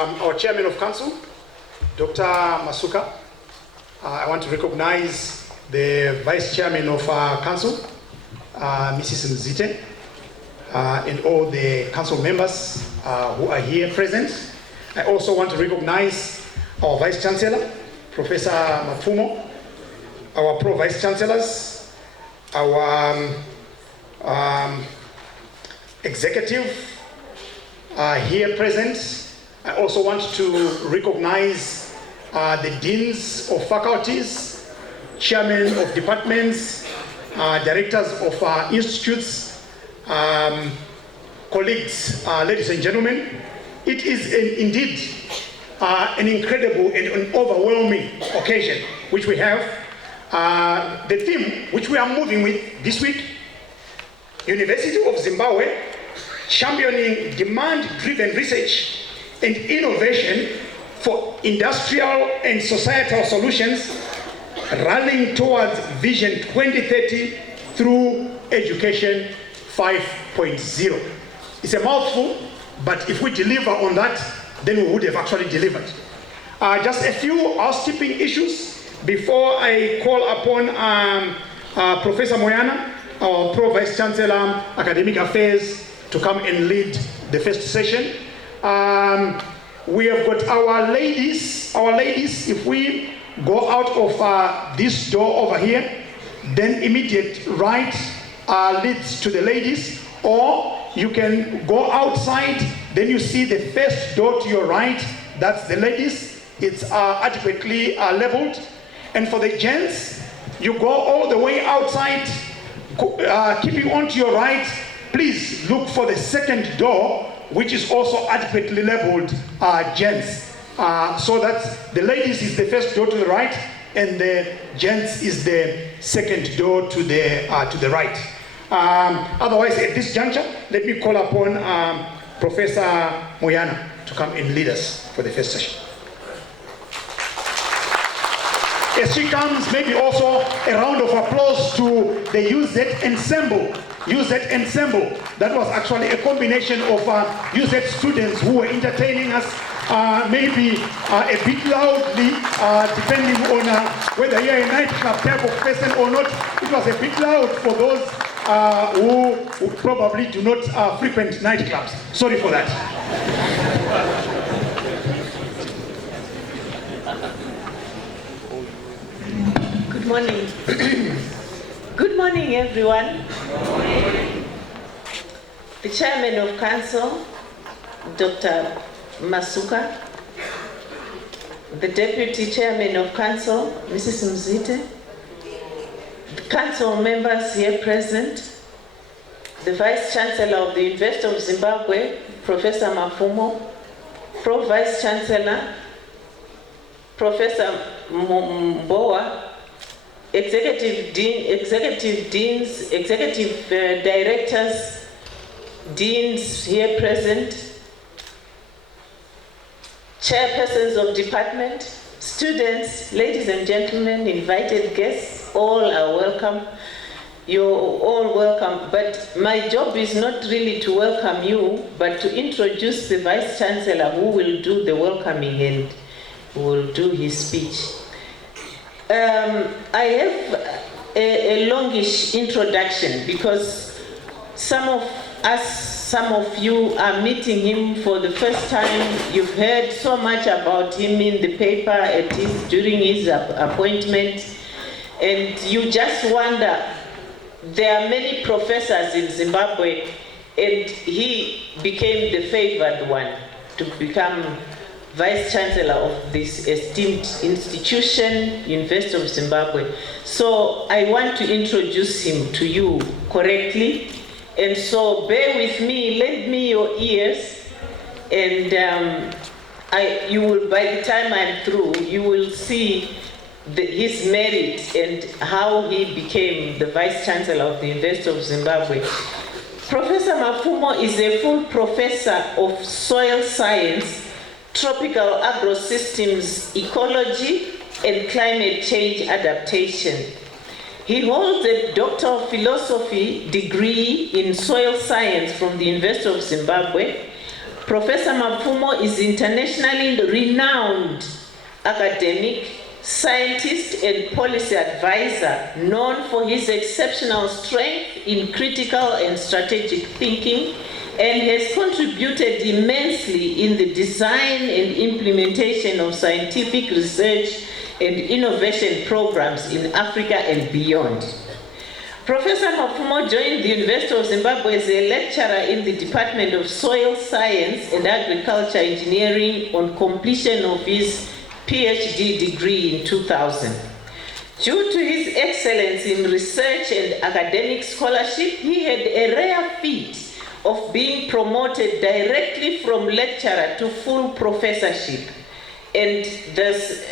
our Chairman of Council, Dr. Masuka. I want to recognize the Vice Chairman of Council, Mrs. Mzite, and all the council members who are here present. I also want to recognize our Vice Chancellor, Professor Mafumo, our Pro-Vice Chancellors, our executive here present. I also want to recognize the deans of faculties, chairmen of departments, directors of institutes, colleagues, ladies and gentlemen. It is indeed an incredible and an overwhelming occasion which we have. The theme which we are moving with this week, University of Zimbabwe, championing demand-driven research and innovation for industrial and societal solutions, rallying towards Vision 2030 through Education 5.0. It's a mouthful, but if we deliver on that, then we would have actually delivered. Just a few housekeeping issues before I call upon Professor Moyana, our Pro-Vice Chancellor, Academic Affairs, to come and lead the first session. We have got our ladies. Our ladies, if we go out of this door over here, then immediate right leads to the ladies, or you can go outside, then you see the first door to your right, that's the ladies. It's adequately leveled. And for the gents, you go all the way outside, keeping on to your right. Please look for the second door, which is also adequately leveled, gents. So that the ladies is the first door to the right, and the gents is the second door to the right. Otherwise, at this juncture, let me call upon Professor Moyana to come and lead us for the first session. As she comes, maybe also a round of applause to the UZ Ensemble. UZ Ensemble. That was actually a combination of UZ students who were entertaining us, maybe a bit loudly, depending on whether you're a nightclub type of person or not. It was a bit loud for those who probably do not frequent nightclubs. Sorry for that. Good morning. Good morning, everyone. The Chairman of Council, Dr. Masuka, the Deputy Chairman of Council, Mrs. Mzite, the Council members here present, the Vice Chancellor of the University of Zimbabwe, Professor Mafumo, Pro-Vice Chancellor, Professor Mbowa, Executive Deans, Executive Directors, Deans here present, Chairpersons of Department, students, ladies and gentlemen, invited guests, all are welcome. You're all welcome, but my job is not really to welcome you, but to introduce the Vice Chancellor who will do the welcoming and who will do his speech. I have a longish introduction because some of you are meeting him for the first time. You've heard so much about him in the paper during his appointment, and you just wonder, there are many professors in Zimbabwe, and he became the favored one to become Vice Chancellor of this esteemed institution, University of Zimbabwe. So I want to introduce him to you correctly. And so bear with me, lend me your ears, and you will, by the time I'm through, you will see his merit and how he became the Vice Chancellor of the University of Zimbabwe. Professor Mafumo is a full professor of soil science, tropical agrosystems ecology, and climate change adaptation. He holds a Doctor of Philosophy degree in soil science from the University of Zimbabwe, Professor Mapfumo is internationally renowned academic, scientist, and policy advisor, known for his exceptional strength in critical and strategic thinking, and has contributed immensely in the design and implementation of scientific research and innovation programs in Africa and beyond. Professor Mapfumo joined the University of Zimbabwe as a lecturer in the Department of Soil Science and Agriculture Engineering on completion of his PhD degree in 2000. Due to his excellence in research and academic scholarship, he had a rare feat of being promoted directly from lecturer to full professorship. And thus,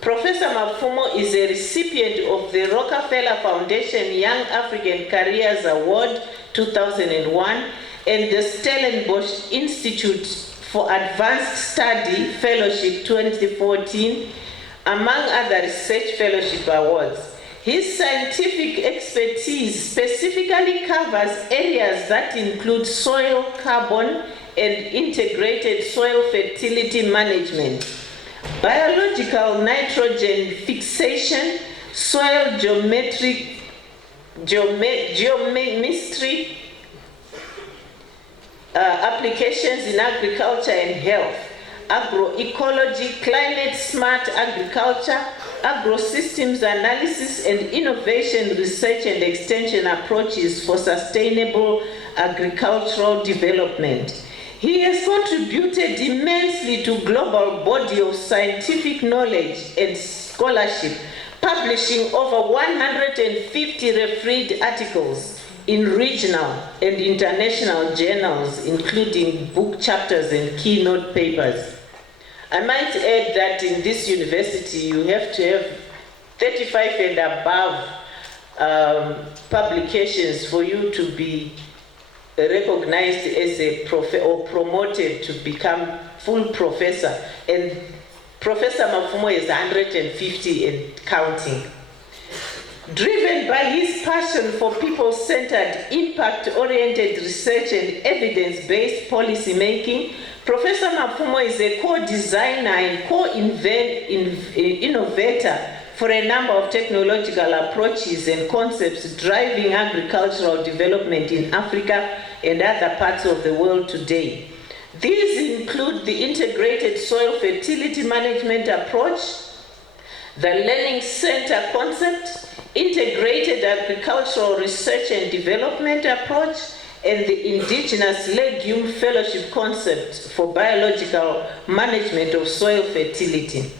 Professor Mapfumo is a recipient of the Rockefeller Foundation Young African Careers Award 2001 and the Stellenbosch Institute for Advanced Study Fellowship 2014, among other research fellowship awards. His scientific expertise specifically covers areas that include soil carbon and integrated soil fertility management, biological nitrogen fixation, soil geometry, geochemistry, applications in agriculture and health, agroecology, climate smart agriculture, agrosystems analysis, and innovation research and extension approaches for sustainable agricultural development. He has contributed immensely to global body of scientific knowledge and scholarship, publishing over 150 refereed articles in regional and international journals, including book chapters and keynote papers. I might add that in this university, you have to have 35 and above publications for you to be recognized as a or promoted to become full professor. And Professor Mapfumo is 150 and counting. Driven by his passion for people-centered, impact-oriented research and evidence-based policy making, Professor Mapfumo is a co-designer and co-innovator for a number of technological approaches and concepts driving agricultural development in Africa and other parts of the world today. These include the integrated soil fertility management approach, the learning center concept, integrated agricultural research and development approach, and the indigenous legume fellowship concept for biological management of soil fertility.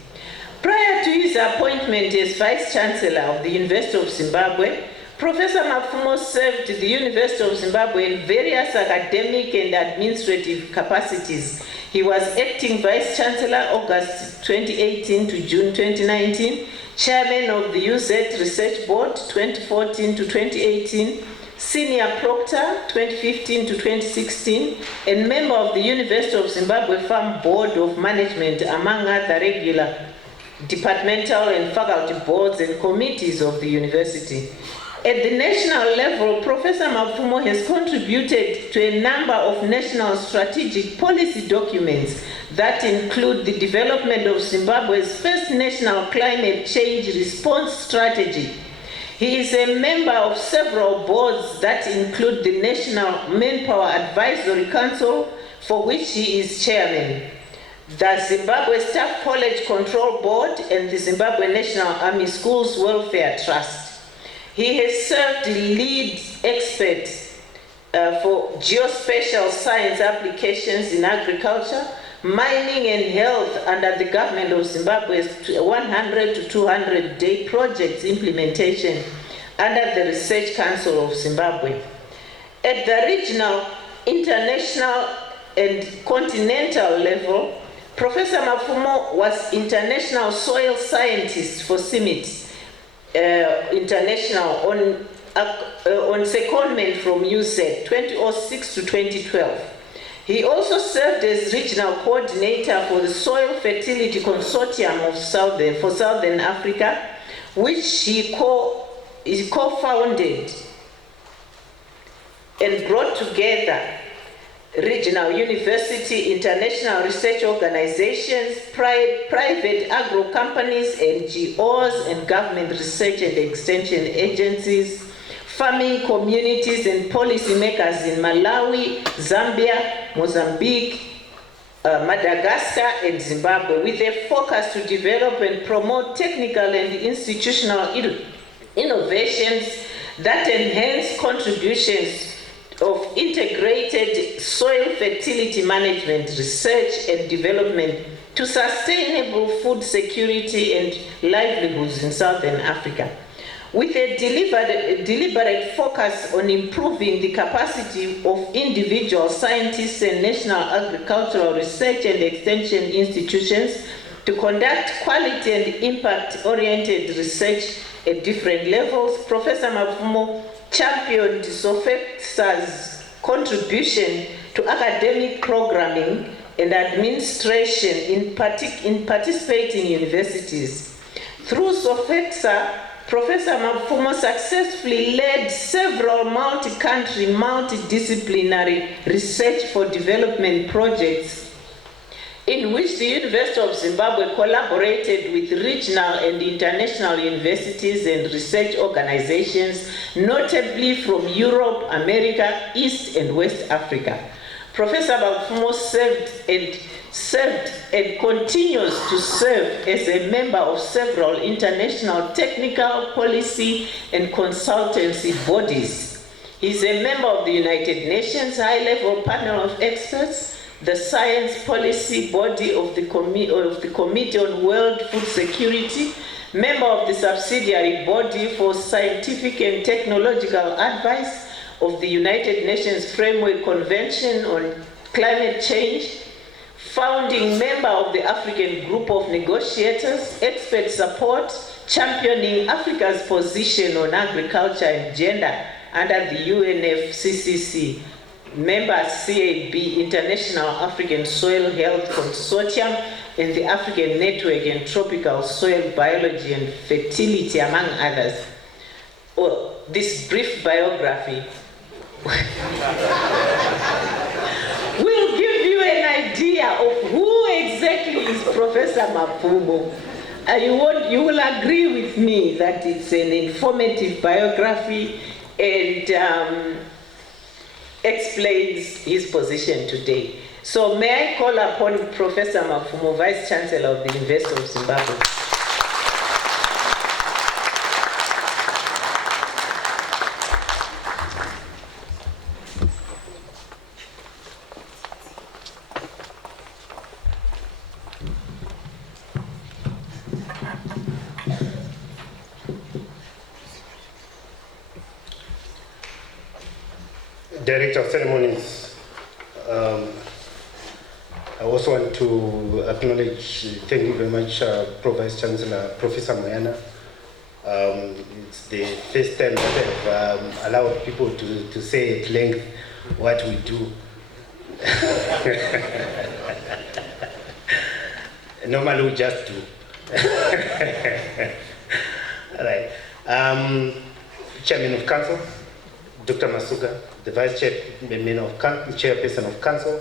Prior to his appointment as Vice Chancellor of the University of Zimbabwe, Professor Mapfumo served the University of Zimbabwe in various academic and administrative capacities. He was acting Vice Chancellor August 2018 to June 2019, Chairman of the UZ Research Board 2014 to 2018, Senior Proctor 2015 to 2016, and member of the University of Zimbabwe Farm Board of Management, among other regular departmental and faculty boards and committees of the university. At the national level, Professor Mapfumo has contributed to a number of national strategic policy documents that include the development of Zimbabwe's first national climate change response strategy. He is a member of several boards that include the National Manpower Advisory Council, for which he is chairman, the Zimbabwe Staff College Control Board, and the Zimbabwe National Army Schools Welfare Trust. He has served lead expert for geospatial science applications in agriculture, mining and health under the government of Zimbabwe's 100 to 200 day projects implementation under the Research Council of Zimbabwe. At the regional, international and continental level, Professor Mapfumo was international soil scientist for CIMIT International on secondment from UZ 2006 to 2012. He also served as regional coordinator for the Soil Fertility Consortium of Southern Africa, which he co-founded and brought together regional university, international research organizations, private agro companies, NGOs, and government research and extension agencies, farming communities and policymakers in Malawi, Zambia, Mozambique, Madagascar, and Zimbabwe, with a focus to develop and promote technical and institutional innovations that enhance contributions of integrated soil fertility management, research and development to sustainable food security and livelihoods in Southern Africa, with a deliberate focus on improving the capacity of individual scientists and national agricultural research and extension institutions to conduct quality and impact-oriented research at different levels. Professor Mafumo championed SOFEXA's contribution to academic programming and administration in participating universities. Through SOFEXA, Professor Mafumo successfully led several multi-country, multidisciplinary research for development projects in which the University of Zimbabwe collaborated with regional and international universities and research organizations, notably from Europe, America, East and West Africa. Professor Mafumo served and continues to serve as a member of several international technical, policy, and consultancy bodies. He is a member of the United Nations High-Level Panel of Experts, the Science Policy Body of the Committee on World Food Security, member of the Subsidiary Body for Scientific and Technological Advice of the United Nations Framework Convention on Climate Change, founding member of the African Group of Negotiators, expert support, championing Africa's position on agriculture and gender under the UNFCCC, member CAB, International African Soil Health Consortium, and the African Network and Tropical Soil Biology and Fertility, among others. Well, this brief biography will give you an idea of who exactly is Professor Mafumo. You will agree with me that it's an informative biography and explains his position today. So may I call upon Professor Mafumo, Vice Chancellor of the University of Zimbabwe. Director of Ceremonies, I also want to acknowledge, thank you very much, Vice Chancellor, Professor Moyana. It's the first time that I've allowed people to say at length what we do. Normally we just do. All right. Chairman of Council, Dr. Masuga, the Vice Chairperson of Council,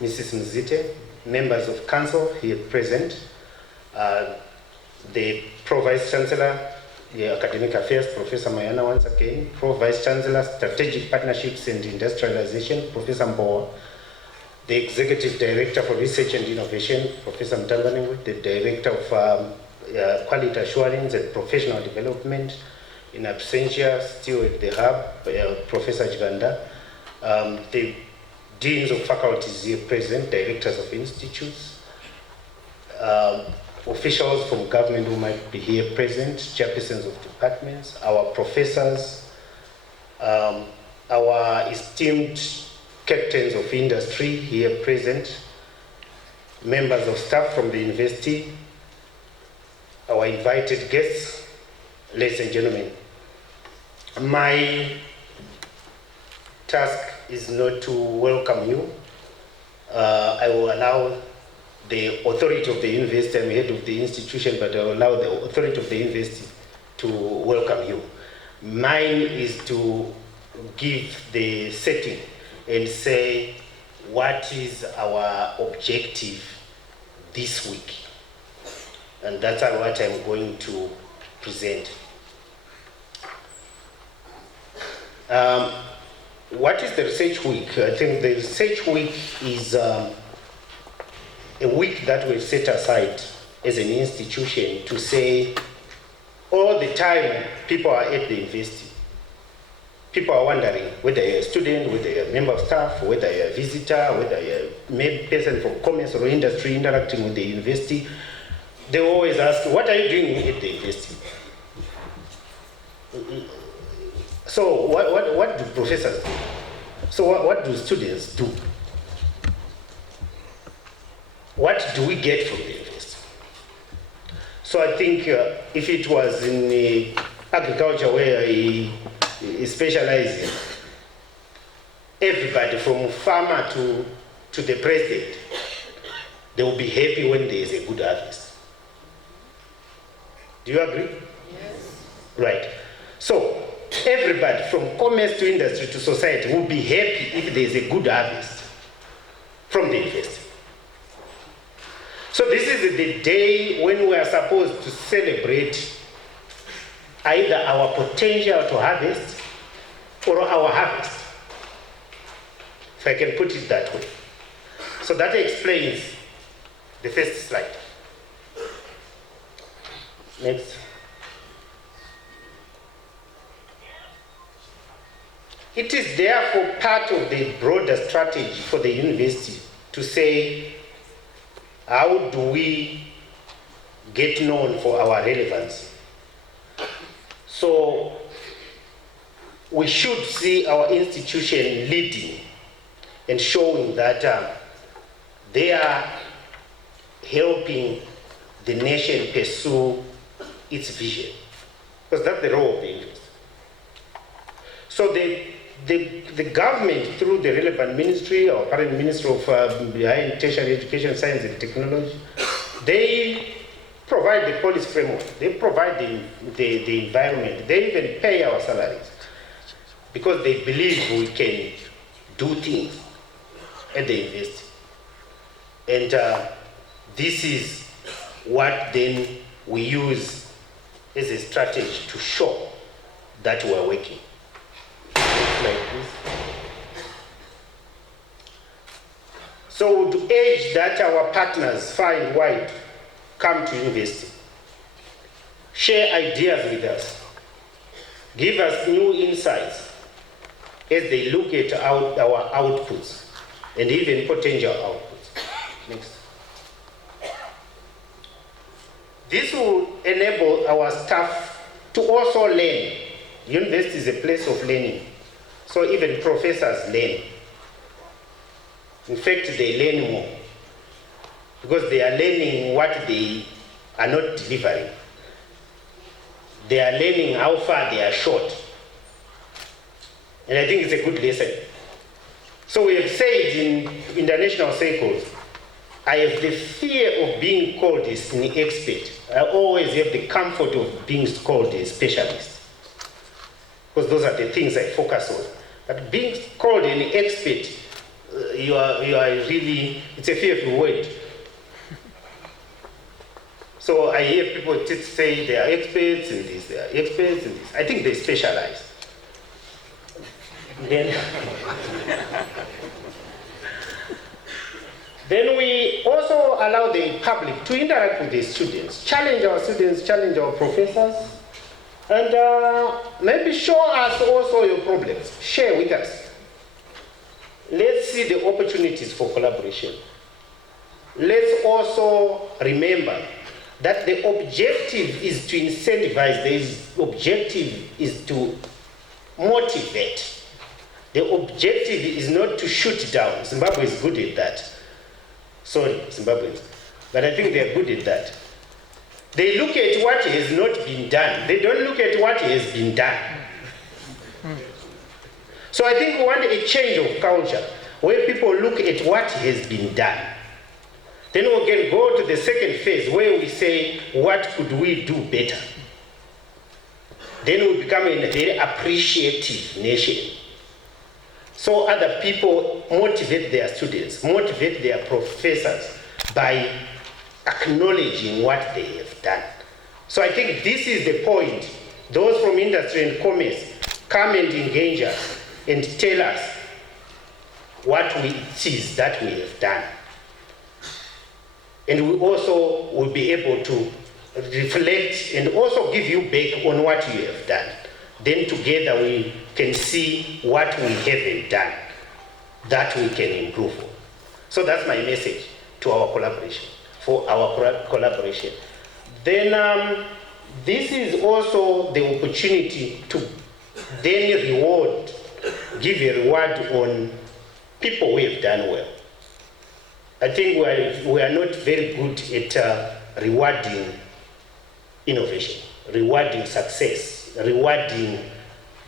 Mrs. Mzite, members of Council here present, the Pro-Vice Chancellor, the Academic Affairs, Professor Mayana once again, Pro-Vice Chancellor, Strategic Partnerships and Industrialization, Professor Mboa, the Executive Director for Research and Innovation, Professor Mtambanengwe, the Director of Quality Assurance and Professional Development, in absentia, still at the hub, Professor Jiganda, the deans of faculties here present, directors of institutes, officials from government who might be here present, chairpersons of departments, our professors, our esteemed captains of industry here present, members of staff from the university, our invited guests, ladies and gentlemen. My task is not to welcome you. I will allow the authority of the university, I'm head of the institution, but I will allow the authority of the university to welcome you. Mine is to give the setting and say what is our objective this week. And that's what I'm going to present. What is the research week? I think the research week is a week that we've set aside as an institution to say all the time people are at the university. People are wondering whether you're a student, whether you're a member of staff, whether you're a visitor, whether you're a person from commerce or industry interacting with the university. They always ask, what are you doing at the university? So what do professors do? So what do students do? What do we get from the university? So I think if it was in agriculture where he specializes, everybody from farmer to the president, they will be happy when there is a good harvest. Do you agree? Yes. Right. So everybody from commerce to industry to society will be happy if there is a good harvest from the university. So this is the day when we are supposed to celebrate either our potential to harvest or our harvest, if I can put it that way. So that explains the first slide. Next. It is therefore part of the broader strategy for the university to say, how do we get known for our relevance? So we should see our institution leading and showing that they are helping the nation pursue its vision, because that's the role of the university. So the government, through the relevant ministry, our current Ministry of Higher Tertiary Education, Science and Technology, they provide the policy framework, they provide the environment, they even pay our salaries, because they believe we can do things at the university. And this is what then we use as a strategy to show that we are working. Next slide, please. So to urge that our partners far and wide come to university, share ideas with us, give us new insights as they look at our outputs and even potential outputs. Next. This will enable our staff to also learn. University is a place of learning. So even professors learn. In fact, they learn more because they are learning what they are not delivering. They are learning how far they are short. And I think it's a good lesson. So we have said in international circles, I have the fear of being called as an expert. I always have the comfort of being called a specialist, because those are the things I focus on. But being called an expert, you are really, it's a fearful word. So I hear people say they are experts in this, they are experts in this. I think they specialize. Then we also allow the public to interact with the students, challenge our students, challenge our professors, and maybe show us also your problems. Share with us. Let's see the opportunities for collaboration. Let's also remember that the objective is to incentivize, the objective is to motivate. The objective is not to shoot down. Zimbabwe is good at that. Sorry, Zimbabweans. But I think they're good at that. They look at what has not been done. They don't look at what has been done. So I think we want a change of culture where people look at what has been done. Then we can go to the second phase where we say, what could we do better? Then we become a very appreciative nation. so other people motivate their students, motivate their professors by acknowledging what they have done. So I think this is the point. Those from industry and commerce come and engage us and tell us what it is that we have done. And we also will be able to reflect and also give you back on what you have done. Then together we can see what we haven't done that we can improve on. So that's my message to our collaboration, for our collaboration. Then this is also the opportunity to then reward, give a reward on people who have done well. I think we are not very good at rewarding innovation, rewarding success, rewarding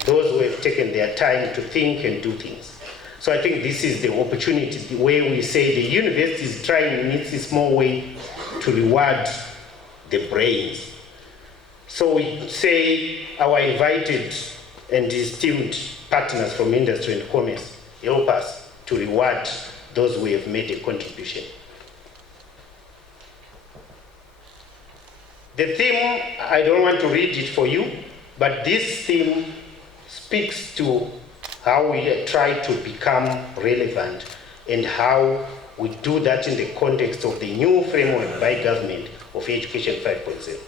those who have taken their time to think and do things. So I think this is the opportunity, the way we say the university is trying in its small way to reward the brains. So we say our invited and esteemed partners from industry and commerce help us to reward those who have made a contribution. The theme, I don't want to read it for you, but this theme speaks to how we try to become relevant and how we do that in the context of the new framework by government of Education 5.0.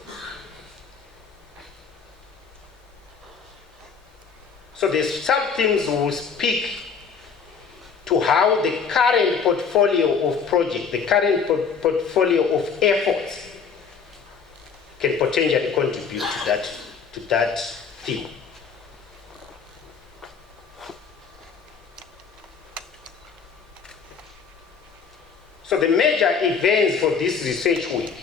So the sub-themes will speak to how the current portfolio of projects, the current portfolio of efforts can potentially contribute to that theme. So the major events for this research week,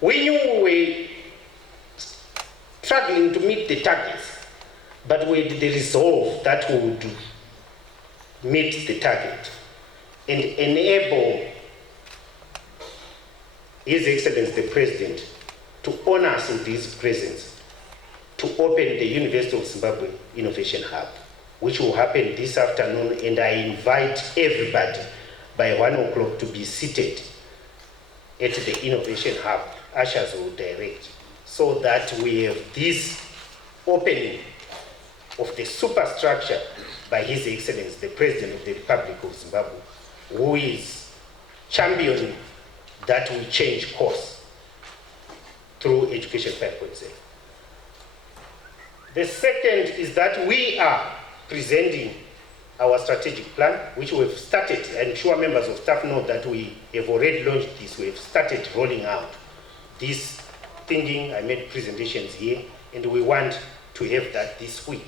we knew we were struggling to meet the targets, but we had the resolve that we would meet the target and enable His Excellency the President to honor us with his presence to open the University of Zimbabwe Innovation Hub, which will happen this afternoon, and I invite everybody by 1 o'clock to be seated at the Innovation Hub. Ushers will direct, so that we have this opening of the superstructure by His Excellency the President of the Republic of Zimbabwe, who is championing that we change course through Education 5.0. The second is that we are presenting our strategic plan, which we've started. I'm sure members of staff know that we have already launched this. We've started rolling out this thinking. I made presentations here, and we want to have that this week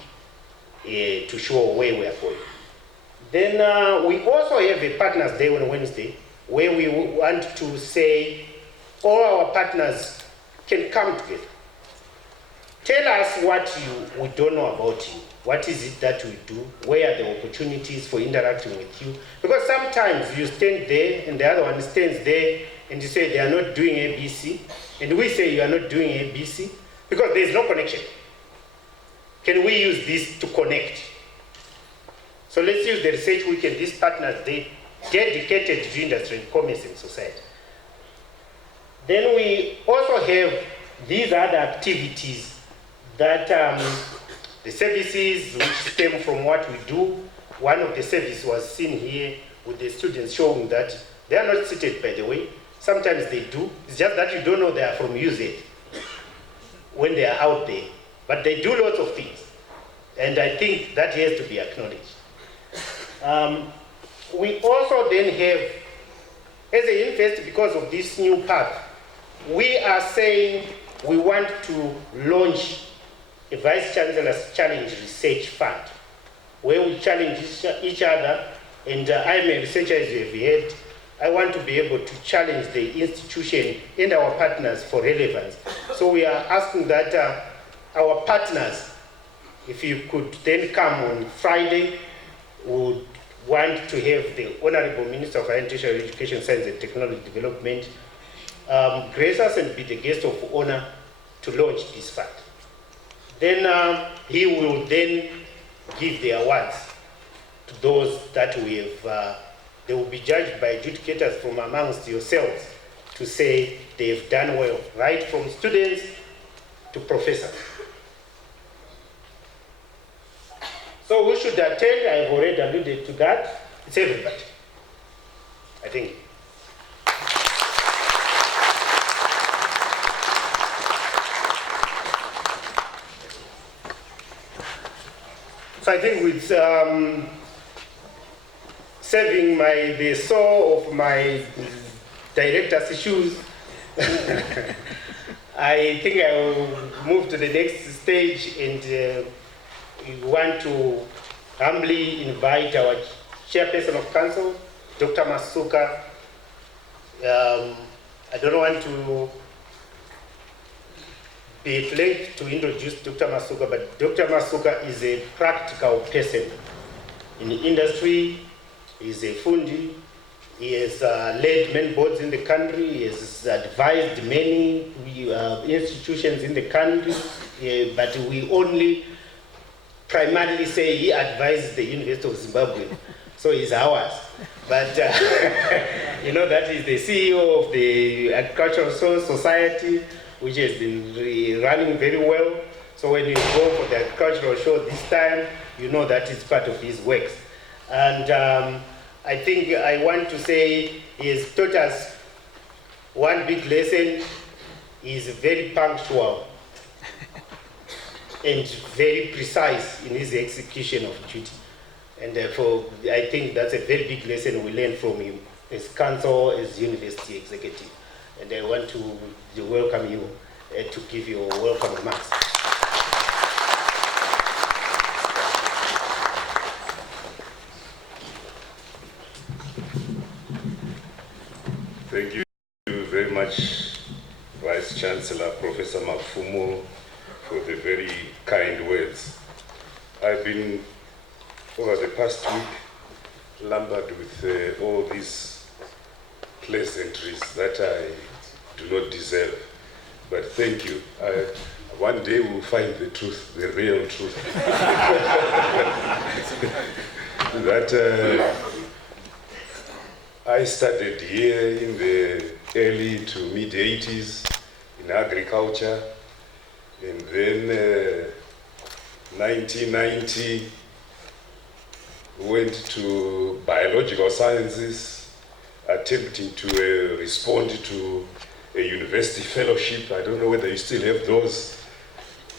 to show where we are going. Then we also have a Partners Day on Wednesday, where we want to say all our partners can come together. Tell us what we don't know about you. What is it that we do? Where are the opportunities for interacting with you? Because sometimes you stand there and the other one stands there and you say they are not doing ABC, and we say you are not doing ABC because there is no connection. Can we use this to connect? So let's use the research weekend, this Partners Day, dedicated to industry and commerce and society. Then we also have these other activities that the services which stem from what we do. One of the services was seen here with the students showing that they are not seated, by the way. Sometimes they do. It's just that you don't know they are from UZ when they are out there. But they do lots of things. And I think that has to be acknowledged. We also then have, as a university, because of this new path, we are saying we want to launch a Vice Chancellor's Challenge Research Fund, where we challenge each other, and I'm a researcher, as you have heard. I want to be able to challenge the institution and our partners for relevance. So we are asking that our partners, if you could then come on Friday, would want to have the Honorable Minister of Higher Tertiary Education, Science and Technology Development grace us and be the guest of honor to launch this fund. Then he will then give the awards those that we have, they will be judged by adjudicators from amongst yourselves to say they've done well, right from students to professors. So who should attend? I've already alluded to that. It's everybody, I think. So I think with saving the sole of my director's shoes, I think I will move to the next stage, and we want to humbly invite our chairperson of council, Dr. Masuka. I don't want to be late to introduce Dr. Masuka, but Dr. Masuka is a practical person in the industry. He's a fundi. He has led many boards in the country. He has advised many institutions in the country, but we only primarily say he advised the University of Zimbabwe, so he's ours. But you know, that is the CEO of the Agricultural Society, which has been running very well. So when you go for the agricultural show this time, you know that it's part of his works. And I think I want to say he has taught us one big lesson. He is very punctual and very precise in his execution of duty. And therefore, I think that's a very big lesson we learned from him as council, as university executive. And I want to welcome you to give your welcome remarks. Thank you very much, Vice Chancellor, Professor Mafumo, for the very kind words. I've been, over the past week, lumbered with all these pleasantries that I do not deserve. But thank you. One day we'll find the truth, the real truth. That I studied here in the early to mid-80s in agriculture, and then 1990 went to biological sciences, attempting to respond to a university fellowship. I don't know whether you still have those.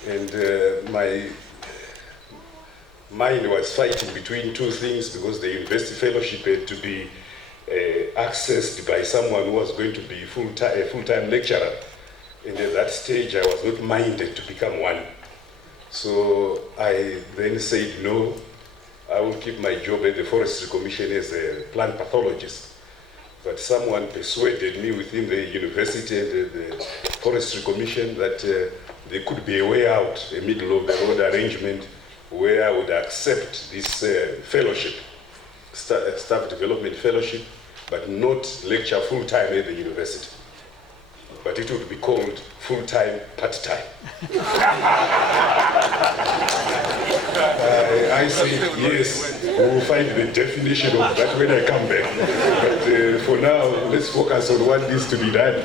And my mind was fighting between two things, because the university fellowship had to be accessed by someone who was going to be a full-time lecturer. And at that stage, I was not minded to become one. So I then said, no, I will keep my job at the Forestry Commission as a plant pathologist. But someone persuaded me within the university and the Forestry Commission that there could be a way out, a middle of the road arrangement, where I would accept this fellowship, staff development fellowship, but not lecture full-time at the university. But it would be called full-time, part-time. I said, yes, we will find the definition of that when I come back. But for now, let's focus on what needs to be done.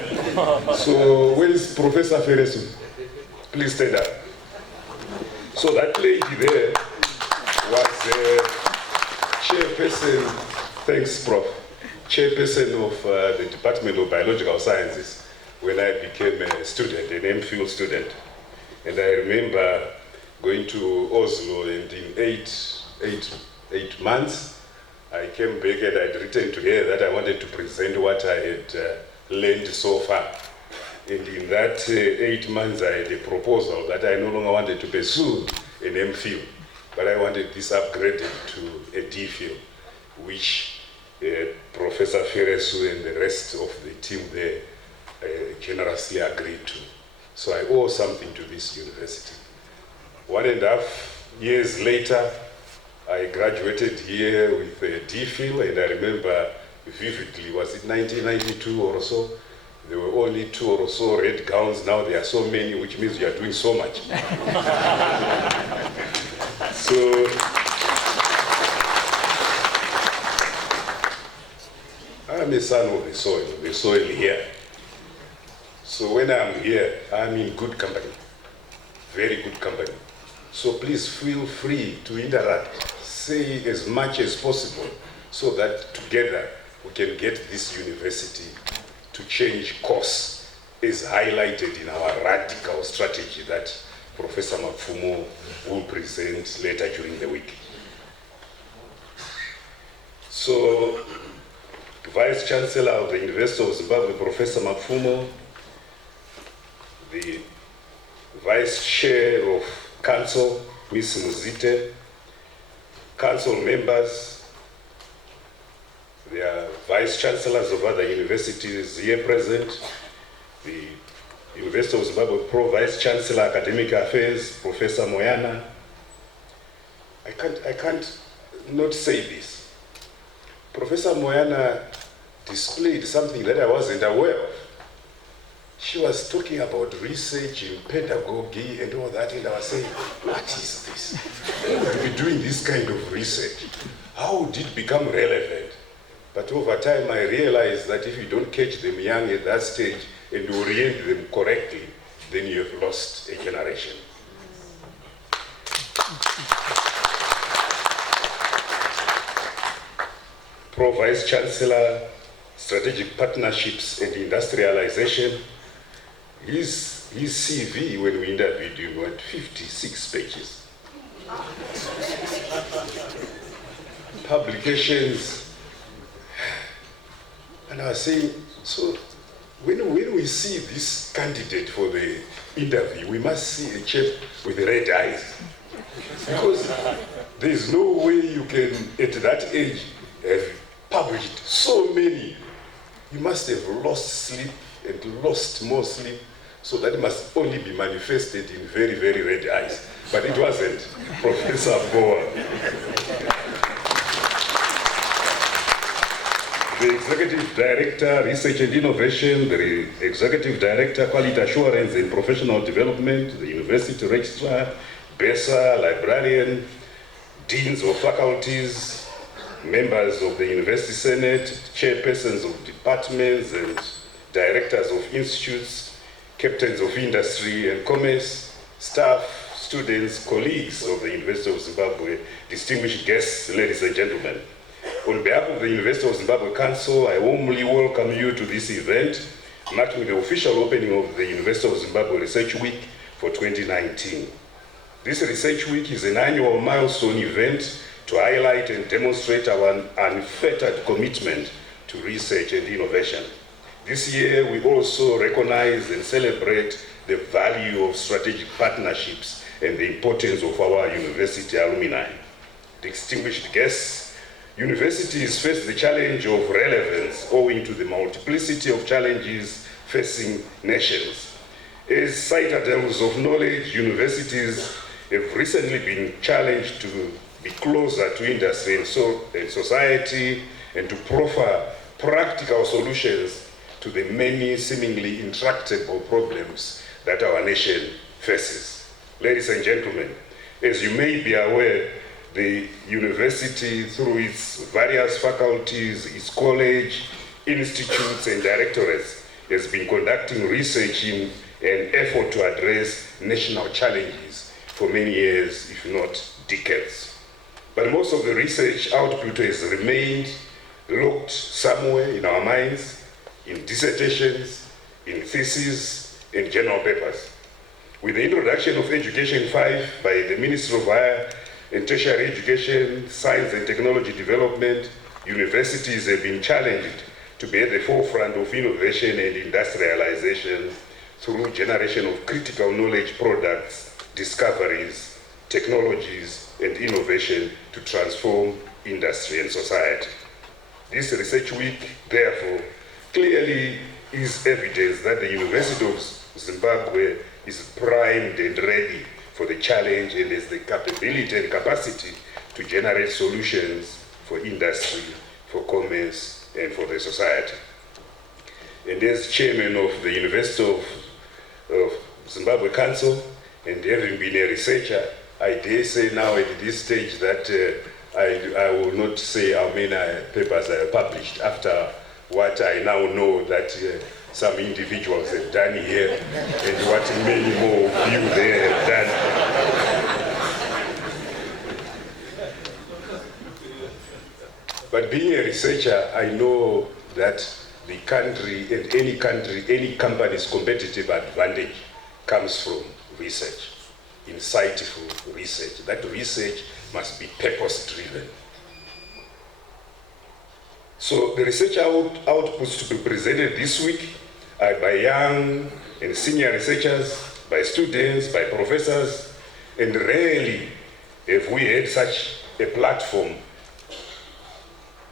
So, where is Professor Feresu? Please stand up. So that lady there was chairperson, thanks Prof, chairperson of the Department of Biological Sciences when I became a student, an MPhil student. And I remember going to Oslo, and in eight months, I came back and I'd written to her that I wanted to present what I had learned so far. And in that 8 months, I had a proposal that I no longer wanted to pursue an MPhil, but I wanted this upgraded to a DPhil, which Professor Feresu and the rest of the team there generously agreed to. So I owe something to this university. 1.5 years later, I graduated here with a DPhil, and I remember vividly, was it 1992 or so? There were only 2 or so red gowns. Now there are so many, which means you are doing so much. So I'm a son of the soil here. So when I'm here, I'm in good company, very good company. So please feel free to interact, say as much as possible, so that together we can get this university to change course, as highlighted in our radical strategy that Professor Mapfumo will present later during the week. So, Vice Chancellor of the University of Zimbabwe, Professor Mapfumo, the Vice Chair of Council, Ms. Muzite, Council members, there are Vice Chancellors of other universities here present, the University of Zimbabwe Pro Vice Chancellor Academic Affairs, Professor Moyana. I can't not say this. Professor Moyana displayed something that I wasn't aware of. She was talking about research in pedagogy and all that, and I was saying, what is this? To be doing this kind of research, how did it become relevant? But over time I realized that if you don't catch them young at that stage and orient them correctly, then you have lost a generation. Pro Vice Chancellor, Strategic Partnerships and Industrialization, his CV when we interviewed him had 56 pages. Publications. And I was saying, so when we see this candidate for the interview, we must see a chap with red eyes. Because there is no way you can, at that age, have published so many. You must have lost sleep and lost more sleep, so that must only be manifested in very, very red eyes. But it wasn't. Professor Boa, the Executive Director, Research and Innovation, the Executive Director, Quality Assurance and Professional Development, the University Registrar, BESA, Librarian, Deans of Faculties, members of the University Senate, chairpersons of departments and directors of institutes, captains of industry and commerce, staff, students, colleagues of the University of Zimbabwe, distinguished guests, ladies and gentlemen. On behalf of the University of Zimbabwe Council, I warmly welcome you to this event, marking the official opening of the University of Zimbabwe Research Week for 2019. This Research Week is an annual milestone event to highlight and demonstrate our unfettered commitment to research and innovation. This year, we also recognize and celebrate the value of strategic partnerships and the importance of our university alumni. Distinguished guests, universities face the challenge of relevance owing to the multiplicity of challenges facing nations. As citadels of knowledge, universities have recently been challenged to be closer to industry and society and to proffer practical solutions to the many seemingly intractable problems that our nation faces. Ladies and gentlemen, as you may be aware, the university, through its various faculties, its college, institutes and directorates, has been conducting research in an effort to address national challenges for many years, if not decades. But most of the research output has remained locked somewhere in our minds, in dissertations, in theses, and journal papers. With the introduction of Education 5 by the Minister of Higher and Tertiary Education, Science and Technology Development, universities have been challenged to be at the forefront of innovation and industrialization through generation of critical knowledge products, discoveries, technologies, and innovation to transform industry and society. This Research Week, therefore, clearly is evidence that the University of Zimbabwe is primed and ready for the challenge and has the capability and capacity to generate solutions for industry, for commerce, and for the society. And as chairman of the University of Zimbabwe Council, and having been a researcher, I dare say now at this stage that I will not say how many papers I have published after what I now know that some individuals have done here and what many more of you there have done. But being a researcher, I know that the country and any company's competitive advantage comes from research, insightful research. That research must be purpose-driven. So the research outputs to be presented this week are by young and senior researchers, by students, by professors, and rarely have we had such a platform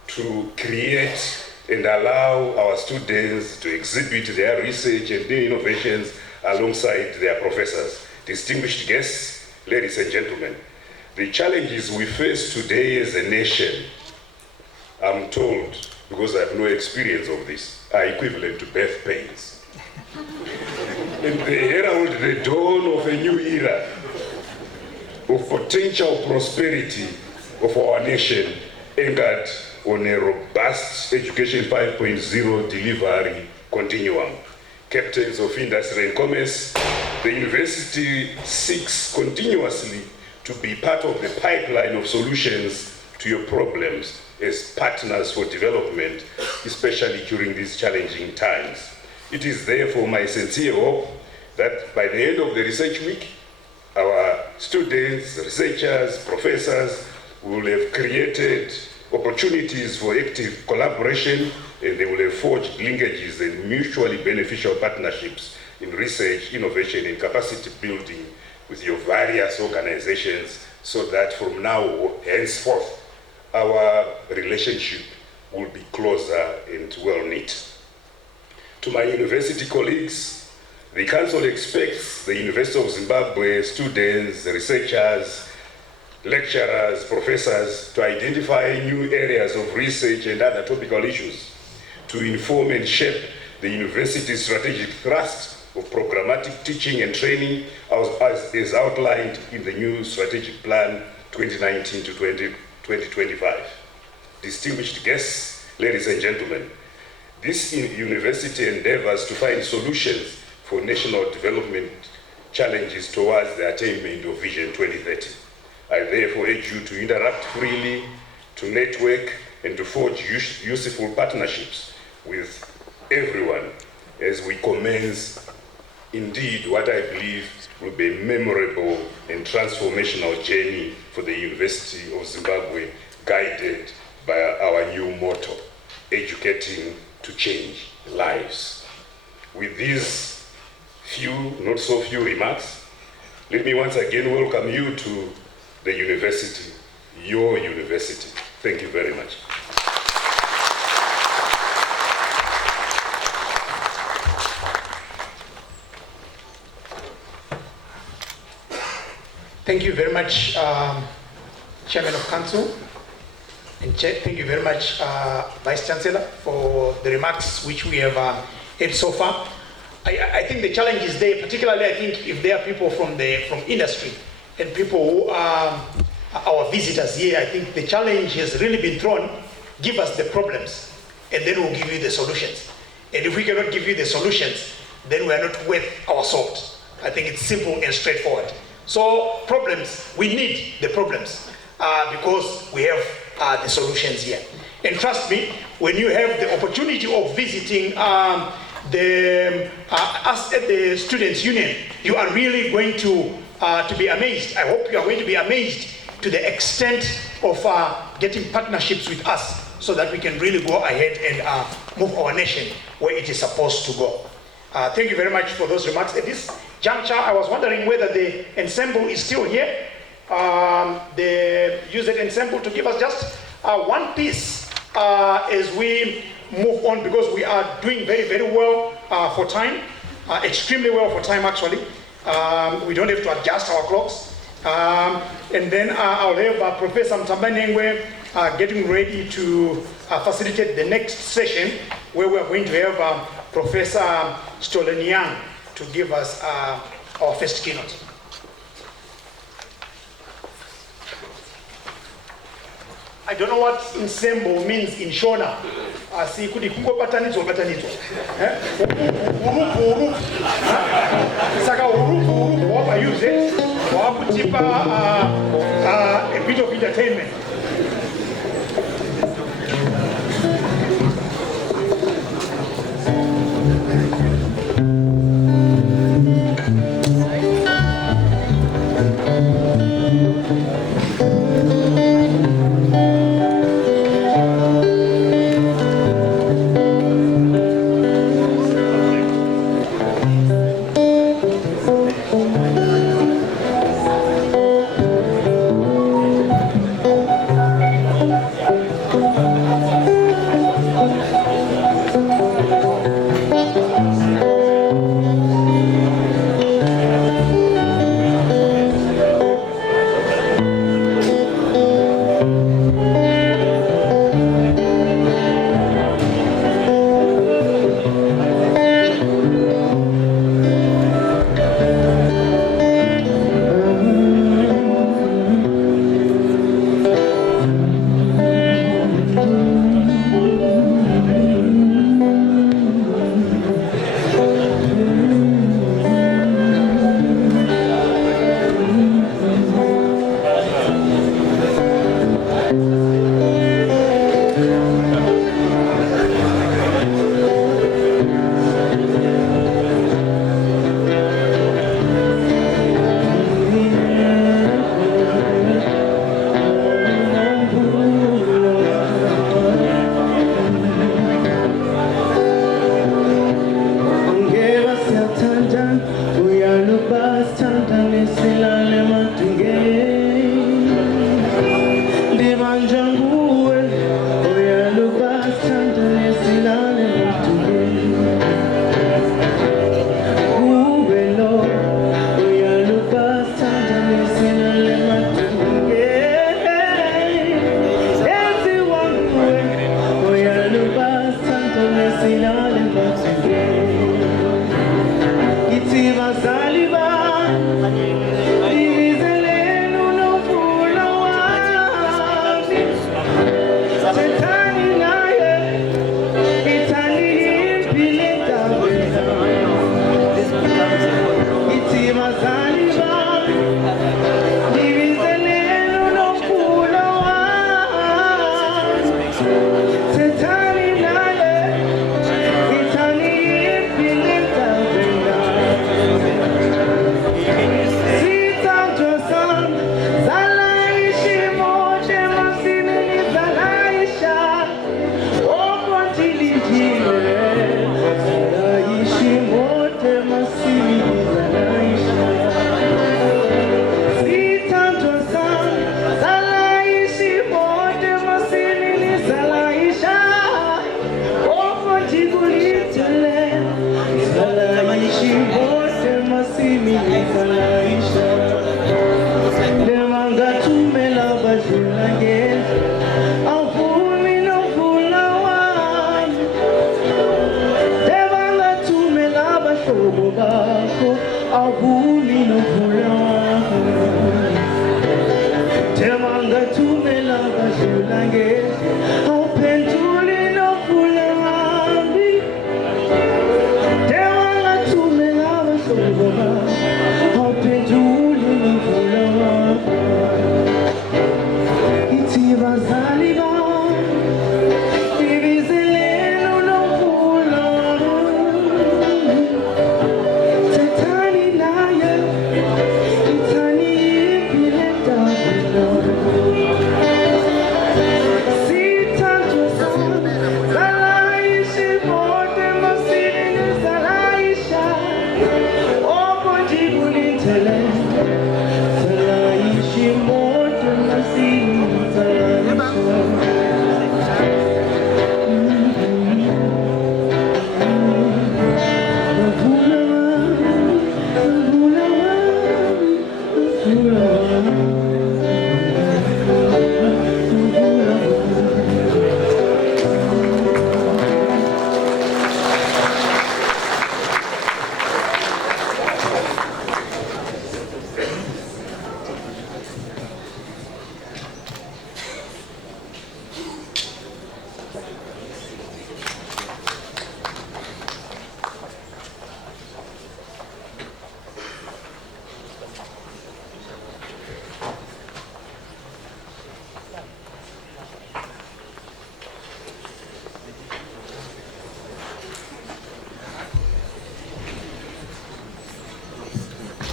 to create and allow our students to exhibit their research and their innovations alongside their professors. Distinguished guests, ladies and gentlemen, the challenges we face today as a nation, I'm told, because I have no experience of this, are equivalent to birth pains. And they herald the dawn of a new era of potential prosperity of our nation, anchored on a robust Education 5.0 delivery continuum. Captains of Industry and Commerce, the university seeks continuously to be part of the pipeline of solutions to your problems as partners for development, especially during these challenging times. It is therefore my sincere hope that by the end of the research week, our students, researchers, professors will have created opportunities for active collaboration, and they will have forged linkages and mutually beneficial partnerships in research, innovation, and capacity building with your various organizations, so that from now henceforth, our relationship will be closer and well knit. To my university colleagues, the Council expects the University of Zimbabwe students, researchers, lecturers, professors to identify new areas of research and other topical issues to inform and shape the university's strategic thrust of programmatic teaching and training as is outlined in the new strategic plan 2019 to 2025. Distinguished guests, ladies and gentlemen, this university endeavors to find solutions for national development challenges towards the attainment of Vision 2030. I therefore urge you to interact freely, to network, and to forge useful partnerships with everyone as we commence indeed what I believe will be a memorable and transformational journey for the University of Zimbabwe, guided by our new motto, educating to change lives. With these few, not so few remarks, let me once again welcome you to the university, your university. Thank you very much. Thank you very much, Chairman of Council, and thank you very much, Vice Chancellor, for the remarks which we have heard so far. I think the challenge is there, particularly I think if there are people from industry and people who are our visitors here, I think the challenge has really been thrown. Give us the problems, and then we'll give you the solutions. And if we cannot give you the solutions, then we are not worth our salt. I think it's simple and straightforward. So problems, we need the problems because we have the solutions here. And trust me, when you have the opportunity of visiting us at the Students' Union, you are really going to be amazed. I hope you are going to be amazed to the extent of getting partnerships with us so that we can really go ahead and move our nation where it is supposed to go. Thank you very much for those remarks. At this juncture, I was wondering whether the ensemble is still here. The used ensemble to give us just one piece as we move on, because we are doing very, very well for time, extremely well for time actually. We don't have to adjust our clocks. And then I'll have Professor Mtambanengwe getting ready to facilitate the next session, where we're going to have Professor Stolenian to give us our first keynote. I don't know what ensemble means in Shona. Si kuti kungobatanidzwa batanidzwa. Urupu. Saka urupu wapayuze wakutipa a bit of entertainment.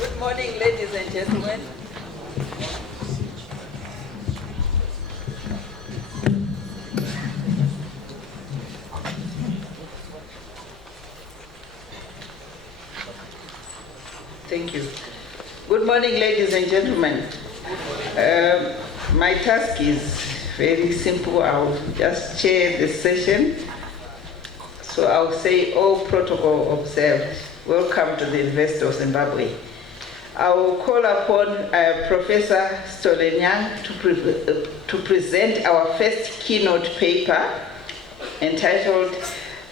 Good morning, ladies and gentlemen. Thank you. Good morning, ladies and gentlemen. My task is very simple. I'll just chair the session. So I'll say all protocol observed. Welcome to the University of Zimbabwe. I will call upon Professor Stolenyang to present our first keynote paper entitled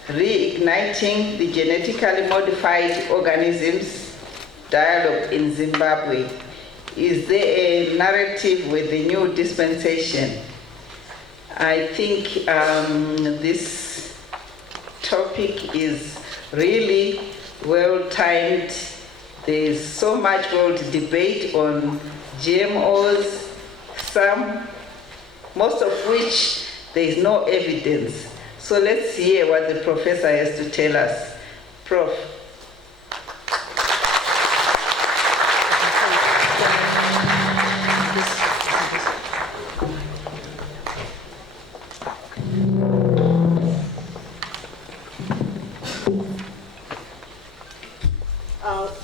Reigniting the Genetically Modified Organisms Dialogue in Zimbabwe. Is there a narrative with the new dispensation? I think this topic is really well timed. There's so much world debate on GMOs, most of which there is no evidence. So let's hear what the professor has to tell us. Prof.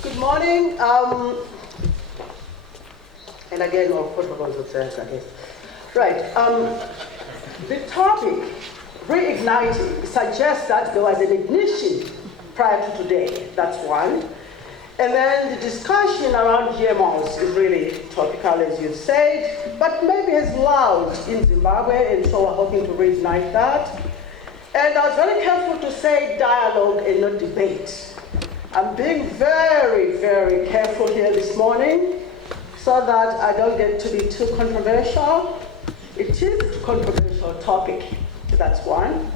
Good morning, and again, our protocols observed, I guess. Right, the topic, reigniting, suggests that there was an ignition prior to today, that's one. And then the discussion around GMOs is really topical, as you've said, but maybe has lulled in Zimbabwe, and so we're hoping to reignite that. And I was very careful to say dialogue and not debate. I'm being very, very careful here this morning so that I don't get to be too controversial. It is a controversial topic, that's one.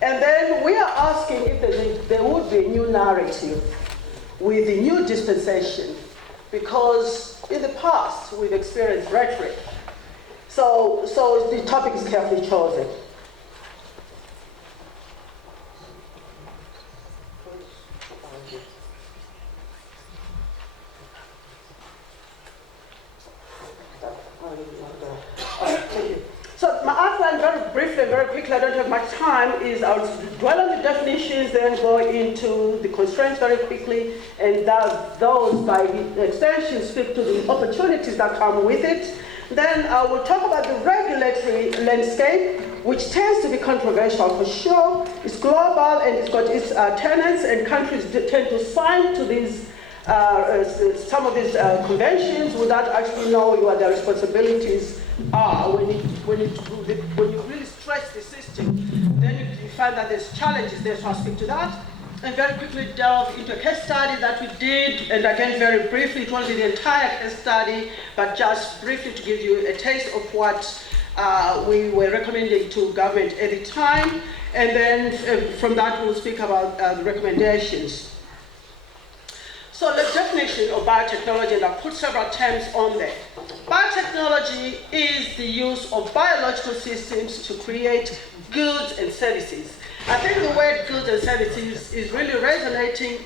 And then we are asking if there would be a new narrative with the new dispensation, because in the past we've experienced rhetoric. So the topic is carefully chosen. So my outline, very briefly, very quickly, I don't have much time, is I'll dwell on the definitions, then go into the constraints very quickly, and those by extension speak to the opportunities that come with it. Then I will talk about the regulatory landscape, which tends to be controversial for sure. It's global and it's got its tenets, and countries tend to sign to these some of these conventions without actually knowing what their responsibilities are. When you really stretch the system, then you find that there's challenges there, so I'll speak to that. And very quickly delve into a case study that we did, and again very briefly, it won't be the entire case study, but just briefly to give you a taste of what we were recommending to government at the time, and then from that we'll speak about the recommendations. So the definition of biotechnology, and I've put several terms on there. Biotechnology is the use of biological systems to create goods and services. I think the word goods and services is really resonating,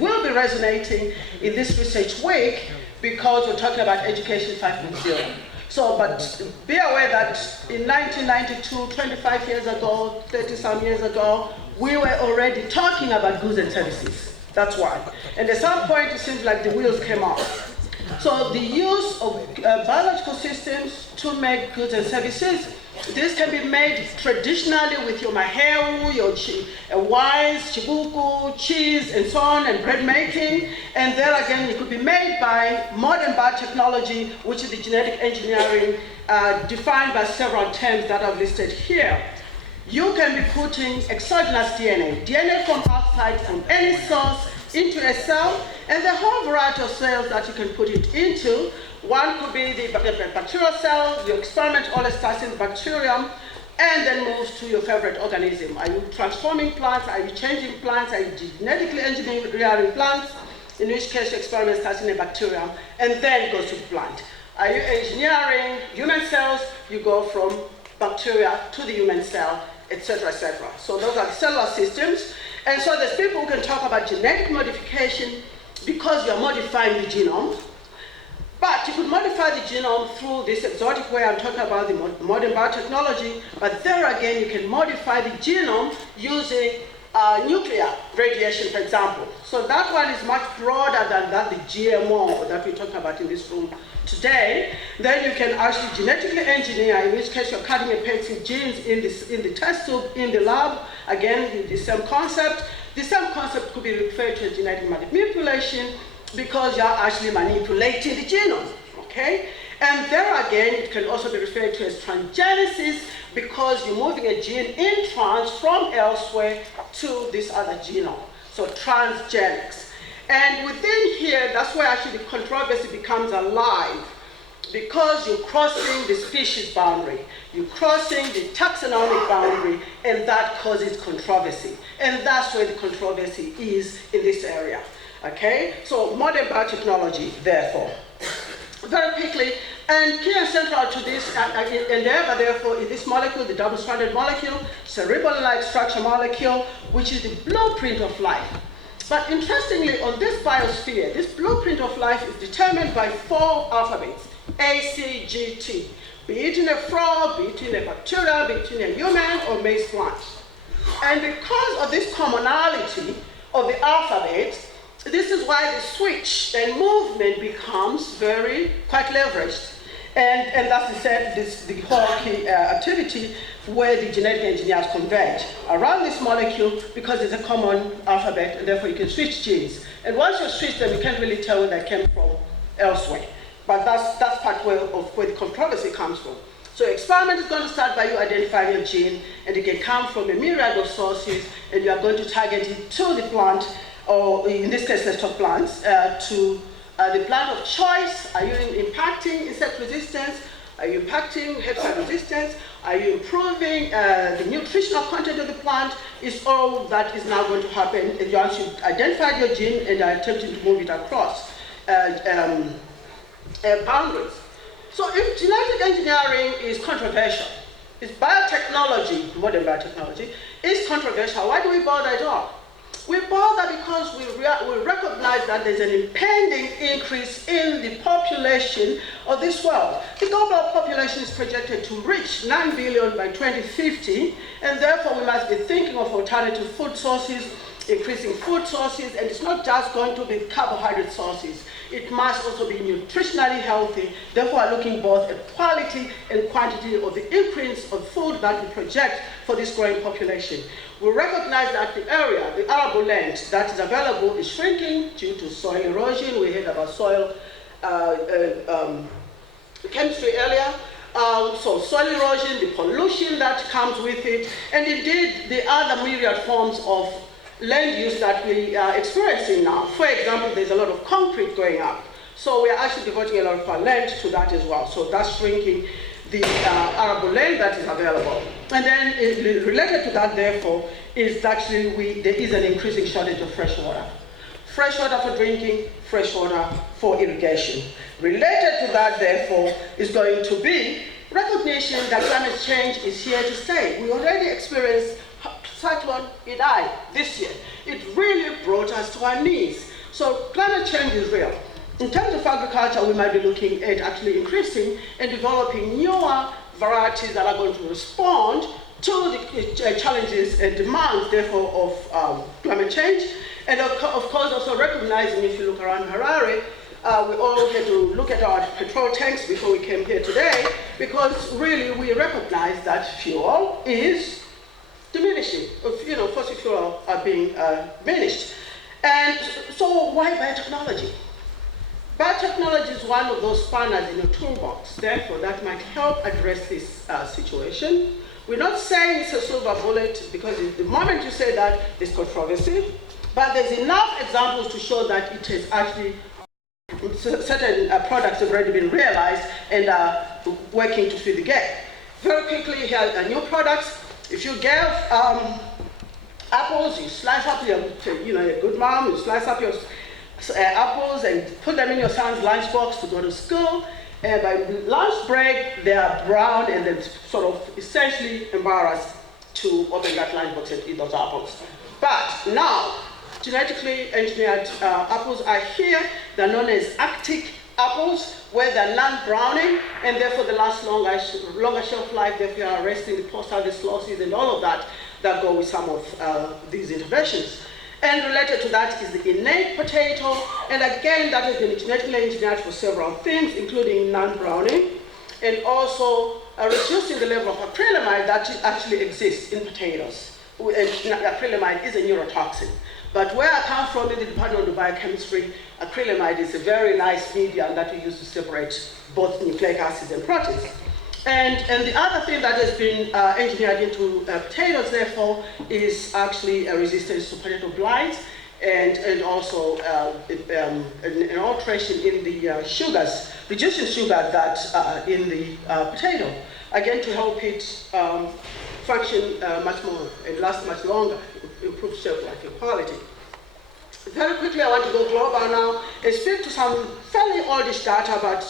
will be resonating in this research week, because we're talking about Education 5.0. So, but be aware that in 1992, 25 years ago, 30 some years ago, we were already talking about goods and services. That's why. And at some point, it seems like the wheels came off. So the use of biological systems to make goods and services, this can be made traditionally with your mahewu, your wines, chibuku, cheese, and so on, and bread making. And there again, it could be made by modern biotechnology, which is the genetic engineering defined by several terms that I've listed here. You can be putting exogenous DNA from outside, from any source, into a cell, and the whole variety of cells that you can put it into. One could be the bacterial cell. You experiment always starts in the bacterium, and then moves to your favorite organism. Are you transforming plants? Are you changing plants? Are you genetically engineering plants? In which case, your experiment starts in a bacterium, and then goes to the plant. Are you engineering human cells? You go from bacteria to the human cell, etc., etc. So those are the cellular systems. And so there's people who can talk about genetic modification, because you're modifying the genome. But you could modify the genome through this exotic way. I'm talking about the modern biotechnology. But there again, you can modify the genome using nuclear radiation, for example. So that one is much broader than that, the GMO that we're talking about in this room today. Then you can actually genetically engineer, in which case you're cutting and pasting genes in the test tube, in the lab. Again, the same concept. The same concept could be referred to as genetic manipulation, because you're actually manipulating the genome, okay? And there again, it can also be referred to as transgenesis, because you're moving a gene in trans from elsewhere to this other genome. So transgenics. And within here, that's where actually the controversy becomes alive, because you're crossing the species boundary, you're crossing the taxonomic boundary, and that causes controversy. And that's where the controversy is in this area. Okay, so modern biotechnology, therefore. Very quickly, and key and central to this endeavor, therefore, is this molecule, the double-stranded molecule, cerebral-like structure molecule, which is the blueprint of life. But interestingly, on this biosphere, this blueprint of life is determined by 4 alphabets, A, C, G, T. Be it in a frog, be it in a bacteria, be it in a human or maize plant. And because of this commonality of the alphabet, this is why the switch and movement becomes quite leveraged. And that's the whole key activity where the genetic engineers converge around this molecule, because it's a common alphabet, and therefore you can switch genes. And once you switch them, you can't really tell where they came from elsewhere. But that's part of where the controversy comes from. So experiment is going to start by you identifying your gene, and it can come from a myriad of sources, and you are going to target it to the plant, or in this case, let's talk plants, to the plant of choice. Are you impacting insect resistance? Are you impacting herbicide resistance? Are you improving the nutritional content of the plant? Is all that is now going to happen if you actually identified your gene and are attempting to move it across boundaries. So if genetic engineering is controversial, if biotechnology, modern biotechnology, is controversial, why do we bother at all? We bother because we recognize that there's an impending increase in the population of this world. The global population is projected to reach 9 billion by 2050, and therefore we must be thinking of alternative food sources, increasing food sources, and it's not just going to be carbohydrate sources. It must also be nutritionally healthy. Therefore, we're looking both at quality and quantity of the increase of food that we project for this growing population. We recognize that the area, the arable land that is available is shrinking due to soil erosion. We heard about soil chemistry earlier. So soil erosion, the pollution that comes with it, and indeed the other myriad forms of land use that we are experiencing now. For example, there's a lot of concrete going up. So we are actually devoting a lot of our land to that as well. So that's shrinking the arable land that is available. And then related to that, therefore, is actually there is an increasing shortage of fresh water. Fresh water for drinking, fresh water for irrigation. Related to that, therefore, is going to be recognition that climate change is here to stay. We already experienced Cyclone Idai this year. It really brought us to our knees. So climate change is real. In terms of agriculture, we might be looking at actually increasing and developing newer varieties that are going to respond to the challenges and demands, therefore, of climate change. And of course, also recognizing, if you look around Harare, we all had to look at our petrol tanks before we came here today, because really we recognize that fuel is diminishing. Fossil fuel are being diminished. And so why biotechnology? Biotechnology is one of those spanners in your toolbox, therefore, that might help address this situation. We're not saying it's a silver bullet, because the moment you say that, there's controversy, but there's enough examples to show that it has actually, certain products have already been realized and are working to fill the gap. Very quickly, here are new products. If you give apples, you slice up a good mom, you slice up your apples and put them in your son's lunchbox to go to school. And by lunch break, they are brown and then sort of essentially embarrassed to open that lunchbox and eat those apples. But now, genetically engineered apples are here. They're known as Arctic apples, where they're non-browning, and therefore they last longer shelf life. Therefore, you are arresting the post-harvest losses and all of that go with some of these interventions. And related to that is the innate potato, and again, that has been genetically engineered for several things, including non-browning, and also reducing the level of acrylamide that actually exists in potatoes. Acrylamide is a neurotoxin. But where I come from in the Department of Biochemistry, acrylamide is a very nice medium that we use to separate both nucleic acids and proteins. And the other thing that has been engineered into potatoes, therefore, is actually a resistance to potato blight, and also an alteration in the sugars, reducing sugar that are in the potato, again to help it function much more and last much longer, improve shelf life and quality. Very quickly, I want to go global now and speak to some fairly oldish data, but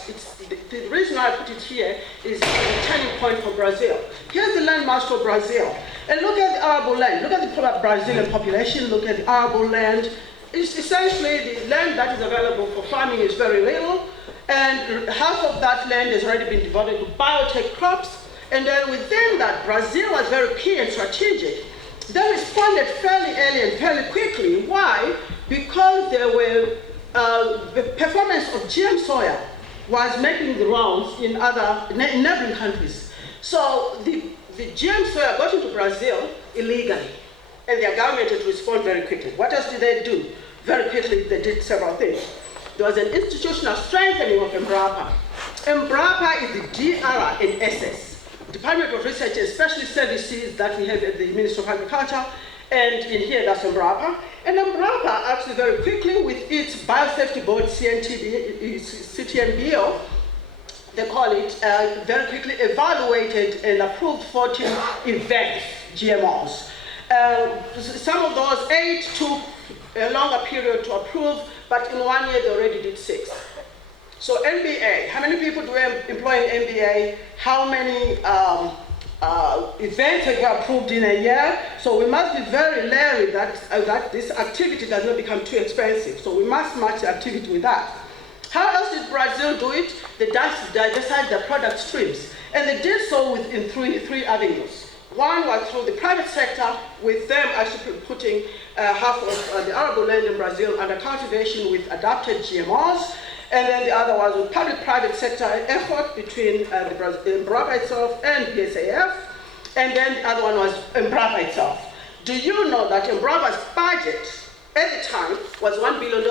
the reason I put it here is the turning point for Brazil. Here's the landmass for Brazil. And look at the arable land. Look at the Brazilian population. Look at the arable land. It's essentially the land that is available for farming is very little, and half of that land has already been devoted to biotech crops. And then within that, Brazil was very key and strategic. They responded fairly early and fairly quickly. Why? Because there were the performance of GM soya was making the rounds in other neighboring countries. So the GM soya got into Brazil illegally, and their government had to respond very quickly. What else did they do? Very quickly, they did several things. There was an institutional strengthening of Embrapa. Embrapa is the DR and SS. Department of Research and Specialist Services that we have at the Ministry of Agriculture, and in here that's Embrapa. And Embrapa actually very quickly with its Biosafety Board, CTNBO, they call it, very quickly evaluated and approved 14 events, GMOs. Some of those 8 took a longer period to approve, but in 1 year they already did 6. So NBA, how many people do we employ in NBA? How many events have you approved in a year? So we must be very leery that this activity does not become too expensive. So we must match the activity with that. How else did Brazil do it? They decided their product streams. And they did so in three avenues. One was through the private sector, with them actually putting half of the arable land in Brazil under cultivation with adapted GMOs. And then the other was with public-private sector effort between Embrapa itself and BSAF. And then the other one was Embrapa itself. Do you know that Embrapa's budget at the time was $1 billion?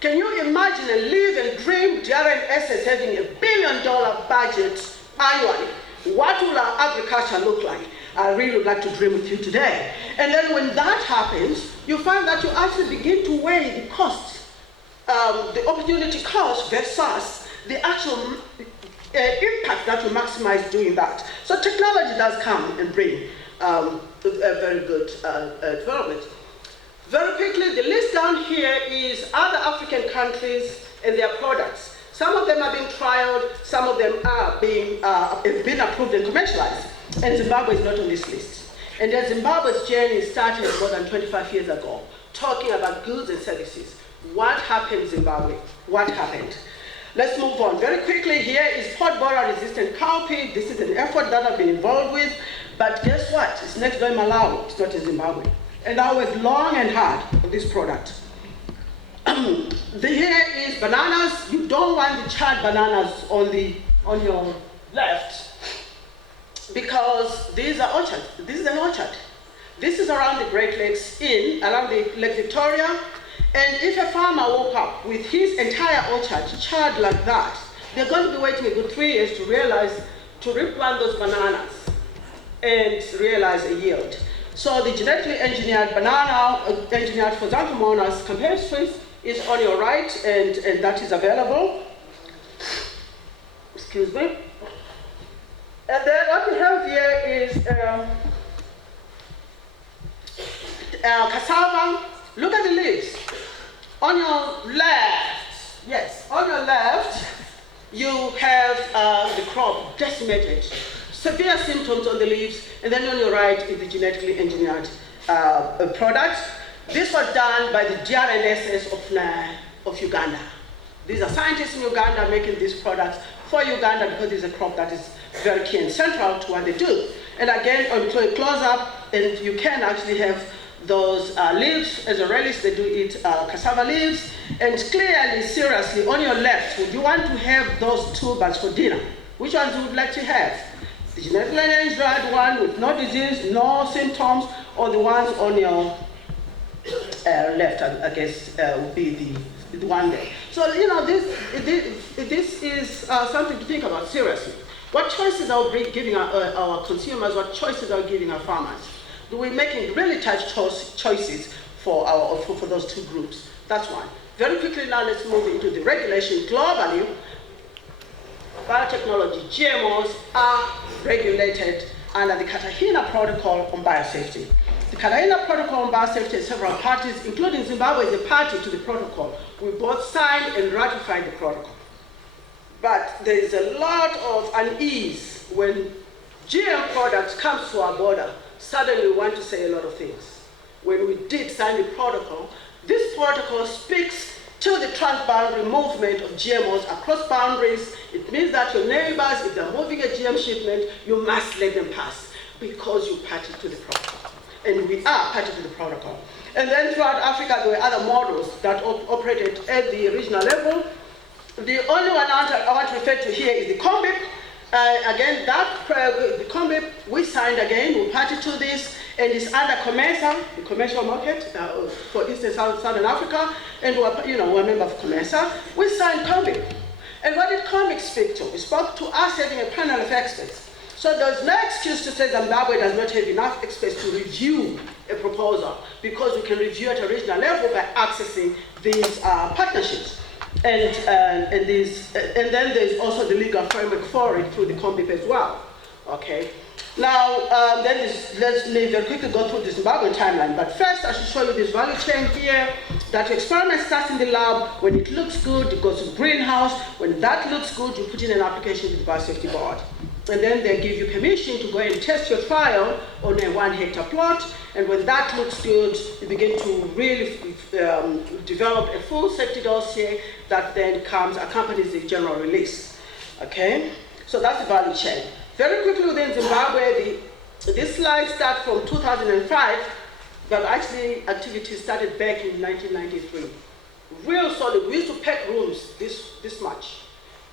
Can you imagine a live and dream DRNSS having $1 billion budget annually? What will our agriculture look like? I really would like to dream with you today. And then when that happens, you find that you actually begin to weigh the costs. The opportunity cost versus the actual impact that we maximize doing that. So technology does come and bring a very good development. Very quickly, the list down here is other African countries and their products. Some of them are being trialed, some of them are being approved and commercialized. And Zimbabwe is not on this list. And Zimbabwe's journey started more than 25 years ago, talking about goods and services. What happened in Zimbabwe? What happened? Let's move on. Very quickly, here is pod borer resistant cowpea. This is an effort that I've been involved with. But guess what? It's next door in Malawi. It's not in Zimbabwe. And I worked long and hard for this product. Here is bananas. You don't want the charred bananas on your left, because these are orchards. This is an orchard. This is around the Great Lakes around the Lake Victoria. And if a farmer woke up with his entire orchard charred like that, they're going to be waiting a good 3 years to replant those bananas and realize a yield. So the genetically engineered banana, engineered for Xanthomonas campestris, is on your right, and that is available. Excuse me. And then what we have here is cassava. Look at the leaves. On your left, yes, on your left, you have the crop decimated. Severe symptoms on the leaves, and then on your right is the genetically engineered product. This was done by the GRNSS of Uganda. These are scientists in Uganda making these products for Uganda because it's a crop that is very key and central to what they do. And again, on a close-up, and you can actually have those leaves as a relish. They do eat cassava leaves. And clearly, seriously, on your left, would you want to have those tubers for dinner? Which ones would you like to have? The genetically engineered one with no disease, no symptoms, or the ones on your left, I guess, would be the one there. So, you know, this is something to think about seriously. What choices are we giving our consumers? What choices are we giving our farmers? Do we making really tough choices for those two groups? That's one. Very quickly now, let's move into the regulation. Globally, biotechnology, GMOs are regulated under the Cartagena Protocol on Biosafety. The Cartagena Protocol on Biosafety has several parties, including Zimbabwe is a party to the protocol. We both signed and ratified the protocol. But there is a lot of unease when GM products come to our border. Suddenly we want to say a lot of things. When we did sign the protocol, this protocol speaks to the transboundary movement of GMOs across boundaries. It means that your neighbors, if they're moving a GM shipment, you must let them pass because you party to the protocol. And we are party to the protocol. And then throughout Africa, there were other models that operated at the regional level. The only one I want to refer to here is the COMBIP. Again, the COMBIP, we signed again, we party to this, and it's under COMESA, the commercial market, for instance, Southern Africa, and we're a member of COMESA. We signed COMBIP. And what did COMBIP speak to? It spoke to us having a panel of experts. So there's no excuse to say Zimbabwe does not have enough experts to review a proposal, because we can review at a regional level by accessing these partnerships. And then there's also the legal framework for it through the COMBIP as well. Okay. Now, let's very quickly go through the Zimbabwean timeline. But first, I should show you this value chain here. That your experiment starts in the lab. When it looks good, it goes to the greenhouse. When that looks good, you put in an application with the Biosafety Board. And then they give you permission to go and test your trial on a 1 hectare plot. And when that looks good, you begin to really develop a full safety dossier that then accompanies the general release. Okay? So that's the value chain. Very quickly within Zimbabwe, this slide starts from 2005, but actually activities started back in 1993. Real solid. We used to pack rooms this much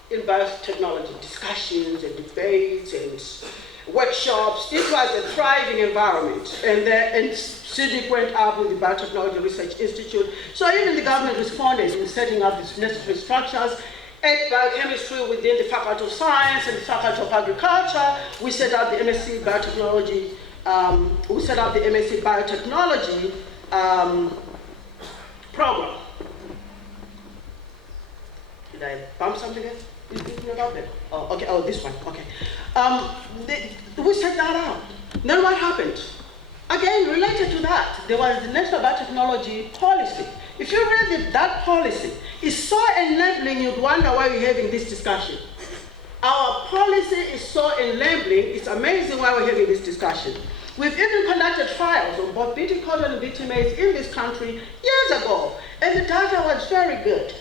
in biotechnology, discussions and debates and workshops. This was a thriving environment. And CIDIC went up with the Biotechnology Research Institute. So even the government responded in setting up these necessary structures. At biochemistry within the Faculty of Science and the Faculty of Agriculture, we set up the MSc Biotechnology. Program. Did I bump something else? Is anything about that? Oh, okay. Oh, this one. Okay. We set that up. Then what happened? Again, related to that, there was the National Biotechnology Policy. If you read that policy, it's so enabling, you'd wonder why we're having this discussion. Our policy is so enabling, it's amazing why we're having this discussion. We've even conducted trials on both BT cotton and BT maize in this country years ago, and the data was very good.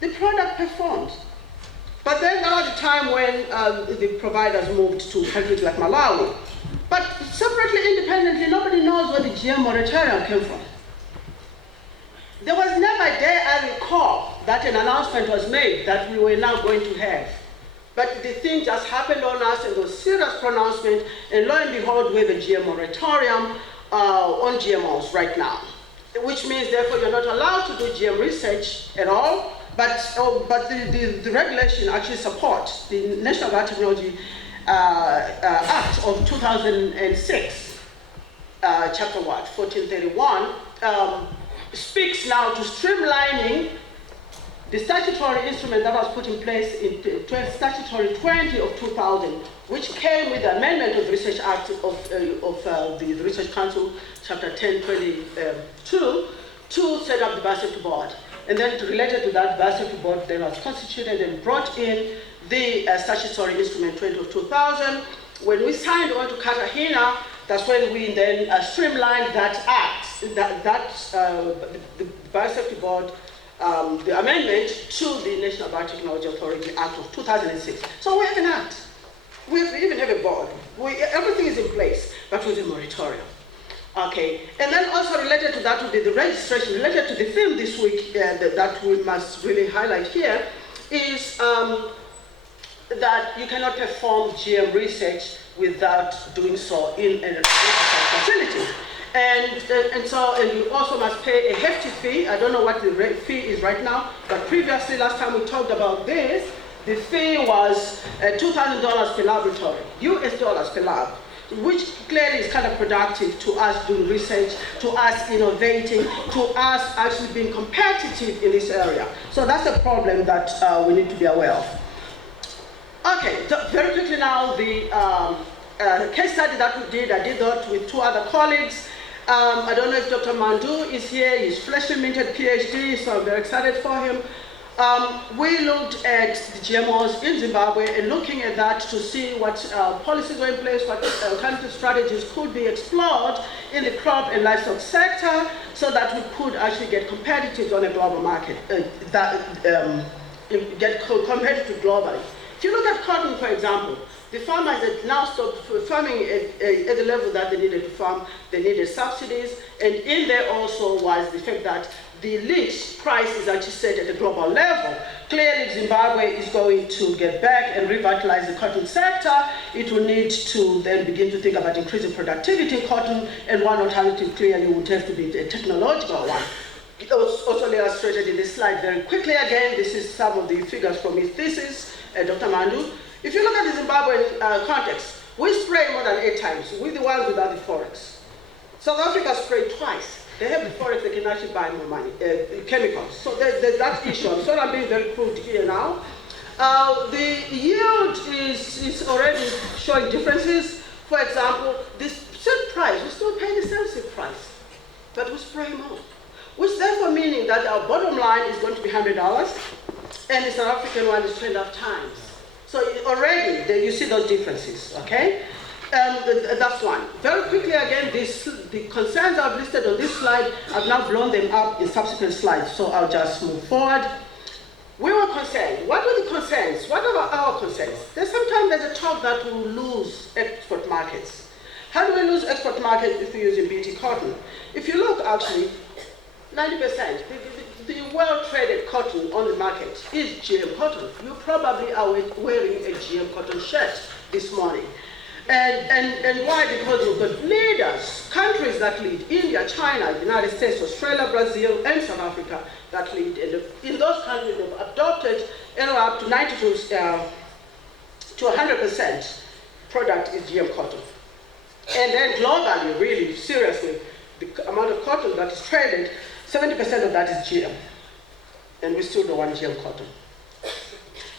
The product performed. But then there was a time when the providers moved to countries like Malawi. But separately, independently, nobody knows where the GM moratorium came from. There was never a day I recall that an announcement was made that we were now going to have. But the thing just happened on us, and there was serious pronouncement, and lo and behold, we have a GM moratorium on GMOs right now. Which means, therefore, you're not allowed to do GM research at all, but the regulation actually supports the National Biotechnology Act of 2006, chapter 1431, speaks now to streamlining the statutory instrument that was put in place in statutory 20 of 2000, which came with the amendment of the Research Act of the Research Council, chapter 1022, to set up the Biosafety Board. And then related to that, the Biosafety Board then was constituted and brought in the statutory instrument 20 of 2000. When we signed on to Cartagena, that's when we then streamlined that act the Biosafety Board, the amendment to the National Biotechnology Authority Act of 2006. So we have an act. We even have a board. Everything is in place, but with a moratorium. Okay, and then also related to that would be the registration. Related to the theme this week that we must really highlight here is that you cannot perform GM research without doing so in a facility. And you also must pay a hefty fee. I don't know what the fee is right now, but previously, last time we talked about this, the fee was $2,000 per laboratory, US dollars per lab, which clearly is kind of productive to us doing research, to us innovating, to us actually being competitive in this area. So that's a problem that we need to be aware of. Okay, so very quickly now, the case study that we did, I did that with two other colleagues. I don't know if Dr. Mandu is here. He's freshly minted PhD, so I'm very excited for him. We looked at the GMOs in Zimbabwe and looking at that to see what policies were in place, what alternative strategies could be explored in the crop and livestock sector so that we could actually get competitive on a global market, get competitive globally. If you look at cotton, for example, the farmers had now stopped farming at the level that they needed to farm. They needed subsidies, and in there also was the fact that the leach price is actually set at a global level. Clearly, Zimbabwe is going to get back and revitalize the cotton sector. It will need to then begin to think about increasing productivity in cotton, and one alternative clearly would have to be a technological one. It was also illustrated in this slide very quickly again. This is some of the figures from his thesis, Dr. Mandu. If you look at the Zimbabwean context, we spray more than 8 times. We're the ones without the forex. South Africa sprayed twice. They have the forex, they can actually buy more money, chemicals. So there's that issue. I'm sorry I'm being very crude here now. The yield is already showing differences. For example, this seed price, we still pay the same seed price, but we spray more. Which therefore meaning that our bottom line is going to be $100, and the South African one is 2.5 times. So already, you see those differences, okay? That's one. Very quickly again, the concerns I've listed on this slide, I've now blown them up in subsequent slides, so I'll just move forward. We were concerned. What were the concerns? What are our concerns? Sometimes there's a talk that we'll lose export markets. How do we lose export markets if we're using BT cotton? If you look, actually, 90%, the well-traded cotton on the market is GM cotton. You probably are wearing a GM cotton shirt this morning. And why? Because we've got leaders, countries that lead, India, China, the United States, Australia, Brazil, and South Africa that lead. And in those countries, they've adopted up to 90 to 100% product is GM cotton. And then globally, really, seriously, the amount of cotton that is traded, 70% of that is GM. And we still don't want GM cotton.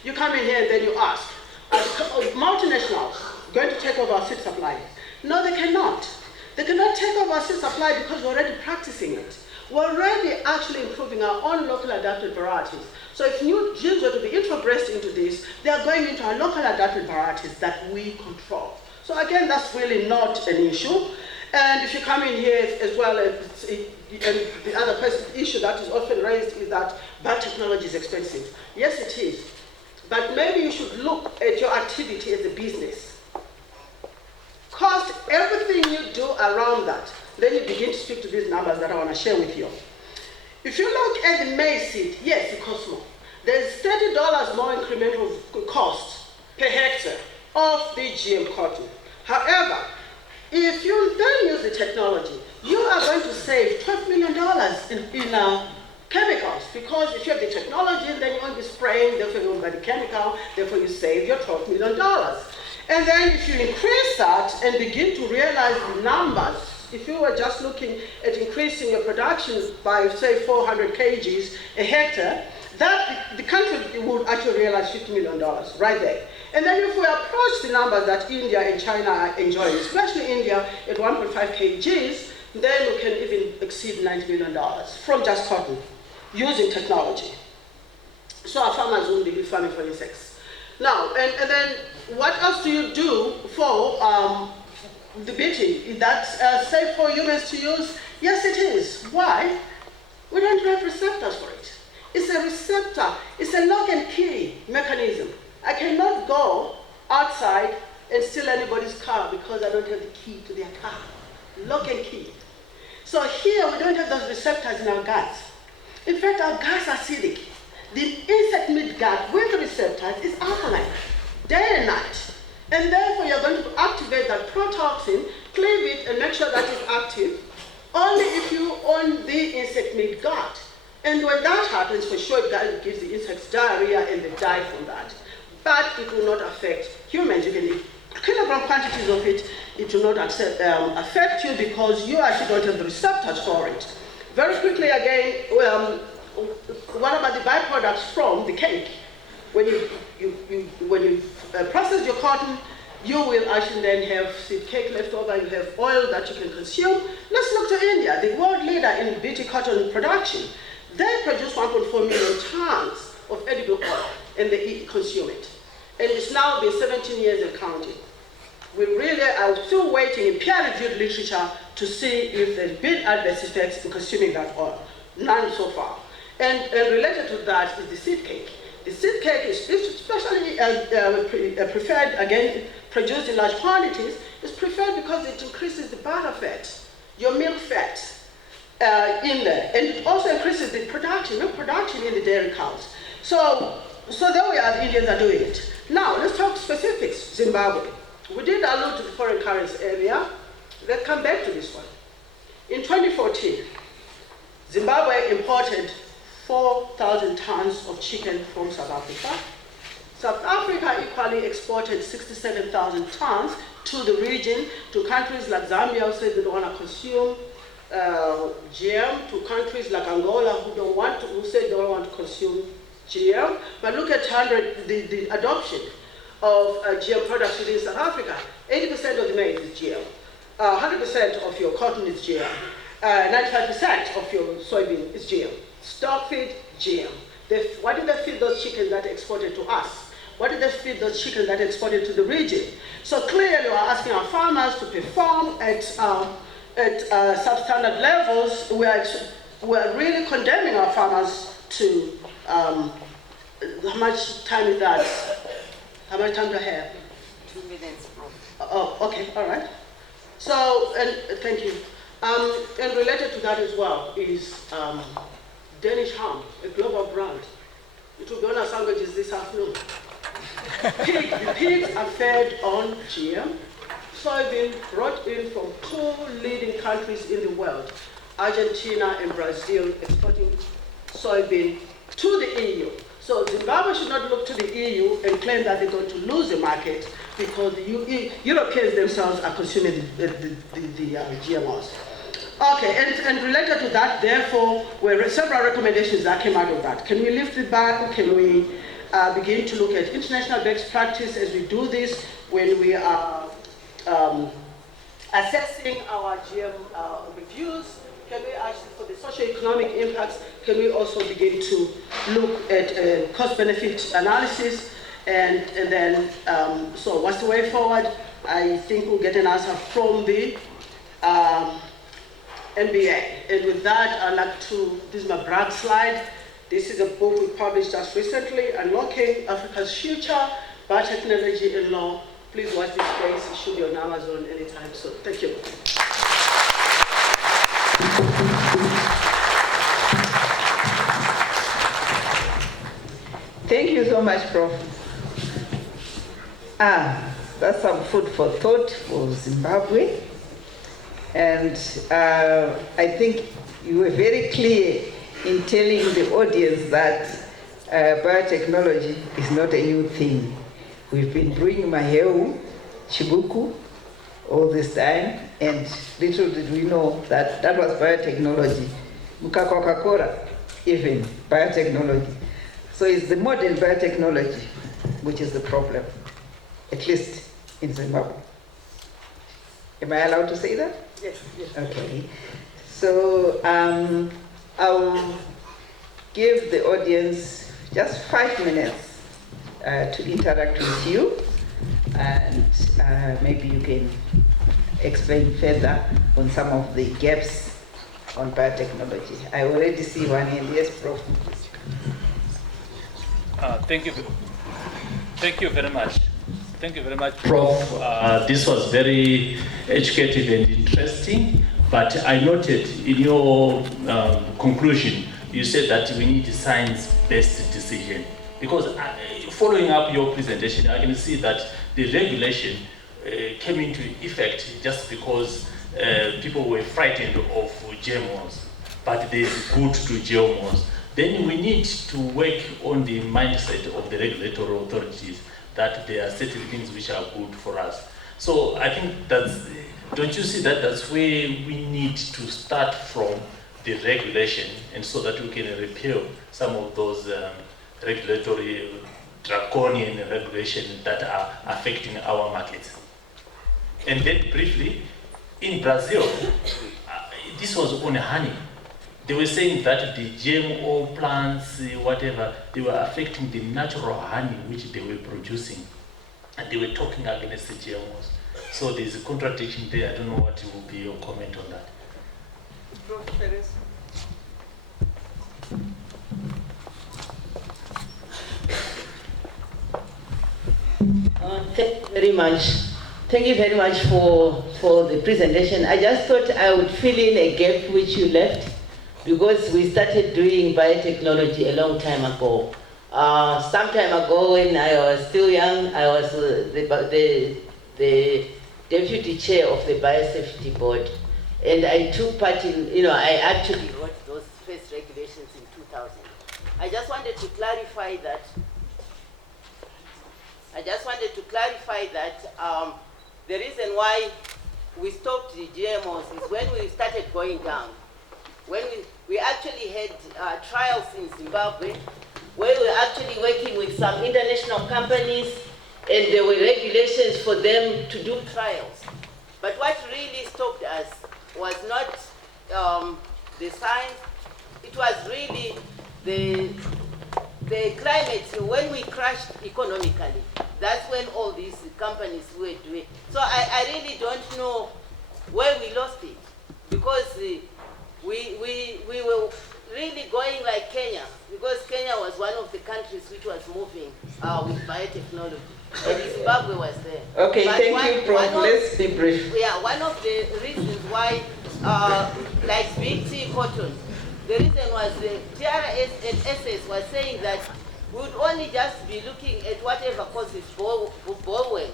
You come in here and then you ask, are multinationals going to take over our seed supply? No, they cannot. They cannot take over our seed supply because we're already practicing it. We're already actually improving our own local adapted varieties. So if new genes were to be introgressed into this, they are going into our local adapted varieties that we control. So again, that's really not an issue. And if you come in here as well, and the other issue that is often raised is that biotechnology is expensive. Yes, it is. But maybe you should look at your activity as a business. Cost everything you do around that. Then you begin to speak to these numbers that I want to share with you. If you look at the maize seed, yes, it costs more. There's $30 more incremental cost per hectare of the GM cotton. However, if you then use the technology, you are going to save $12 million in chemicals, because if you have the technology, then you won't be spraying, therefore you won't buy the chemical, therefore you save your $12 million. And then if you increase that and begin to realize the numbers, if you were just looking at increasing your production by, say, 400 kgs a hectare, that the country would actually realize $50 million right there. And then if we approach the numbers that India and China are enjoying, especially India at 1.5 kgs, then we can even exceed $90 million from just cotton, using technology. So our farmers won't be farming for insects. Now, and then what else do you do for the BT? That's safe for humans to use? Yes, it is. Why? We don't have receptors for it. It's a receptor. It's a lock and key mechanism. I cannot go outside and steal anybody's car because I don't have the key to their car. Lock and key. So here we don't have those receptors in our guts. In fact, our guts are acidic. The insect meat gut with the receptors is alkaline, day and night. And therefore you're going to activate that protoxin, cleave it and make sure that it's active, only if you own the insect meat gut. And when that happens, for sure it gives the insects diarrhea and they die from that. But it will not affect humans. You can eat kilogram quantities of it, it will not affect you because you actually don't have the receptors for it. Very quickly again, what about the byproducts from the cake? When you process your cotton, you will actually then have seed cake left over, you have oil that you can consume. Let's look to India, the world leader in BT cotton production. They produce 1.4 million tons of edible oil and they consume it. And it's now been 17 years and counting. We really are still waiting in peer-reviewed literature to see if there's been adverse effects in consuming that oil. None so far. And related to that is the seed cake. The seed cake is especially preferred, again, produced in large quantities, is preferred because it increases the butter fat, your milk fat in there. And it also increases the production, milk production in the dairy cows. So there we are, the Indians are doing it. Now, let's talk specifics, Zimbabwe. We did allude to the foreign currency earlier. Let's come back to this one. In 2014, Zimbabwe imported 4,000 tons of chicken from South Africa. South Africa equally exported 67,000 tons to the region, to countries like Zambia who said they don't want to consume GM, to countries like Angola who said they don't want to consume GM. But look at the adoption of GM products within South Africa. 80% of the maize is GM. 100% of your cotton is GM. 95% of your soybean is GM. Stock feed, GM. What did they feed those chickens that exported to us? What did they feed those chickens that exported to the region? So clearly we're asking our farmers to perform at substandard levels. We're really condemning our farmers to, how much time is that? How much time do I have? 2 minutes, Prof. Oh, okay, all right. So, and thank you. And related to that as well is Danish ham, a global brand. It will be on our sandwiches this afternoon. The pigs are fed on GM, soybean brought in from 2 leading countries in the world, Argentina and Brazil, exporting soybean to the EU. So Zimbabwe should not look to the EU and claim that they're going to lose the market because the Europeans themselves are consuming the GMOs. Okay, and related to that, therefore, were several recommendations that came out of that. Can we lift the ban? Can we begin to look at international best practice as we do this when we are assessing our GM reviews? Can we actually, for the socio-economic impacts, can we also begin to look at cost-benefit analysis? And then, so what's the way forward? I think we'll get an answer from the NBA. And with that, I'd like to, this is my brag slide. This is a book we published just recently, Unlocking Africa's Future, Biotechnology and Law. Please watch this space. It should be on Amazon anytime. So thank you. Thank you so much, Prof. That's some food for thought for Zimbabwe. And I think you were very clear in telling the audience that biotechnology is not a new thing. We've been doing Maheu, Chibuku, all this time, and little did we know that that was biotechnology. Coca-Cola, even biotechnology. So it's the modern biotechnology which is the problem, at least in Zimbabwe. Am I allowed to say that? Yes, yes. Okay. So I'll give the audience just 5 minutes to interact with you, and maybe you can explain further on some of the gaps on biotechnology. I already see one hand. Yes, Prof. Thank you. Thank you very much. Thank you very much, Prof. This was very educative and interesting, but I noted in your conclusion, you said that we need a science-based decision. Because following up your presentation, I can see that the regulation came into effect just because people were frightened of GMOs, but there's good to GMOs. Then we need to work on the mindset of the regulatory authorities that there are certain things which are good for us. So I think that's, don't you see that that's where we need to start from the regulation, and so that we can repeal some of those regulatory draconian regulations that are affecting our markets. And then briefly, in Brazil, this was on honey. They were saying that the GMO plants, whatever, they were affecting the natural honey which they were producing. And they were talking against the GMOs. So there's a contradiction there. I don't know what will be your comment on that. Thank you very much. Thank you very much for the presentation. I just thought I would fill in a gap which you left, because we started doing biotechnology a long time ago. Some time ago, when I was still young, I was the deputy chair of the biosafety board. And I took part in, I actually wrote those first regulations in 2000. I just wanted to clarify that the reason why we stopped the GMOs is when we started going down. When we actually had trials in Zimbabwe, where we were actually working with some international companies, and there were regulations for them to do trials. But what really stopped us was not the science, it was really the climate. When we crashed economically, that's when all these companies were doing. So I really don't know where we lost it, because we were really going like Kenya, because Kenya was one of the countries which was moving with biotechnology. And Zimbabwe was there. Okay, but thank you, Prof. Let's be brief. Yeah, one of the reasons why, like BT cotton, the reason was the TRS and SS was saying that we would only just be looking at whatever causes bollworms,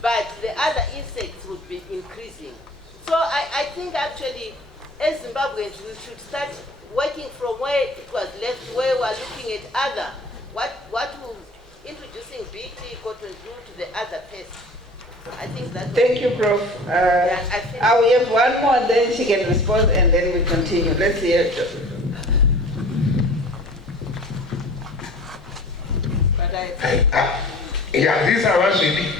but the other insects would be increasing. So I think actually, as Zimbabweans, we should start working from where it was left, where we are looking at other, what will introducing BT cotton do to the other pests. I think that's... Thank you, Prof. We have one more, then she can respond, and then we continue. Let's hear it. Yeah, these are actually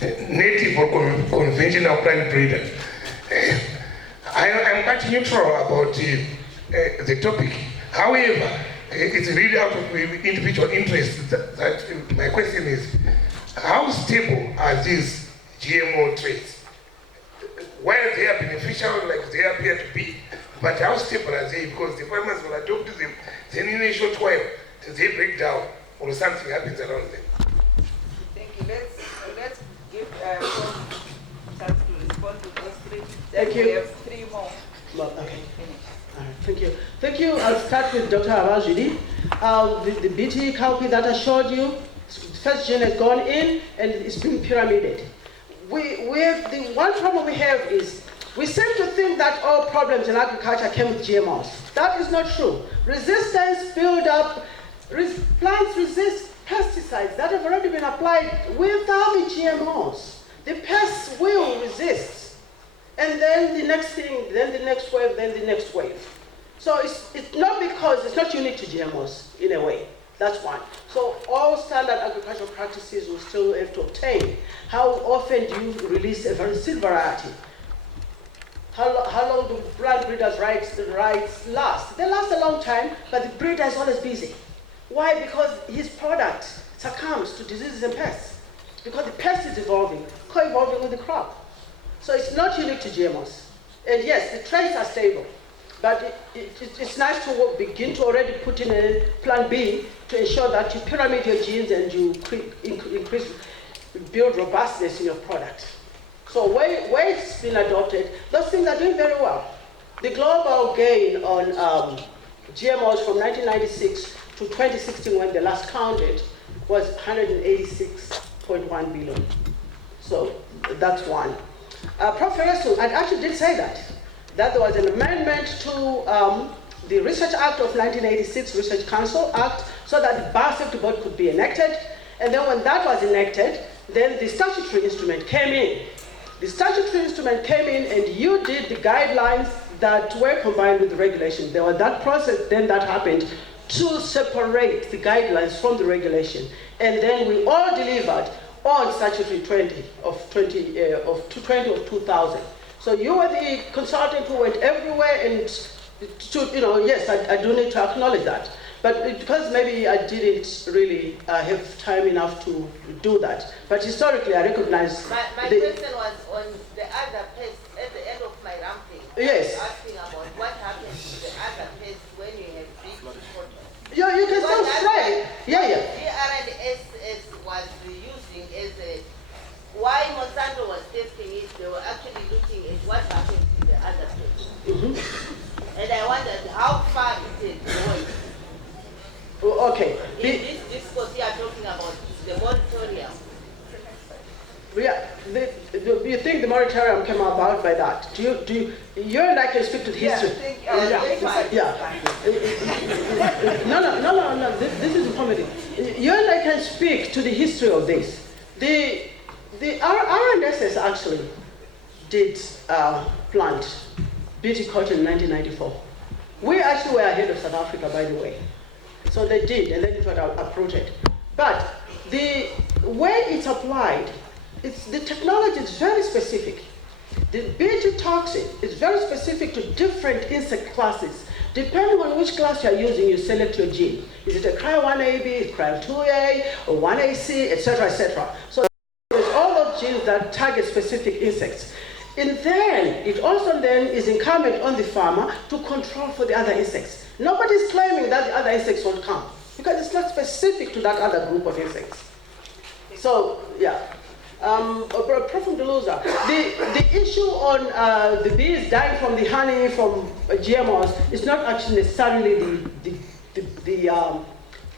native or conventional plant breeders. I'm quite neutral about the topic. However, it's really out of individual interest that my question is, how stable are these GMO traits? While they are beneficial, like they appear to be, but how stable are they? Because the farmers will adopt them, then in a short while, they break down or something happens around them. Thank you. Let's give Prof chance to respond to those three. Thank you. We have three more. Okay. All right, thank you. Thank you. I'll start with Dr. Abajidi. The BT cowpea that I showed you, first gene has gone in and it's been pyramided. The one problem we have is we seem to think that all problems in agriculture came with GMOs. That is not true. Resistance build up, plants resist pesticides that have already been applied without the GMOs. The pests will resist. And then the next thing, then the next wave, then the next wave. So it's not because it's not unique to GMOs in a way. That's one. So all standard agricultural practices will still have to obtain. How often do you release a very seed variety? How long do plant breeders' rights last? They last a long time, but the breeder is always busy. Why? Because his product succumbs to diseases and pests. Because the pest is evolving, co-evolving with the crop. So it's not unique to GMOs. And yes, the traits are stable. But it's nice to begin to already put in a plan B to ensure that you pyramid your genes and you build robustness in your product. So where it's been adopted, those things are doing very well. The global gain on GMOs from 1996 to 2016, when they last counted, was 186.1 billion. So that's one. Professor, I actually did say that there was an amendment to the Research Act of 1986, Research Council Act, so that the Biosafety Board could be enacted. And then when that was enacted, then the statutory instrument came in. The statutory instrument came in and you did the guidelines that were combined with the regulation. There was that process then that happened to separate the guidelines from the regulation. And then we all delivered on statutory 20 of 2000. So you were the consultant who went everywhere and yes, I do need to acknowledge that. But because maybe I didn't really have time enough to do that. But historically, I recognize... My question was on the other pest at the end of my ramping. Yes. I was asking about what happens to the other pests when you have big photos. Yeah, you can still spray. Yeah. GRNSS was using as a... Why Monsanto was testing it, they were actually looking at what happens to the other pests. Mm-hmm. And I wondered how far it is going. Okay. In this discourse you are talking about the moratorium. Yeah, do you think the moratorium came about by that? You and I can speak to the history. No, this is informative. You and I can speak to the history of this. Our ancestors actually did plant BT cotton in 1994. We actually were ahead of South Africa, by the way. So they did, and then it was uprooted. But the way it's applied, the technology is very specific. The BT toxin is very specific to different insect classes. Depending on which class you're using, you select your gene. Is it a Cry1AB, is it Cry2A, or 1AC, etc., etc. So there's all those genes that target specific insects. And then, it also then is incumbent on the farmer to control for the other insects. Nobody's claiming that the other insects won't come, because it's not specific to that other group of insects. So, yeah. Professor Delusa, the issue on the bees dying from the honey from GMOs is not actually necessarily the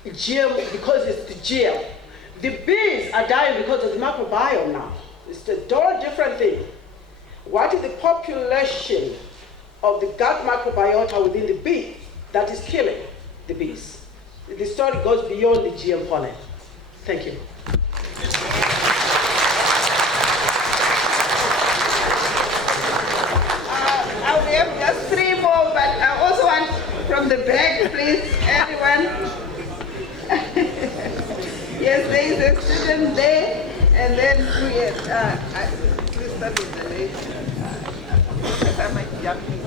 GM, because it's the GM. The bees are dying because of the microbiome now. It's a totally different thing. What is the population of the gut microbiota within the bee that is killing the bees? The story goes beyond the GM pollen. Thank you. We have just 3 more, but I also want from the back, please, everyone. Yes, there is a student there, and then we please start with the lady. Professor might jump in.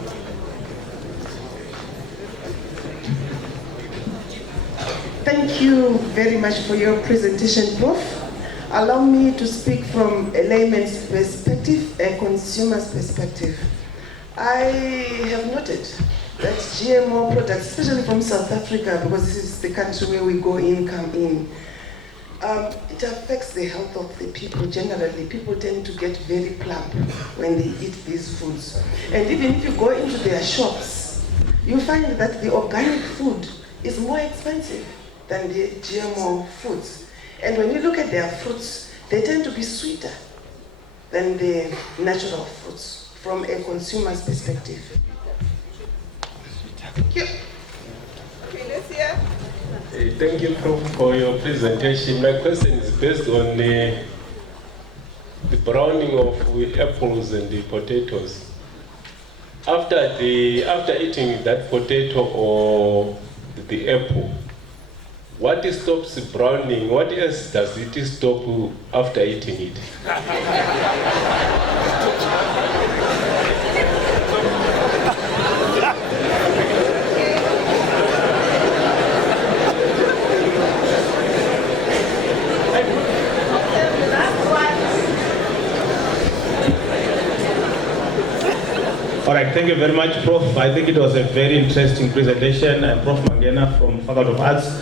Thank you very much for your presentation, Prof. Allow me to speak from a layman's perspective, a consumer's perspective. I have noted that GMO products, especially from South Africa, because this is the country where we go in, come in, it affects the health of the people generally. People tend to get very plump when they eat these foods. And even if you go into their shops, you find that the organic food is more expensive than the GMO foods. And when you look at their fruits, they tend to be sweeter than the natural fruits from a consumer's perspective. Thank you. Felicia? Thank you, Prof, for your presentation. My question is based on the browning of apples and the potatoes. After eating that potato or the apple, what stops browning? What else does it stop after eating it? All right, Thank you very much, Prof. I think it was a very interesting presentation. I'm Prof. Mangena from Faculty of Arts.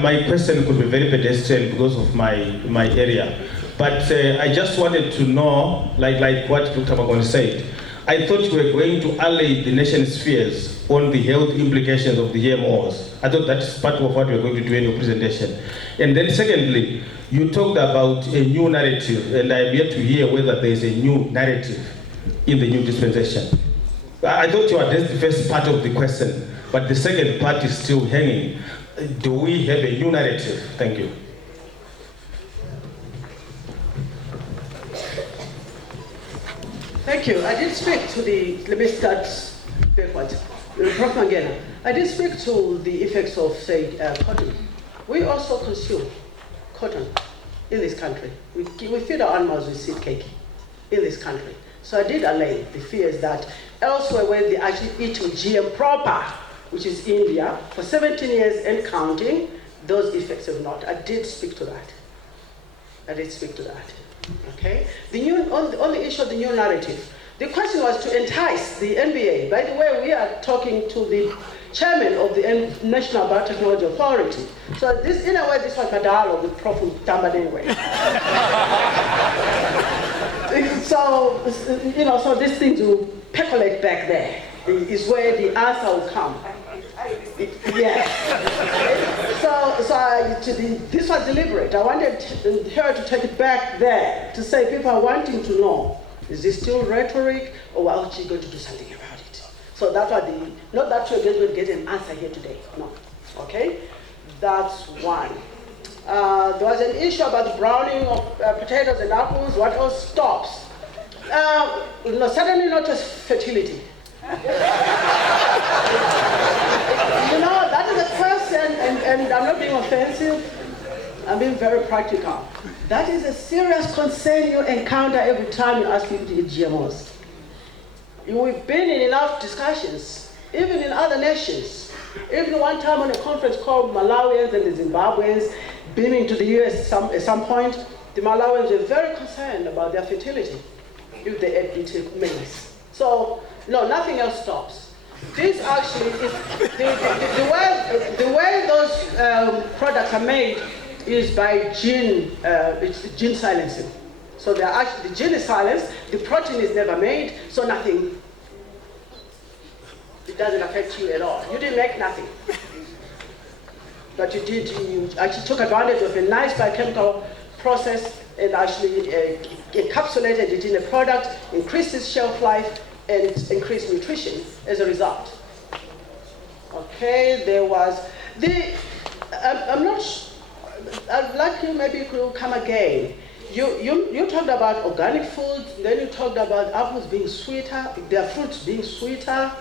My question could be very pedestrian because of my area. But I just wanted to know, like what Dr. Magoni said, I thought you were going to allay the nation's fears on the health implications of the GMOs. I thought that's part of what you were going to do in your presentation. And then secondly, you talked about a new narrative, and I'm yet to hear whether there is a new narrative in the new dispensation. I thought you addressed the first part of the question, but the second part is still hanging. Do we have a new narrative? Thank you. Thank you. I did speak to let me start backwards. Prof. Mangena, I did speak to the effects of, say, cotton. We also consume cotton in this country. We feed our animals with seed cake in this country. So I did allay the fears that elsewhere where they actually eat with GM proper, which is India, for 17 years and counting, those effects have not. I did speak to that. Okay? On the issue of the new narrative, the question was to entice the NBA. By the way, we are talking to the chairman of the National Biotechnology Authority. So this, in a way, this was my dialogue with Prof. Tamba anyway. So these things will percolate back there. Is where the answer will come. Yes. This was deliberate. I wanted her to take it back there to say people are wanting to know, is this still rhetoric or are she going to do something about it? So that's why not that you're going to get an answer here today. No. Okay? That's one. There was an issue about the browning of potatoes and apples. What else stops? Certainly not just fertility. That is a question, and I'm not being offensive, I'm being very practical. That is a serious concern you encounter every time you ask people to eat GMOs. We've been in enough discussions, even in other nations. Even one time on a conference called Malawians and the Zimbabweans beaming to the US at some point, the Malawians were very concerned about their fertility if they ate maize. So, no, nothing else stops. This actually is, the way those products are made is by gene silencing. So the gene is silenced, the protein is never made, so nothing, it doesn't affect you at all. You didn't make nothing. But you actually took advantage of a nice biochemical process and actually encapsulated it in a product, increased its shelf life, and increased nutrition as a result. Okay, there was I'm not. I'd like you maybe you could come again. You talked about organic food, then you talked about apples being sweeter, their fruits being sweeter.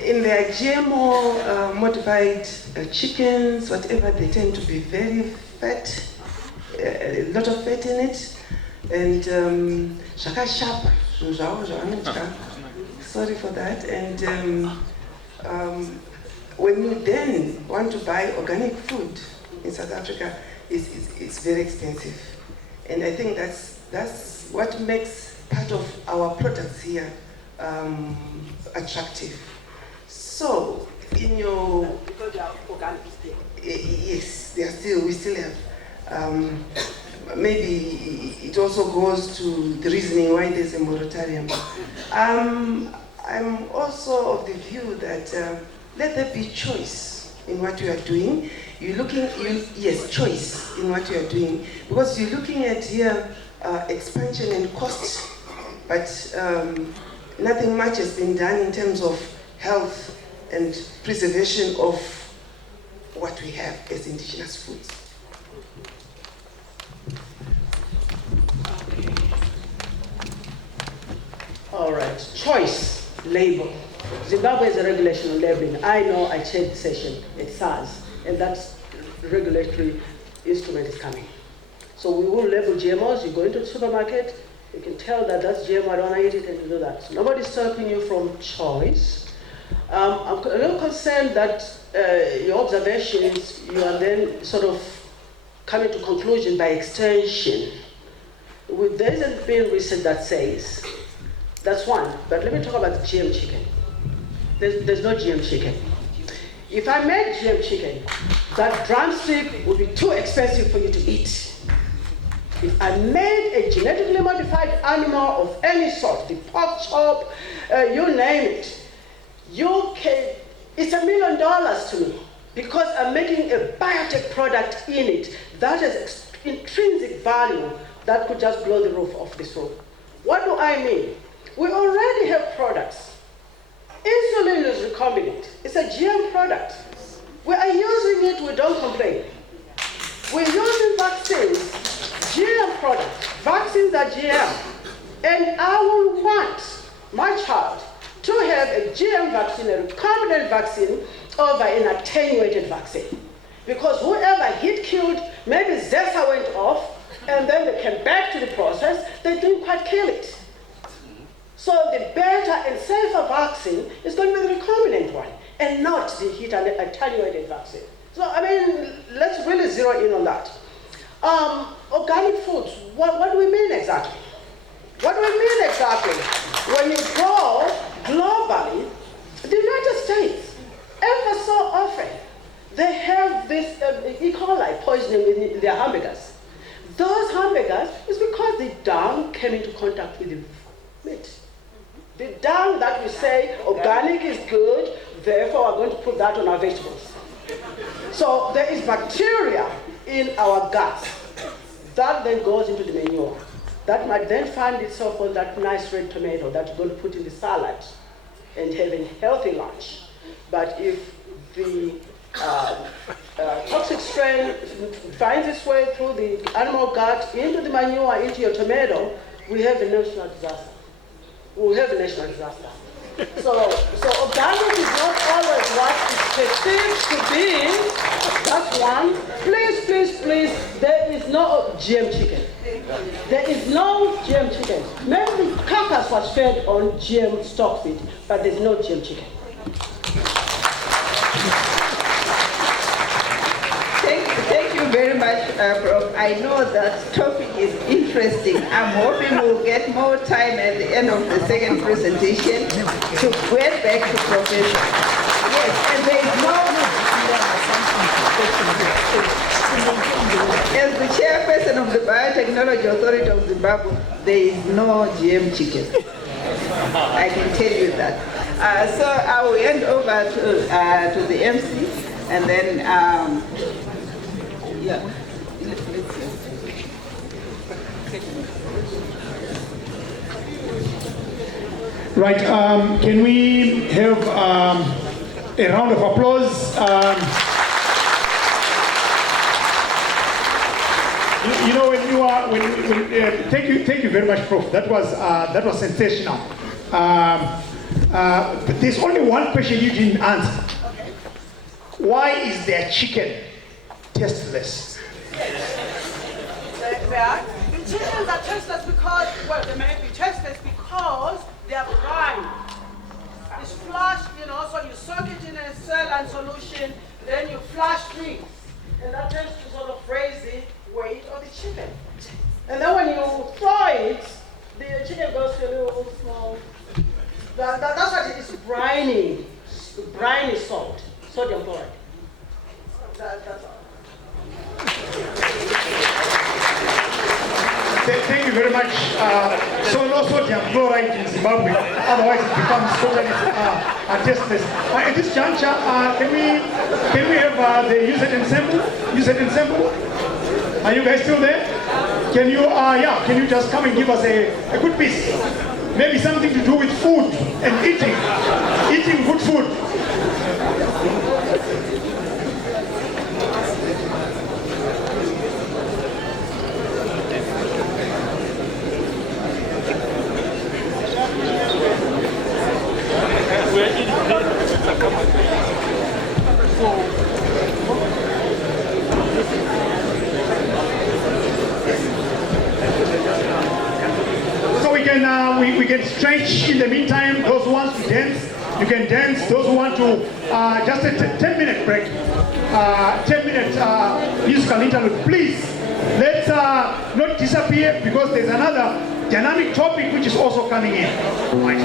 In their GMO modified chickens, whatever, they tend to be very fat, a lot of fat in it, and shaka sharp, sorry for that. And when you then want to buy organic food in South Africa, it's very expensive. And I think that's what makes part of our products here attractive. So, in your... Because they are organic still. Yes, we still have. Maybe it also goes to the reasoning why there's a moratorium. I'm also of the view that let there be choice in what you are doing. Choice in what you are doing. Because you're looking at here expansion and cost, but nothing much has been done in terms of health and preservation of what we have as indigenous foods. All right, choice, label. Zimbabwe is a regulation on labeling. I know I chaired the session at SARS, and that regulatory instrument is coming. So we will label GMOs. You go into the supermarket, you can tell that that's GMO, I don't want to eat it, and you do that. So nobody's stopping you from choice. I'm a little concerned that your observations, you are then sort of coming to conclusion by extension. There hasn't been research that says, that's one, but let me talk about the GM chicken. There's no GM chicken. If I made GM chicken, that drumstick would be too expensive for you to eat. If I made a genetically modified animal of any sort, the pork chop, you name it, it's $1 million to me because I'm making a biotech product in it that has intrinsic value that could just blow the roof off this room. What do I mean? We already have products. Insulin is recombinant. It's a GM product. We are using it, we don't complain. We're using vaccines, GM products. Vaccines are GM. And I will want my child to have a GM vaccine, a recombinant vaccine, over an attenuated vaccine. Because whoever hit killed, maybe Zesa went off, and then they came back to the process, they didn't quite kill it. So the better and safer vaccine is going to be the recombinant one, and not the hit and attenuated vaccine. So, I mean, let's really zero in on that. Organic foods, what do we mean exactly? What do we mean exactly? When you go globally, the United States, ever so often, they have this E. coli poisoning in their hamburgers. Those hamburgers is because the dung came into contact with the meat. The dung that we say organic is good, therefore we're going to put that on our vegetables. So there is bacteria in our guts that then goes into the manure. That might then find itself on that nice red tomato that you're going to put in the salad and have a healthy lunch. But if the toxic strain finds its way through the animal gut into the manure, into your tomato, we have a national disaster. We'll have a national disaster. So organic is not always what it's perceived to be. That's one. Please, please, please, there is no GM chicken. There is no GM chicken. Maybe the carcass was fed on GM stock feed, but there's no GM chicken. Thank you very much, Prof. I know that topic is interesting. I'm hoping we'll get more time at the end of the second presentation to get back to Professor. Yes, and there is no... As the chairperson of the Biotechnology Authority of Zimbabwe, there is no GM chicken. I can tell you that. So I will hand over to the MC, and then, yeah. Right, can we have a round of applause? You know, when you are, thank you very much, Prof. That was sensational. But there's only one question you didn't answer. Why is their chicken tasteless? The chickens are tasteless because, well, they may be tasteless because they are brine. It's flushed, you know, so you soak it in a saline solution, then you flush things. And that tends to sort of raise the weight of the chicken. And then when you throw it, the chicken goes to a little small. That's what it is, briny. Briny salt, sodium chloride. That's all. Thank you very much. So no sodium chloride in Zimbabwe, otherwise it becomes totally tasteless. At this juncture, can we have the user and sample? Are you guys still there? Can you just come and give us a good piece? Maybe something to do with food and eating good food. So we can stretch in the meantime. Those who want to dance, You can dance. Those who want to, just a 10-minute break, 10-minute musical interlude. Please, let's not disappear because there's another dynamic topic which is also coming in. Right.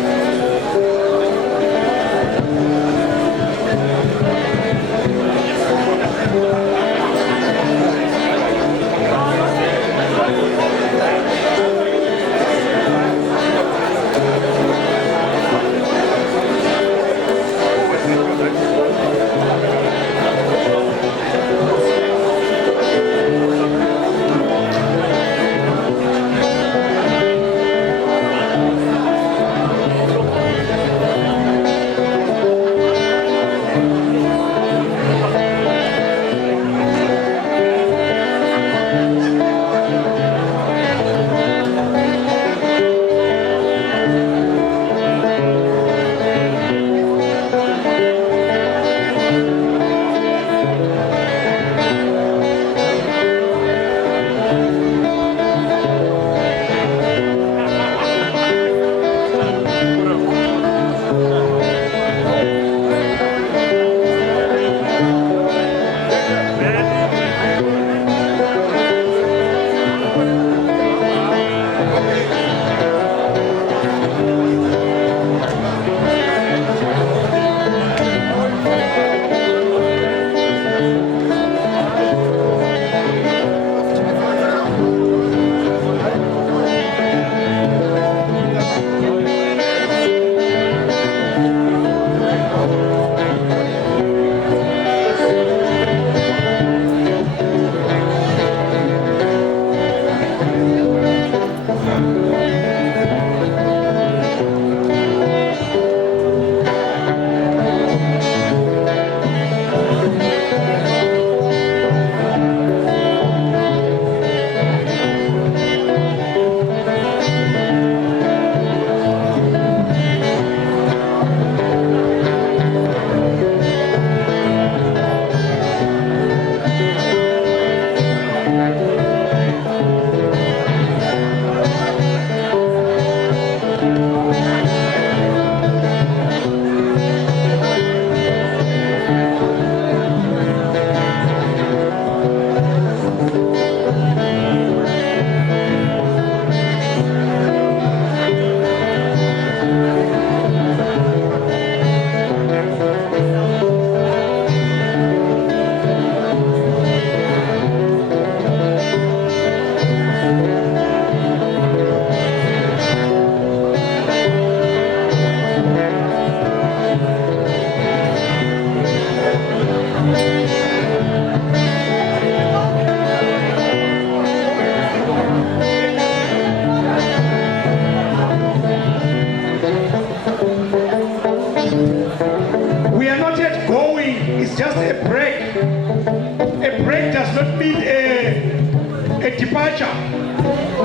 Departure.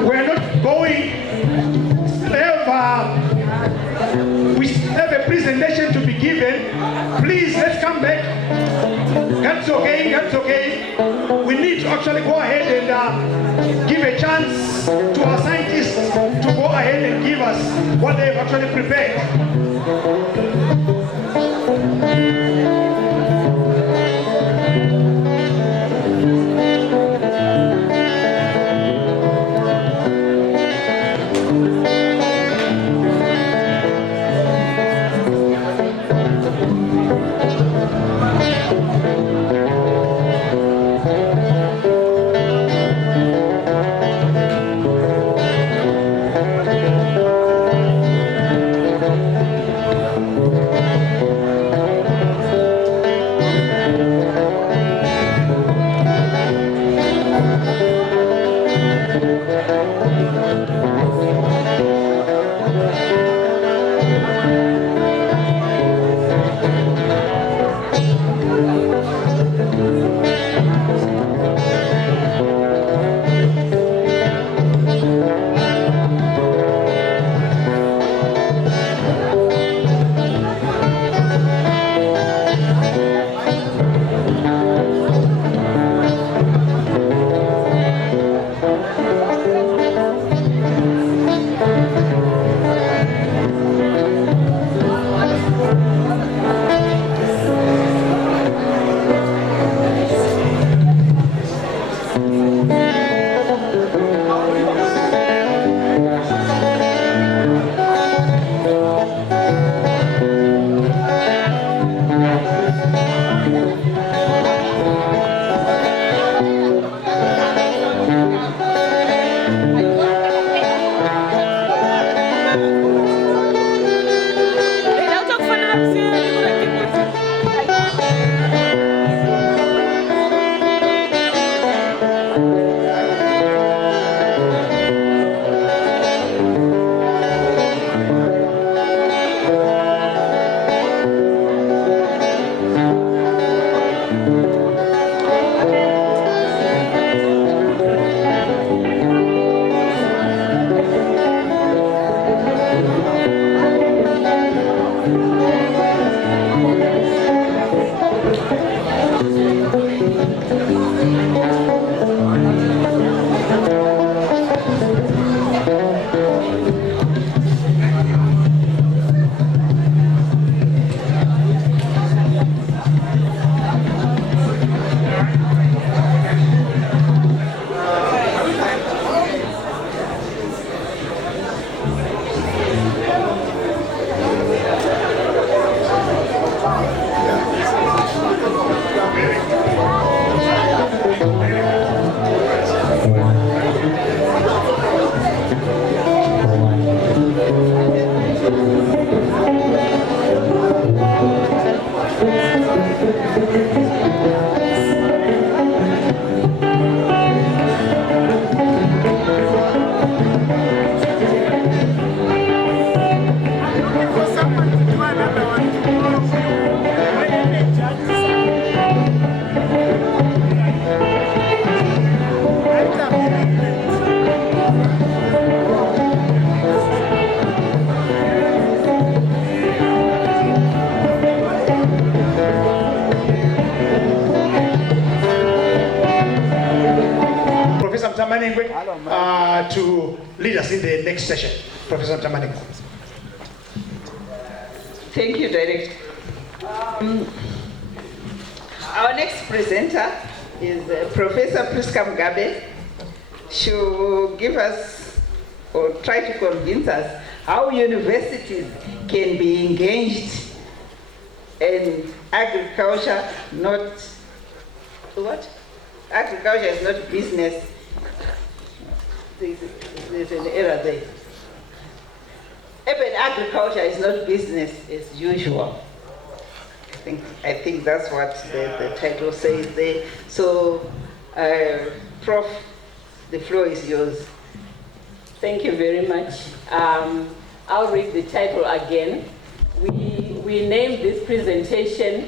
We're not going. We have a presentation to be given. Please, let's come back. That's okay. That's okay. We need to actually go ahead and give a chance to our scientists to go ahead and give us what they've actually prepared. To lead us in the next session. Professor Tamanengwe. Thank you, Director. Our next presenter is Professor Priska Mugabe. She will give us or try to convince us how universities can be engaged in agriculture, not what? Agriculture is not business. There's an error there. Urban agriculture is not business as usual. I think that's what the title says there. So, Prof, the floor is yours. Thank you very much. I'll read the title again. We named this presentation,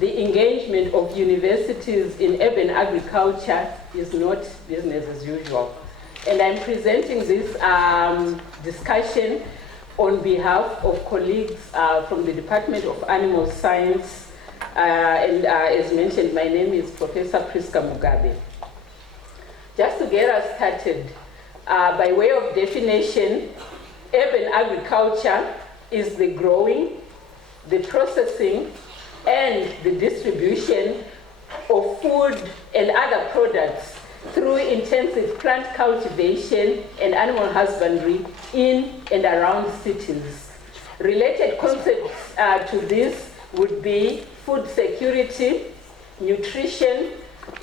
"The Engagement of Universities in Urban Agriculture is Not Business as Usual." And I'm presenting this discussion on behalf of colleagues from the Department of Animal Science. As mentioned, my name is Professor Priska Mugabe. Just to get us started, by way of definition, urban agriculture is the growing, the processing, and the distribution of food and other products through intensive plant cultivation and animal husbandry in and around cities. Related concepts to this would be food security, nutrition,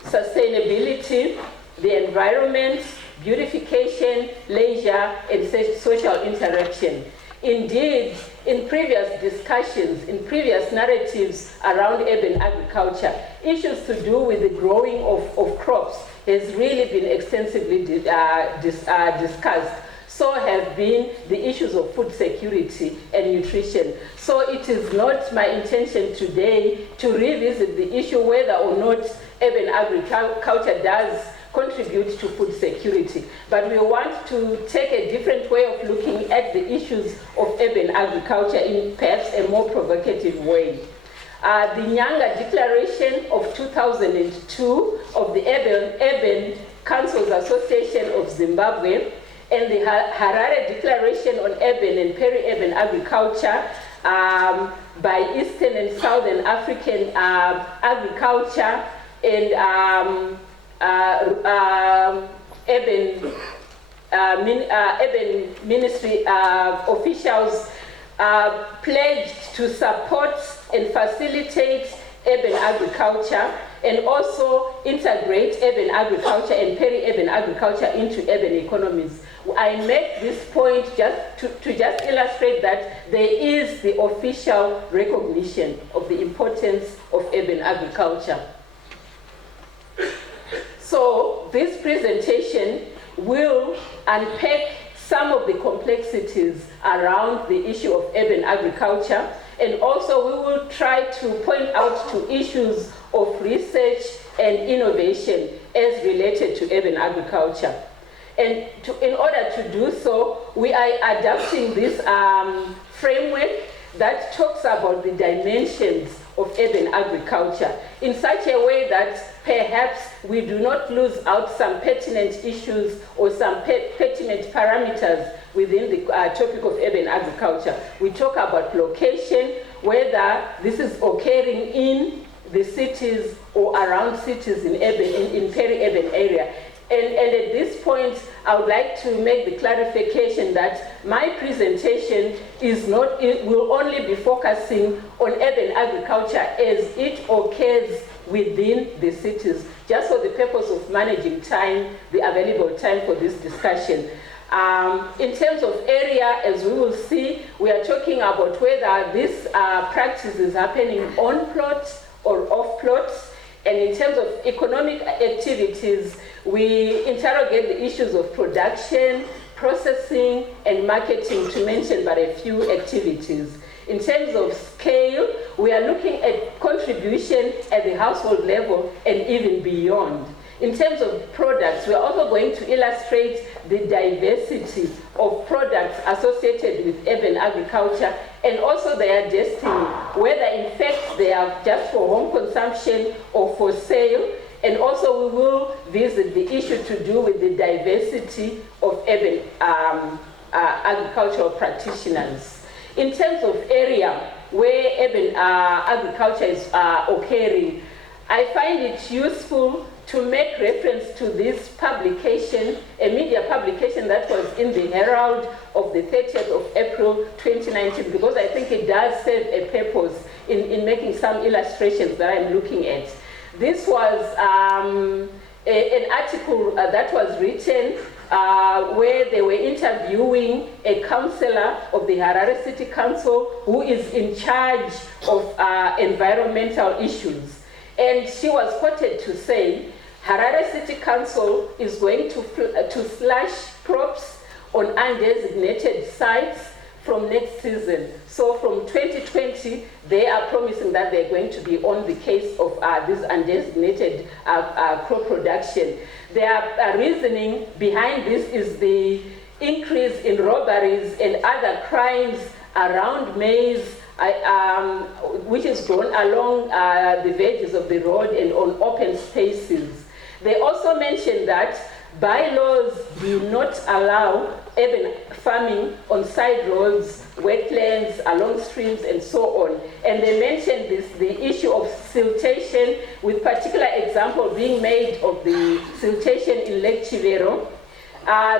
sustainability, the environment, beautification, leisure, and social interaction. Indeed, in previous discussions, in previous narratives around urban agriculture, issues to do with the growing of crops has really been extensively discussed. So have been the issues of food security and nutrition. So it is not my intention today to revisit the issue whether or not urban agriculture does contribute to food security. But we want to take a different way of looking at the issues of urban agriculture in perhaps a more provocative way. The Nyanga Declaration of 2002 of the Urban Councils Association of Zimbabwe and the Harare Declaration on Urban and Peri-Urban Agriculture by Eastern and Southern African Agriculture and urban ministry officials pledged to support and facilitate urban agriculture and also integrate urban agriculture and peri-urban agriculture into urban economies. I make this point just to just illustrate that there is the official recognition of the importance of urban agriculture. So this presentation will unpack some of the complexities around the issue of urban agriculture, and also we will try to point out to issues of research and innovation as related to urban agriculture. And in order to do so, we are adopting this framework that talks about the dimensions of urban agriculture in such a way that perhaps we do not lose out some pertinent issues or some pertinent parameters within the topic of urban agriculture. We talk about location, whether this is occurring in the cities or around cities in peri-urban area. And at this point, I would like to make the clarification that my presentation will only be focusing on urban agriculture as it occurs within the cities, just for the purpose of managing time, the available time for this discussion. In terms of area, as we will see, we are talking about whether this practice is happening on plots or off plots. And in terms of economic activities, we interrogate the issues of production, processing, and marketing, to mention but a few activities. In terms of scale, we are looking at contribution at the household level and even beyond. In terms of products, we are also going to illustrate the diversity of products associated with urban agriculture and also their destiny, whether in fact they are just for home consumption or for sale. And also we will visit the issue to do with the diversity of urban agricultural practitioners. In terms of area where urban agriculture is occurring, I find it useful to make reference to this publication, a media publication that was in the Herald of the 30th of April 2019, because I think it does serve a purpose in making some illustrations that I'm looking at. This was an article that was written where they were interviewing a councillor of the Harare City Council who is in charge of environmental issues. And she was quoted to say, Harare City Council is going to slash crops on undesignated sites from next season. So from 2020, they are promising that they're going to be on the case of this undesignated crop production. Their reasoning behind this is the increase in robberies and other crimes around maize, which is grown along the verges of the road and on open spaces. They also mentioned that bylaws do not allow urban farming on side roads, wetlands, along streams, and so on. And they mentioned the issue of siltation, with particular example being made of the siltation in Lake Chivero.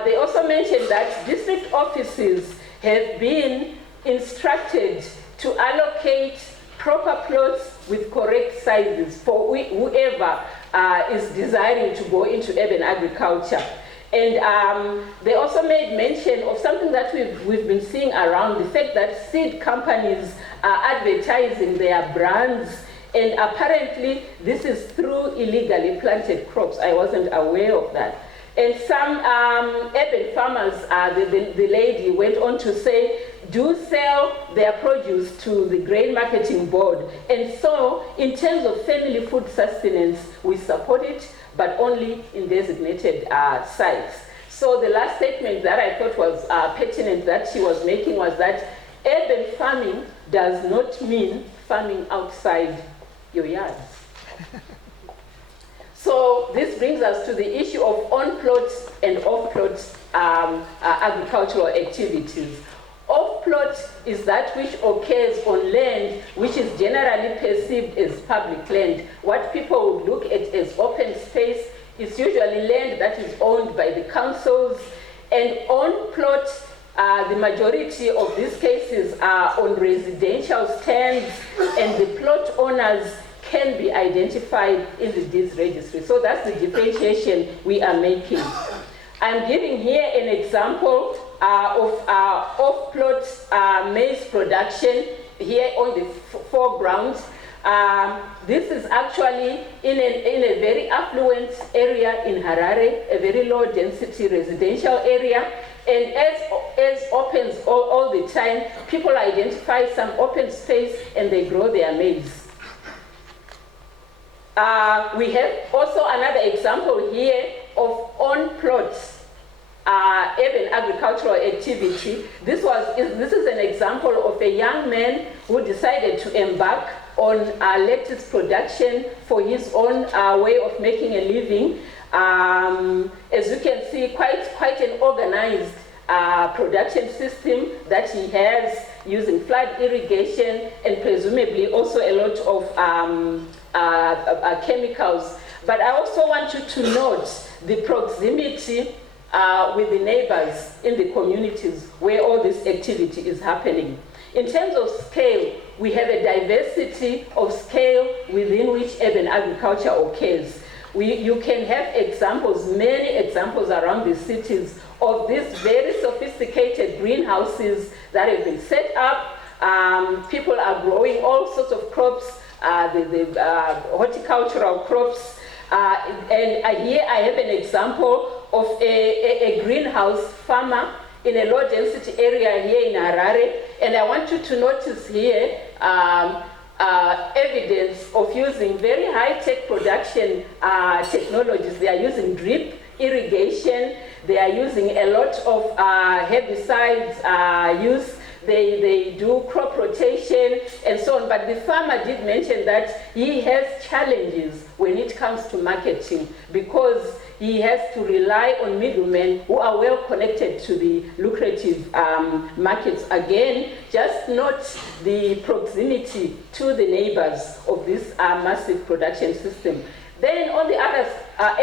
They also mentioned that district offices have been instructed to allocate proper plots with correct sizes for whoever is desiring to go into urban agriculture. And they also made mention of something that we've been seeing around, the fact that seed companies are advertising their brands, and apparently this is through illegally planted crops. I wasn't aware of that. And some urban farmers, the lady went on to say, do sell their produce to the Grain Marketing Board. And so, in terms of family food sustenance, we support it, but only in designated sites. So the last statement that I thought was pertinent that she was making was that urban farming does not mean farming outside your yards. So this brings us to the issue of on-plot and off-plot agricultural activities. Off-plot is that which occurs on land which is generally perceived as public land. What people would look at as open space is usually land that is owned by the councils. And on-plot, the majority of these cases are on residential stands, and the plot owners can be identified in the deeds registry. So that's the differentiation we are making. I'm giving here an example of off-plot maize production here on the foreground. This is actually in a very affluent area in Harare, a very low density residential area. And as opens all the time, people identify some open space and they grow their maize. We have also another example here of on-plot urban agricultural activity. This is an example of a young man who decided to embark on lettuce production for his own way of making a living. As you can see, quite an organized production system that he has using flood irrigation and presumably also a lot of chemicals. But I also want you to note the proximity with the neighbors in the communities where all this activity is happening. In terms of scale, we have a diversity of scale within which urban agriculture occurs. You can have examples, many examples around the cities of these very sophisticated greenhouses that have been set up. People are growing all sorts of crops, the horticultural crops. And here I have an example of a greenhouse farmer in a low density area here in Harare. And I want you to notice here evidence of using very high-tech production technologies. They are using drip irrigation. They are using a lot of herbicides use. They do crop rotation and so on. But the farmer did mention that he has challenges when it comes to marketing because he has to rely on middlemen who are well connected to the lucrative markets. Again, just note the proximity to the neighbors of this massive production system. Then on the other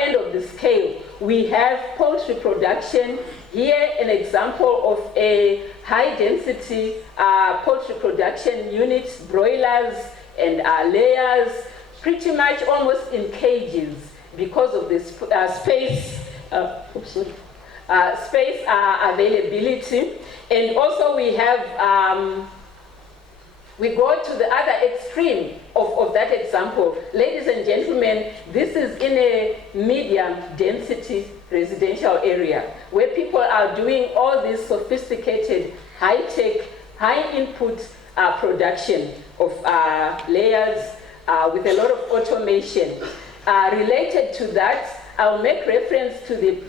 end of the scale, we have poultry production. Here, an example of a high-density poultry production unit, broilers and layers, pretty much almost in cages because of the space availability. And also we have, we go to the other extreme of that example. Ladies and gentlemen, this is in a medium density residential area where people are doing all this sophisticated, high-tech, high-input production of layers with a lot of automation. Related to that, I'll make reference to the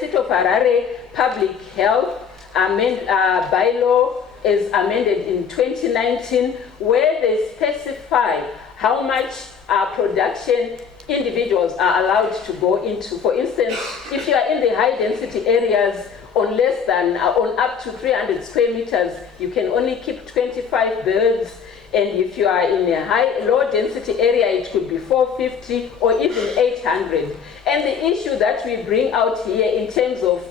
City of Harare Public Health bylaw as amended in 2019, where they specify how much production individuals are allowed to go into. For instance, if you are in the high density areas on less than, on up to 300 square meters, you can only keep 25 birds. And if you are in a low density area, it could be 450 or even 800. And the issue that we bring out here in terms of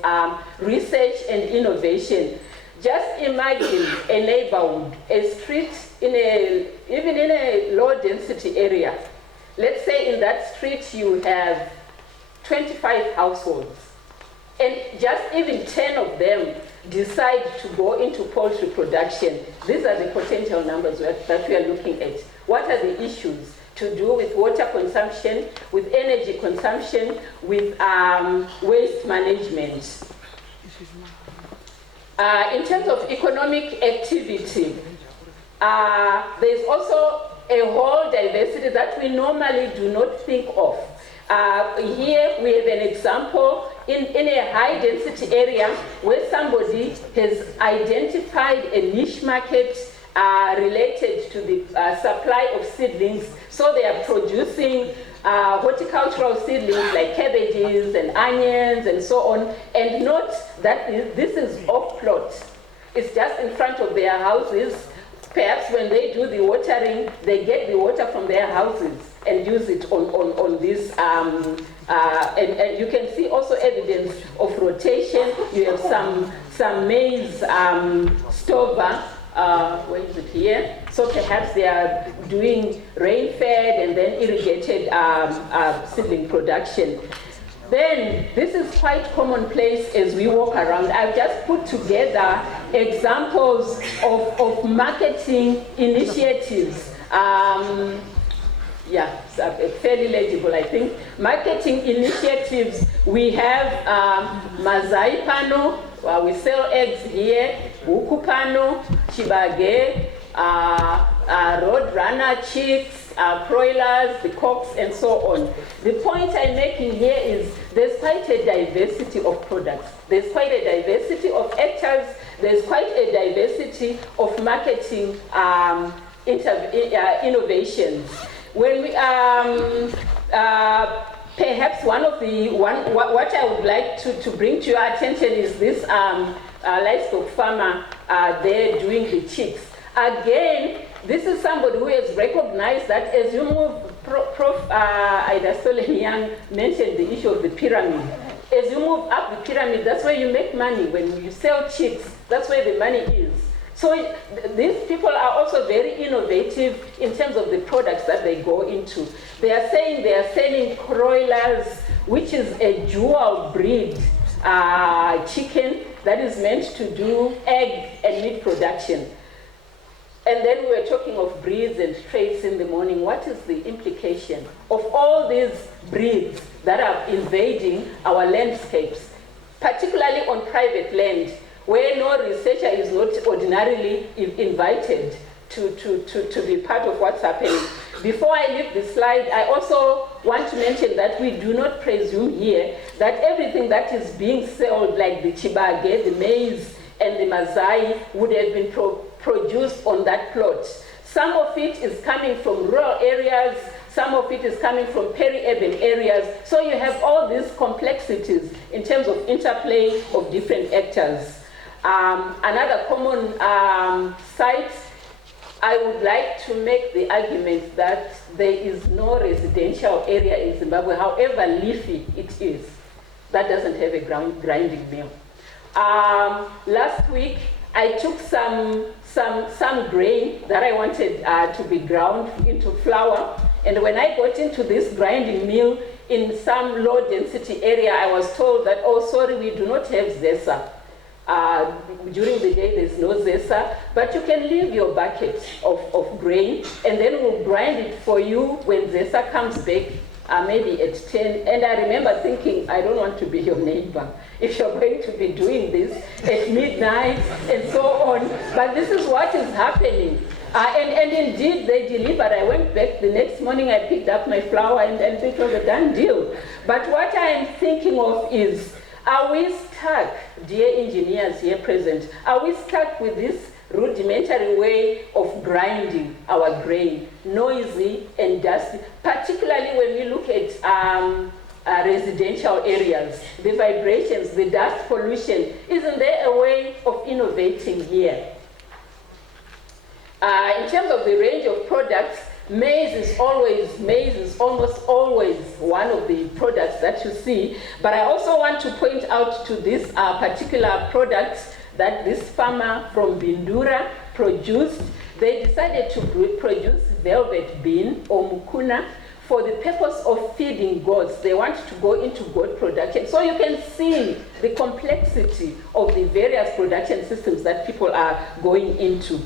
research and innovation, just imagine a neighborhood, a street, even in a low density area. Let's say in that street you have 25 households, and just even 10 of them decide to go into poultry production. These are the potential numbers that we are looking at. What are the issues to do with water consumption, with energy consumption, with waste management? In terms of economic activity, there's also a whole diversity that we normally do not think of. Here we have an example in a high density area where somebody has identified a niche market related to the supply of seedlings. So they are producing horticultural seedlings like cabbages and onions and so on. And note that this is off-plot. It's just in front of their houses. Perhaps when they do the watering, they get the water from their houses and use it on this. And you can see also evidence of rotation. You have some maize stover where is it here? So perhaps they are doing rain-fed and then irrigated seedling production. Then this is quite commonplace as we walk around. I've just put together examples of marketing initiatives. Yeah, fairly legible, I think. Marketing initiatives. We have Mazai Pano, we sell eggs here, Buku Pano, Chibage, Roadrunner chicks, broilers, the cocks, and so on. The point I'm making here is there's quite a diversity of products. There's quite a diversity of actors. There's quite a diversity of marketing innovations. When we, perhaps what I would like to bring to your attention is this livestock farmer there doing the chicks. Again, this is somebody who has recognized that as you move, Prof. Ida Young mentioned the issue of the pyramid. As you move up the pyramid, that's where you make money. When you sell chicks, that's where the money is. So these people are also very innovative in terms of the products that they go into. They are saying they are selling broilers, which is a dual breed chicken that is meant to do egg and meat production. And then we were talking of breeds and traits in the morning. What is the implication of all these breeds that are invading our landscapes, particularly on private land, where no researcher is not ordinarily invited to be part of what's happening? Before I leave the slide, I also want to mention that we do not presume here that everything that is being sold, like the chibage, the maize, and the mazai, would have been produced on that plot. Some of it is coming from rural areas, some of it is coming from peri-urban areas. So you have all these complexities in terms of interplay of different actors. Another common site, I would like to make the argument that there is no residential area in Zimbabwe, however leafy it is, that doesn't have a grinding mill. Last week, I took some grain that I wanted to be ground into flour, and when I got into this grinding mill in some low density area, I was told that, oh, sorry, we do not have zesa. During the day there's no zesa, but you can leave your bucket of grain and then we'll grind it for you when zesa comes back, maybe at 10. And I remember thinking, I don't want to be your neighbor if you're going to be doing this at midnight and so on. But this is what is happening. And indeed, they delivered. I went back the next morning, I picked up my flour and it was a done deal. But what I am thinking of is, are we stuck, dear engineers here present, are we stuck with this rudimentary way of grinding our grain, noisy and dusty, particularly when we look at residential areas, the vibrations, the dust pollution? Isn't there a way of innovating here? In terms of the range of products, maize is almost always one of the products that you see. But I also want to point out to this particular products that this farmer from Bindura produced. They decided to produce velvet bean or mukuna for the purpose of feeding goats. They want to go into goat production. So you can see the complexity of the various production systems that people are going into.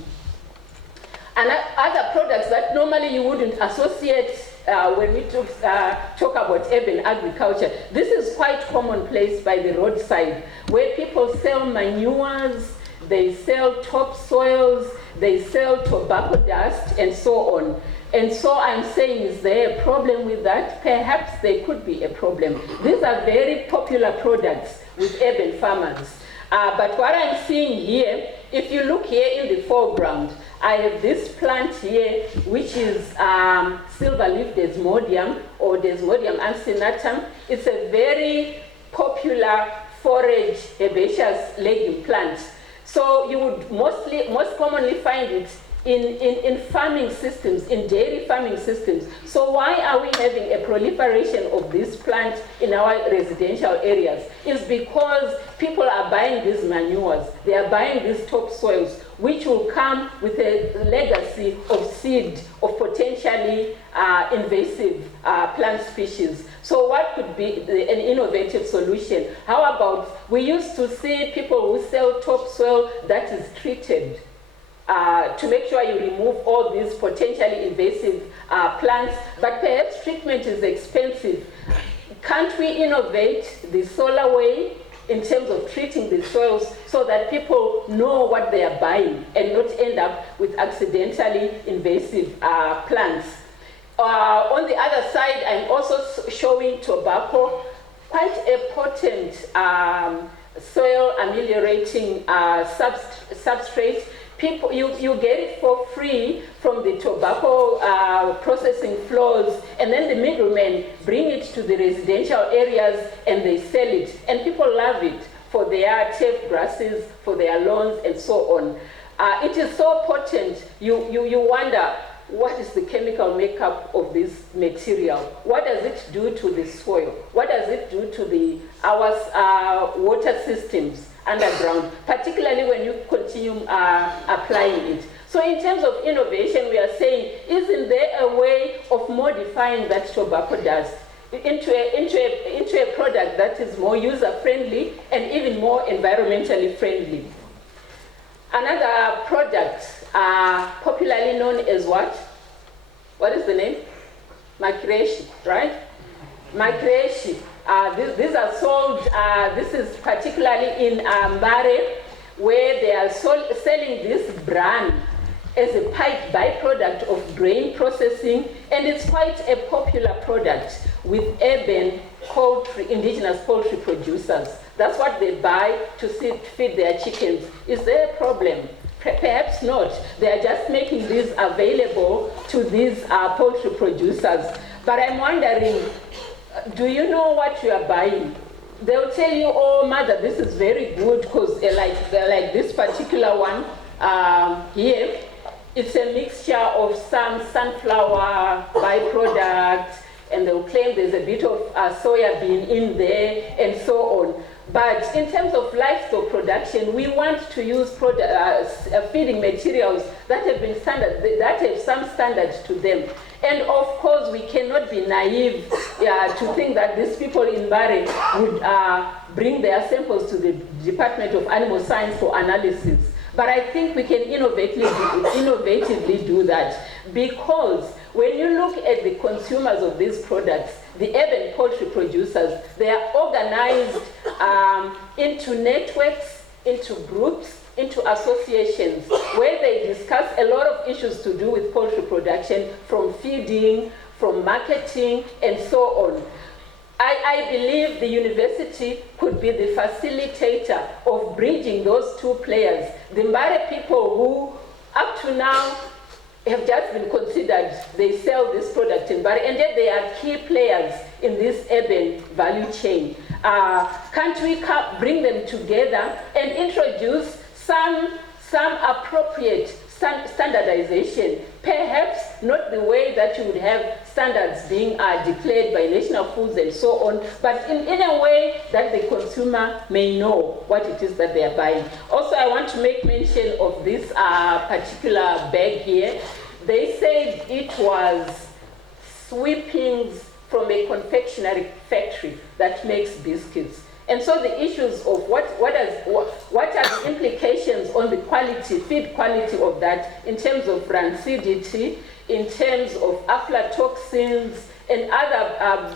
And other products that normally you wouldn't associate when we talk about urban agriculture. This is quite commonplace by the roadside, where people sell manures, they sell topsoils, they sell tobacco dust, and so on. And so I'm saying, is there a problem with that? Perhaps there could be a problem. These are very popular products with urban farmers. But what I'm seeing here, if you look here in the foreground, I have this plant here, which is silver-leaf desmodium or Desmodium ancinatum. It's a very popular forage herbaceous legume plant. So you would most commonly find it in farming systems, in dairy farming systems. So why are we having a proliferation of these plants in our residential areas? It's because people are buying these manures, they are buying these topsoils, which will come with a legacy of seed of potentially invasive plant species. So what could be an innovative solution? How about, we used to see people who sell topsoil that is treated to make sure you remove all these potentially invasive plants, but perhaps treatment is expensive. Can't we innovate the solar way in terms of treating the soils so that people know what they are buying and not end up with accidentally invasive plants? On the other side, I'm also showing tobacco, quite a potent soil ameliorating substrate. People, you get it for free from the tobacco processing floors, and then the middlemen bring it to the residential areas and they sell it. And people love it for their turf grasses, for their lawns, and so on. It is so potent, you wonder, what is the chemical makeup of this material? What does it do to the soil? What does it do to our water systems underground, particularly when you continue applying it? So in terms of innovation, we are saying, isn't there a way of modifying that tobacco dust into a product that is more user-friendly and even more environmentally friendly? Another product, popularly known as what? What is the name? Makireshi, right? Makireshi. These are sold, this is particularly in Mbare, where they are selling this bran as a byproduct of grain processing, and it's quite a popular product with urban indigenous poultry producers. That's what they buy to feed their chickens. Is there a problem? Perhaps not. They are just making these available to these poultry producers. But I'm wondering, do you know what you are buying? They'll tell you, oh, mother, this is very good because like this particular one here, it's a mixture of some sunflower byproduct, and they'll claim there's a bit of soya bean in there, and so on. But in terms of livestock production, we want to use feeding materials that have been that have some standards to them. And of course, we cannot be naive to think that these people in Bahrain would bring their samples to the Department of Animal Science for analysis. But I think we can innovatively do that, because when you look at the consumers of these products, the urban poultry producers, they are organized into networks, into groups, into associations, where they discuss a lot of issues to do with poultry production, from feeding, from marketing, and so on. I believe the university could be the facilitator of bridging those two players. The Mbare people who, up to now, have just been considered, they sell this product in Mbare, and yet they are key players in this urban value chain. Can't we bring them together and introduce some appropriate standardization? Perhaps not the way that you would have standards being declared by national foods and so on, but in a way that the consumer may know what it is that they are buying. Also, I want to make mention of this particular bag here. They said it was sweepings from a confectionery factory that makes biscuits. And so the issues of what are the implications on the quality, feed quality of that, in terms of rancidity, in terms of aflatoxins, and other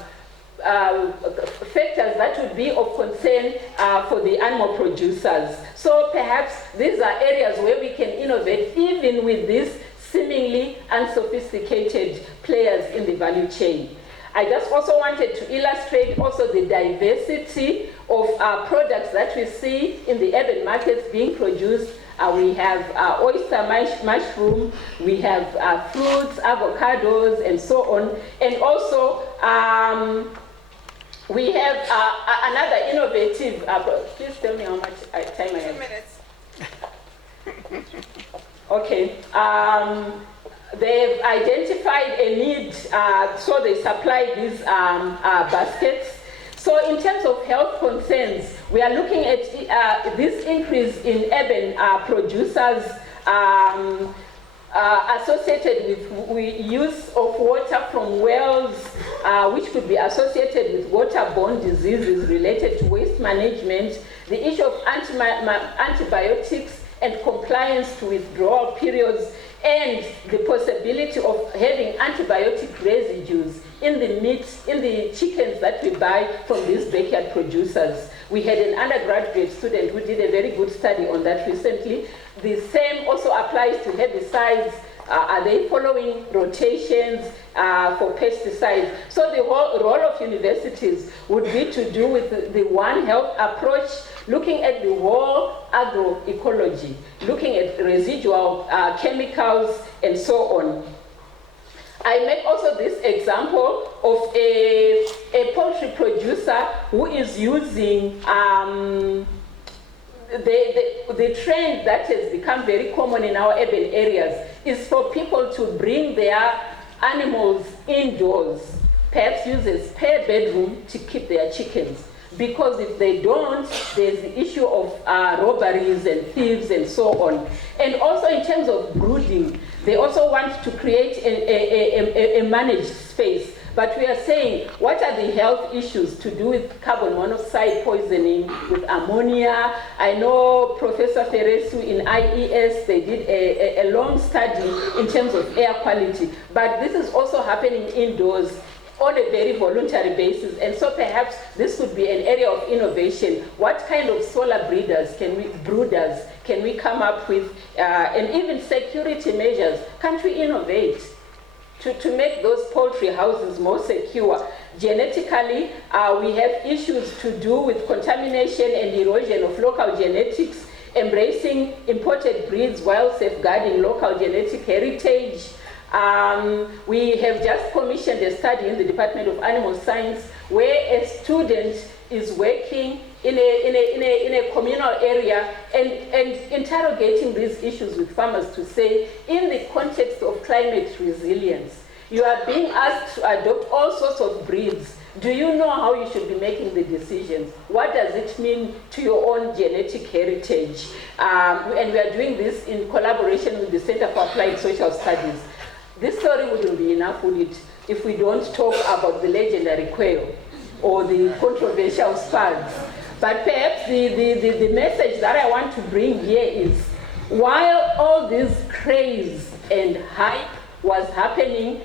factors that would be of concern for the animal producers. So perhaps these are areas where we can innovate, even with these seemingly unsophisticated players in the value chain. I just also wanted to illustrate also the diversity of products that we see in the urban markets being produced. We have oyster mushroom, we have fruits, avocados, and so on. And also, we have another innovative, please tell me how much time I have. 2 minutes. Okay. They've identified a need, so they supply these baskets. So in terms of health concerns, we are looking at this increase in urban producers associated with use of water from wells, which could be associated with waterborne diseases related to waste management, the issue of antibiotics and compliance to withdrawal periods, and the possibility of having antibiotic residues in the meat, in the chickens that we buy from these backyard producers. We had an undergraduate student who did a very good study on that recently. The same also applies to herbicides. Are they following rotations for pesticides? So the whole role of universities would be to do with the One Health approach, looking at the whole agroecology, looking at residual chemicals and so on. I make also this example of a poultry producer who is using the trend that has become very common in our urban areas is for people to bring their animals indoors, perhaps use a spare bedroom to keep their chickens. Because if they don't, there's the issue of robberies and thieves and so on. And also in terms of brooding, they also want to create a managed space. But we are saying, what are the health issues to do with carbon monoxide poisoning, with ammonia? I know Professor Feresu in IES, they did a long study in terms of air quality. But this is also happening indoors on a very voluntary basis, and so perhaps this could be an area of innovation. What kind of solar brooders can we come up with, and even security measures? Can't we innovate to make those poultry houses more secure? Genetically, we have issues to do with contamination and erosion of local genetics, embracing imported breeds while safeguarding local genetic heritage. We have just commissioned a study in the Department of Animal Science where a student is working in a communal area and interrogating these issues with farmers to say, in the context of climate resilience, you are being asked to adopt all sorts of breeds. Do you know how you should be making the decisions? What does it mean to your own genetic heritage? And we are doing this in collaboration with the Center for Applied Social Studies. This story wouldn't be enough, would it, if we don't talk about the legendary quail or the controversial spuds? But perhaps the message that I want to bring here is, while all this craze and hype was happening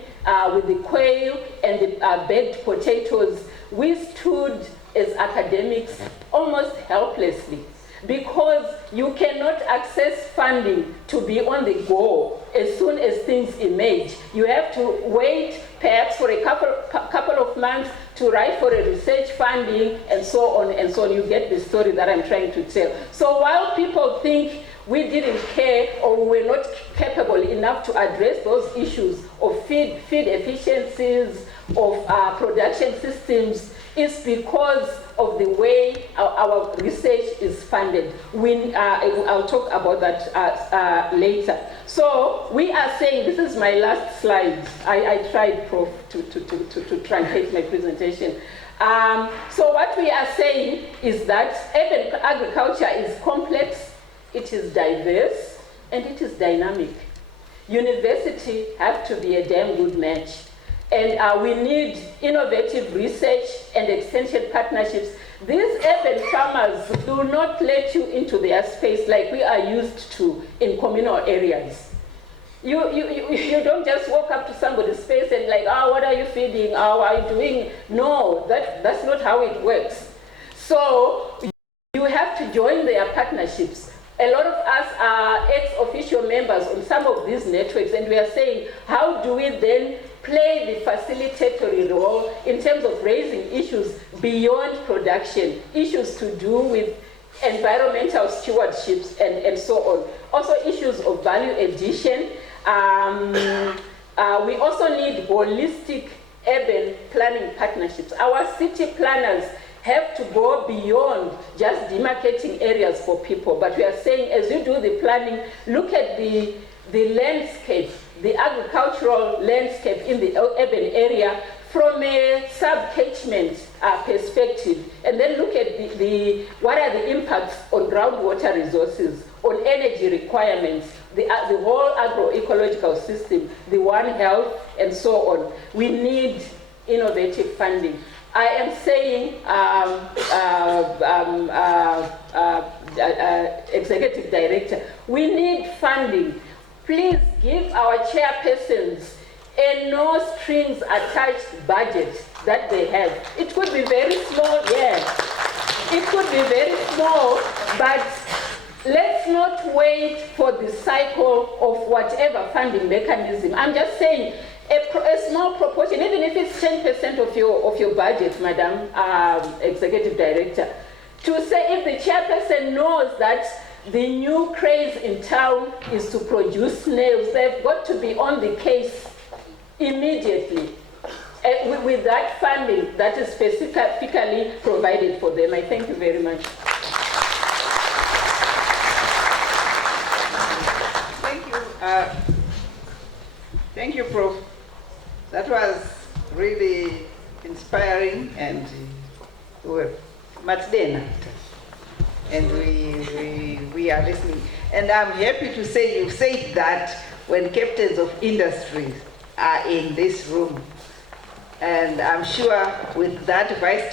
with the quail and the baked potatoes, we stood as academics almost helplessly, because you cannot access funding to be on the go as soon as things emerge. You have to wait perhaps for a couple of months to write for a research funding and so on and so on. You get the story that I'm trying to tell. So while people think we didn't care or we were not capable enough to address those issues of feed efficiencies, of production systems, it's because of the way our research is funded. I'll talk about that later. So we are saying, this is my last slide. I tried, Prof, to truncate my presentation. So what we are saying is that urban agriculture is complex, it is diverse, and it is dynamic. University have to be a damn good match. And we need innovative research and extension partnerships. These urban farmers do not let you into their space like we are used to in communal areas. You don't just walk up to somebody's space and like, what are you feeding? How are you doing? No, that's not how it works. So you have to join their partnerships. A lot of us are ex-official members on some of these networks, and we are saying, how do we then play the facilitatory role in terms of raising issues beyond production, issues to do with environmental stewardships and so on. Also issues of value addition. We also need holistic urban planning partnerships. Our city planners have to go beyond just demarcating areas for people. But we are saying, as you do the planning, look at the the landscape, the agricultural landscape in the urban area from a sub-catchment perspective, and then look at what are the impacts on groundwater resources, on energy requirements, the whole agroecological system, the One Health, and so on. We need innovative funding. I am saying, Executive Director, we need funding. Please give our chairpersons a no strings attached budget that they have. It could be very small, yes. It could be very small, but let's not wait for the cycle of whatever funding mechanism. I'm just saying a small proportion, even if it's 10% of your budget, Madam Executive Director, to say if the chairperson knows that the new craze in town is to produce snails, they've got to be on the case immediately with that funding that is specifically provided for them. I thank you very much. Thank you. Thank you, Prof. That was really inspiring, and we were much then. And we are listening. And I'm happy to say you said that when captains of industries are in this room. And I'm sure with that Vice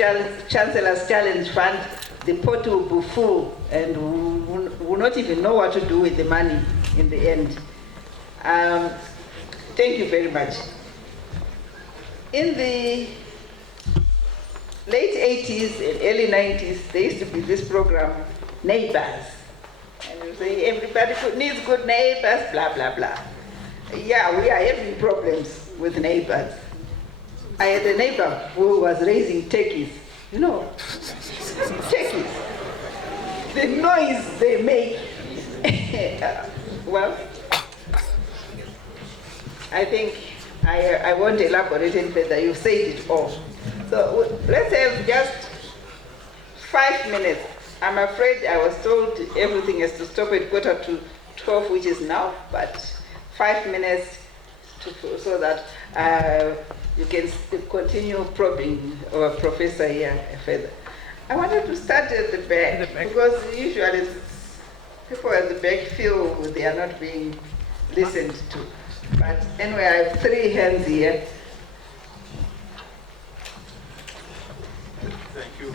Chancellor's Challenge Fund, the pot will be full, and we will not even know what to do with the money in the end. Thank you very much. In the late 80s and early 90s, there used to be this program, Neighbors. And you say everybody needs good neighbors, blah, blah, blah. Yeah, we are having problems with neighbors. I had a neighbor who was raising turkeys. You know, turkeys. The noise they make. Well, I think I won't elaborate any further. You've said it all. So let's have just 5 minutes. I'm afraid I was told everything has to stop at 11:45, which is now, but 5 minutes so that you can continue probing our professor here further. I wanted to start at the back, because usually people at the back feel they are not being listened to. But anyway, I have 3 hands here. Thank you.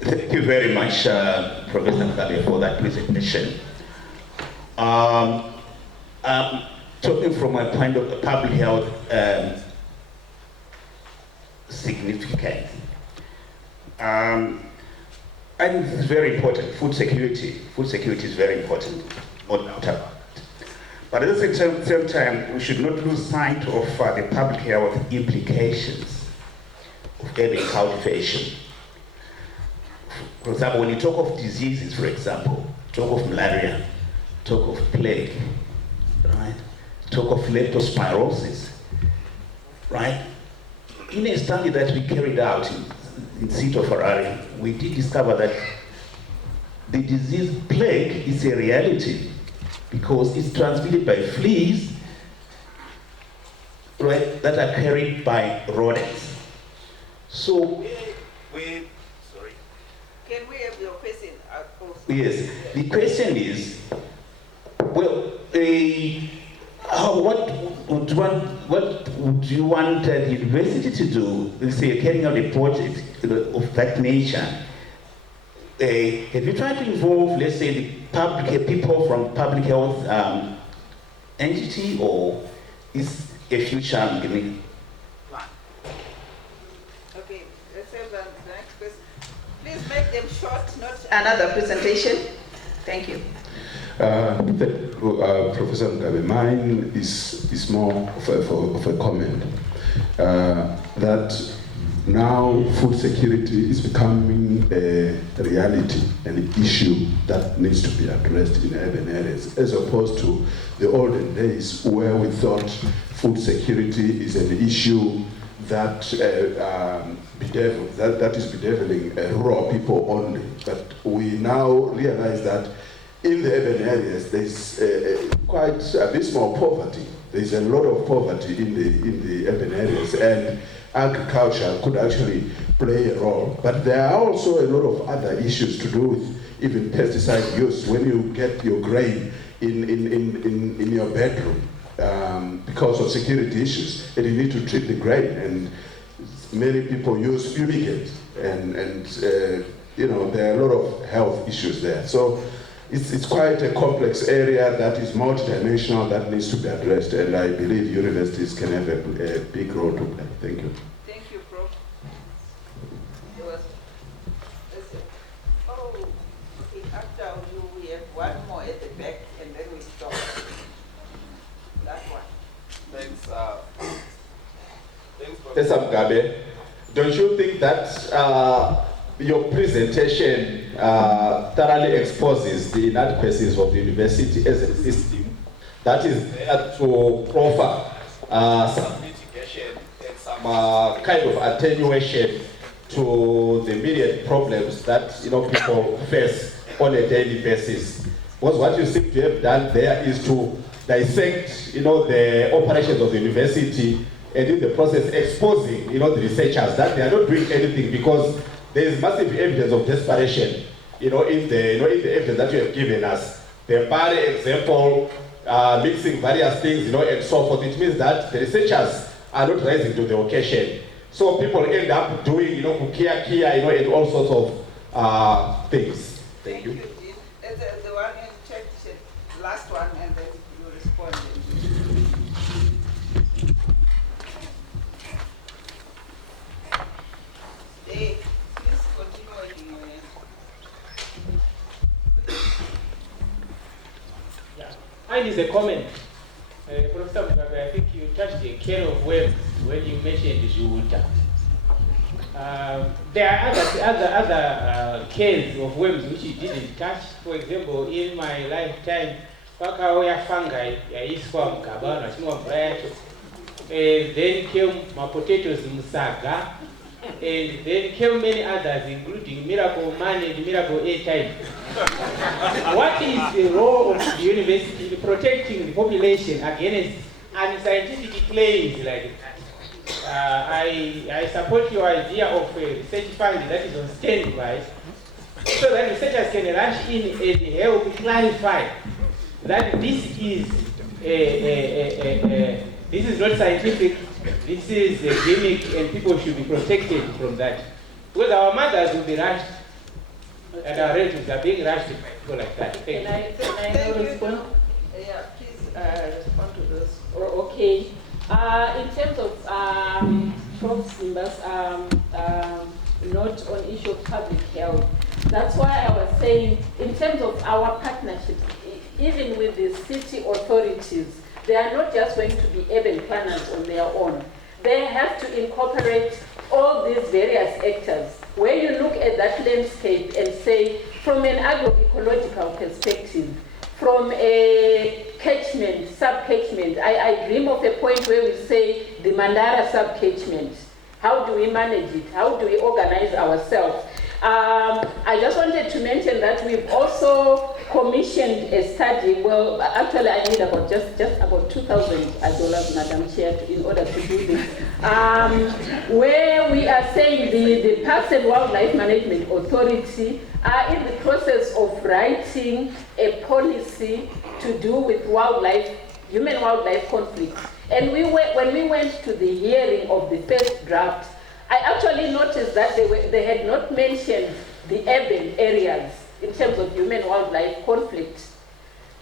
Thank you very much, Professor Kabe, for that presentation. Talking from my point of public health significance, I think this is very important. Food security is very important, no doubt about it. But at the same time, we should not lose sight of the public health implications of urban cultivation. For example, when you talk of diseases, for example, talk of malaria, talk of plague, right? Talk of leptospirosis, right? In a study that we carried out in Sito Ferrari, we did discover that the disease plague is a reality because it's transmitted by fleas, right, that are carried by rodents. So, Can we have your question? yes, the question is, well, what would you want the university to do? Let's say you're carrying out a project of that nature. Have you tried to involve, let's say, the public people from public health entity, or is a future beginning? Okay, let's have the next question. Please make them short, not another presentation. Thank you. Professor Mugabe, mine is more of a comment that now food security is becoming a reality, an issue that needs to be addressed in urban areas, as opposed to the olden days where we thought food security is an issue that is bedeviling rural people only. But we now realize that in the urban areas, there's quite abysmal poverty. There's a lot of poverty in the urban areas, and agriculture could actually play a role. But there are also a lot of other issues to do with even pesticide use. When you get your grain in your bedroom because of security issues, and you need to treat the grain, and many people use fumigate, and you know, there are a lot of health issues there. So it's quite a complex area that is multidimensional, that needs to be addressed, and I believe universities can have a big role to play. Thank you. Thank you, Prof. Oh, okay, after you, we have one more at the back, and then we stop. That one. Thanks, Professor Mugabe. Don't you think that your presentation thoroughly exposes the inadequacies of the university as a system that is there to offer some mitigation and some kind of attenuation to the myriad problems that people face on a daily basis? Because what you seem to have done there is to dissect the operations of the university, and in the process exposing the researchers that they are not doing anything, because there is massive evidence of desperation in the evidence that you have given us. The Bari example, mixing various things and so forth. It means that the researchers are not rising to the occasion. So people end up doing kukia and all sorts of things. Thank you. The one in chat, last one, and then you respond. Hey, please continue in your end. Yeah. Mine is a comment. Professor Mugabe, I think you touched a can of worms when you mentioned Juuta. There are other cans of worms which you didn't touch. For example, in my lifetime, Pakawaya fungi, Yaiswa Mkabana, Chinwa Mbrayato. Then came my potatoes Musaga, and then came many others, including Miracle Man and Miracle Airtime. What is the role of the university in protecting the population against unscientific claims like that? I support your idea of a research fund that is on standby, so that researchers can rush in and help clarify that this is not scientific, this is a gimmick, and people should be protected from that. Because our mothers will be rushed, and our relatives are being rushed by people like that. Thank you. Can I respond? Yeah, please respond to this. Oh, okay. In terms of Prof. Simba's note on issue of public health, that's why I was saying, in terms of our partnerships, even with the city authorities, they are not just going to be urban planners on their own. They have to incorporate all these various actors. When you look at that landscape and say, from an agroecological perspective, from a catchment, sub-catchment, I dream of a point where we say the Mandara sub-catchment. How do we manage it? How do we organize ourselves? I just wanted to mention that we've also commissioned a study. Well, actually, I need about just about $2,000, Madam Chair, in order to do this. Where we are saying the Parks and Wildlife Management Authority are in the process of writing a policy to do with human-wildlife conflict. And when we went to the hearing of the first draft, I actually noticed that they had not mentioned the urban areas in terms of human-wildlife conflict.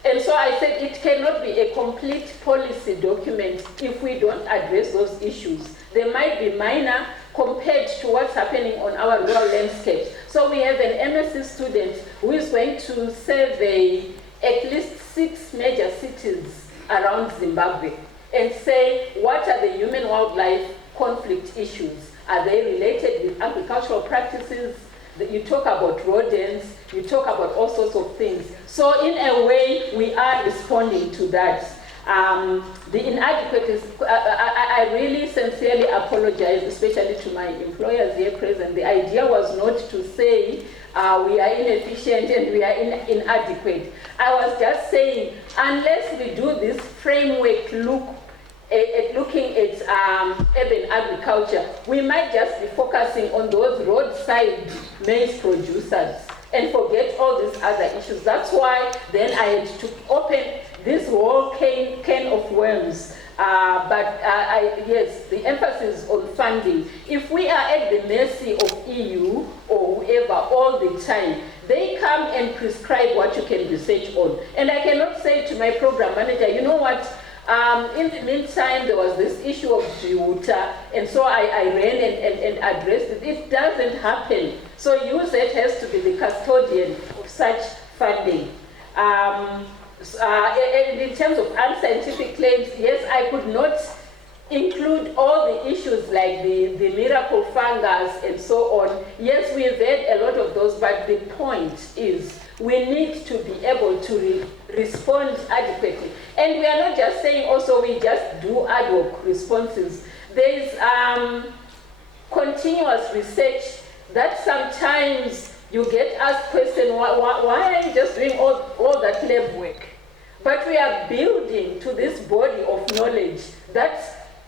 And so I said it cannot be a complete policy document if we don't address those issues. They might be minor compared to what's happening on our rural landscapes. So we have an MSc student who is going to survey at least 6 major cities around Zimbabwe and say, what are the human-wildlife conflict issues? Are they related with agricultural practices? You talk about rodents, you talk about all sorts of things. So in a way, we are responding to that. The inadequacies, I really sincerely apologize, especially to my employers here present. The idea was not to say we are inefficient and we are inadequate. I was just saying, unless we do this framework looking at urban agriculture, we might just be focusing on those roadside maize producers and forget all these other issues. That's why then I had to open this whole can of worms. Yes, the emphasis on funding. If we are at the mercy of EU or whoever all the time, they come and prescribe what you can research on. And I cannot say to my program manager, you know what, in the meantime, there was this issue of Giuta, and so I ran and addressed it. It doesn't happen. So UZ has to be the custodian of such funding. And in terms of unscientific claims, yes, I could not include all the issues like the miracle fungus and so on. Yes, we've had a lot of those, but the point is we need to be able to respond adequately. And we are not just saying also we just do ad hoc responses. There's continuous research that sometimes you get asked question, why are you just doing all that lab work? But we are building to this body of knowledge that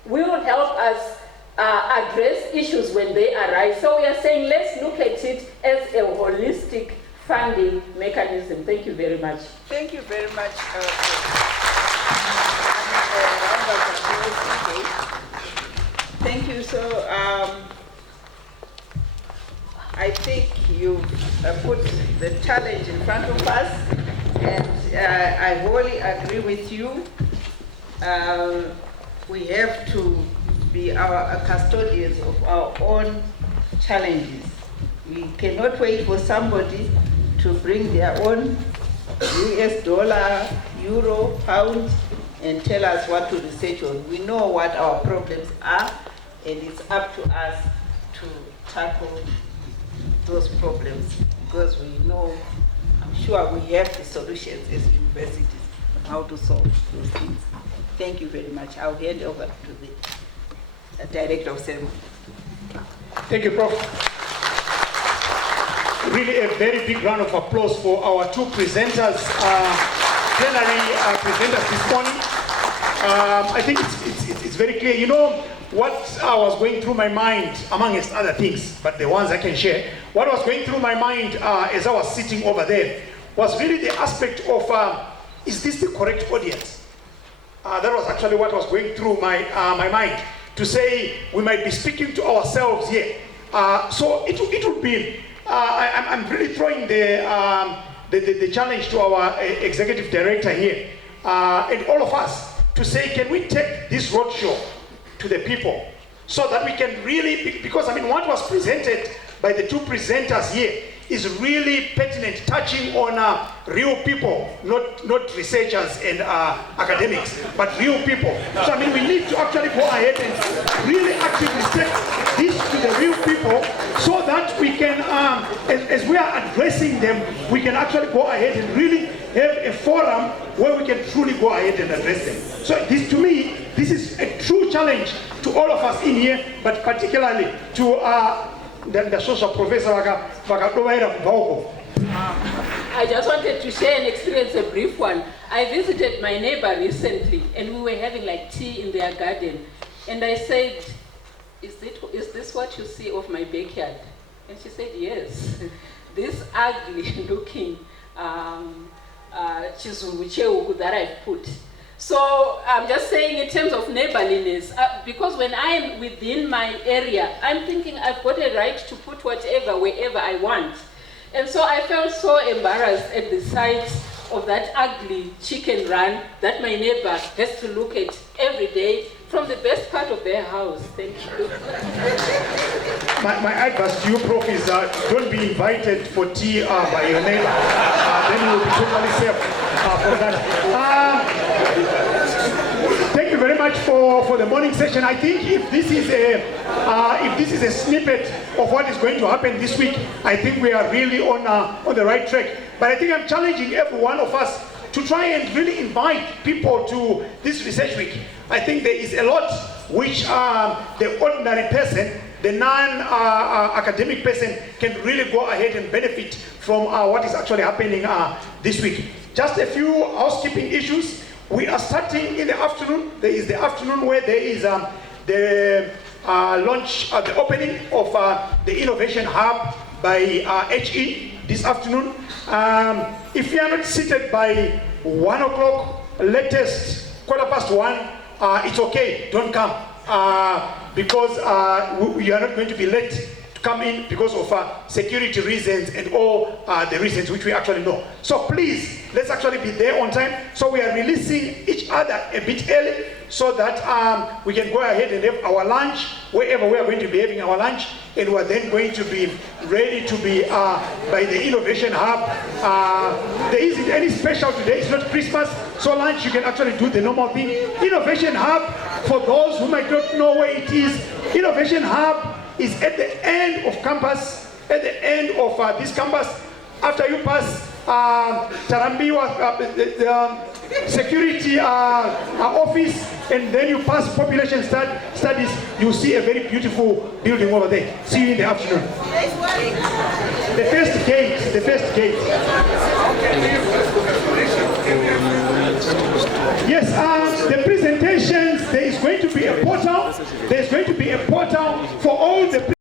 will help us address issues when they arise. So we are saying let's look at it as a holistic funding mechanism. Thank you very much. Thank you very much. Thank you. So I think you put the challenge in front of us, and I wholly agree with you. We have to be our custodians of our own challenges. We cannot wait for somebody to bring their own US dollar, euro, pound, and tell us what to research on. We know what our problems are, and it's up to us to tackle those problems, because we know, I'm sure we have the solutions as universities on how to solve those things. Thank you very much. I'll hand over to the Director of Ceremony. Thank you, Prof. Really a very big round of applause for our two presenters, plenary presenters this morning. I think it's very clear. You know what was going through my mind, amongst other things, but the ones I can share, what was going through my mind as I was sitting over there was really the aspect of, is this the correct audience? That was actually what was going through my mind, to say we might be speaking to ourselves here. So it would be, I'm really throwing the challenge to our executive director here, and all of us, to say, can we take this roadshow to the people so that we can really, because I mean what was presented by the two presenters here is really pertinent, touching on real people, not researchers and academics, but real people. So I mean we need to actually go ahead and really actively take this to the real people so that we can, as we are addressing them, we can actually go ahead and really have a forum where we can truly go ahead and address them. So this, to me, this is a true challenge to all of us in here, but particularly to the social professor. I just wanted to share an experience, a brief one. I visited my neighbor recently, and we were having like tea in their garden. And I said, is this what you see of my backyard? And she said, yes. This ugly looking chizungu that I've put. So I'm just saying in terms of neighborliness, because when I'm within my area, I'm thinking I've got a right to put whatever, wherever I want. And so I felt so embarrassed at the sight of that ugly chicken run that my neighbor has to look at every day from the best part of their house. Thank you. My advice to you, Prof, is don't be invited for tea by your neighbor. Then you will be totally safe for that. Thank you very much for the morning session. I think if this is a snippet of what is going to happen this week, I think we are really on the right track. But I think I'm challenging every one of us to try and really invite people to this research week. I think there is a lot which the ordinary person the non-academic person can really go ahead and benefit from what is actually happening this week. Just a few housekeeping issues. We are starting in the afternoon. There is the afternoon where there is the launch, the opening of the Innovation Hub by HE this afternoon. If you are not seated by 1 o'clock, latest 1:15, it's okay, don't come. Because you are not going to be late to come in because of security reasons and all the reasons which we actually know. So please, let's actually be there on time. So we are releasing each other a bit early so that we can go ahead and have our lunch wherever we are going to be having our lunch, and we are then going to be ready to be by the Innovation Hub. There isn't any special today, it's not Christmas, so lunch you can actually do the normal thing. Innovation Hub, for those who might not know where it is, Innovation Hub is at the end of campus, at the end of this campus. After you pass Tarambiwa, the security office, and then you pass population studies, you see a very beautiful building over there. See you in the afternoon. The first gate, the first gate. Yes, the presentations, there is going to be a portal. There's going to be a portal for all the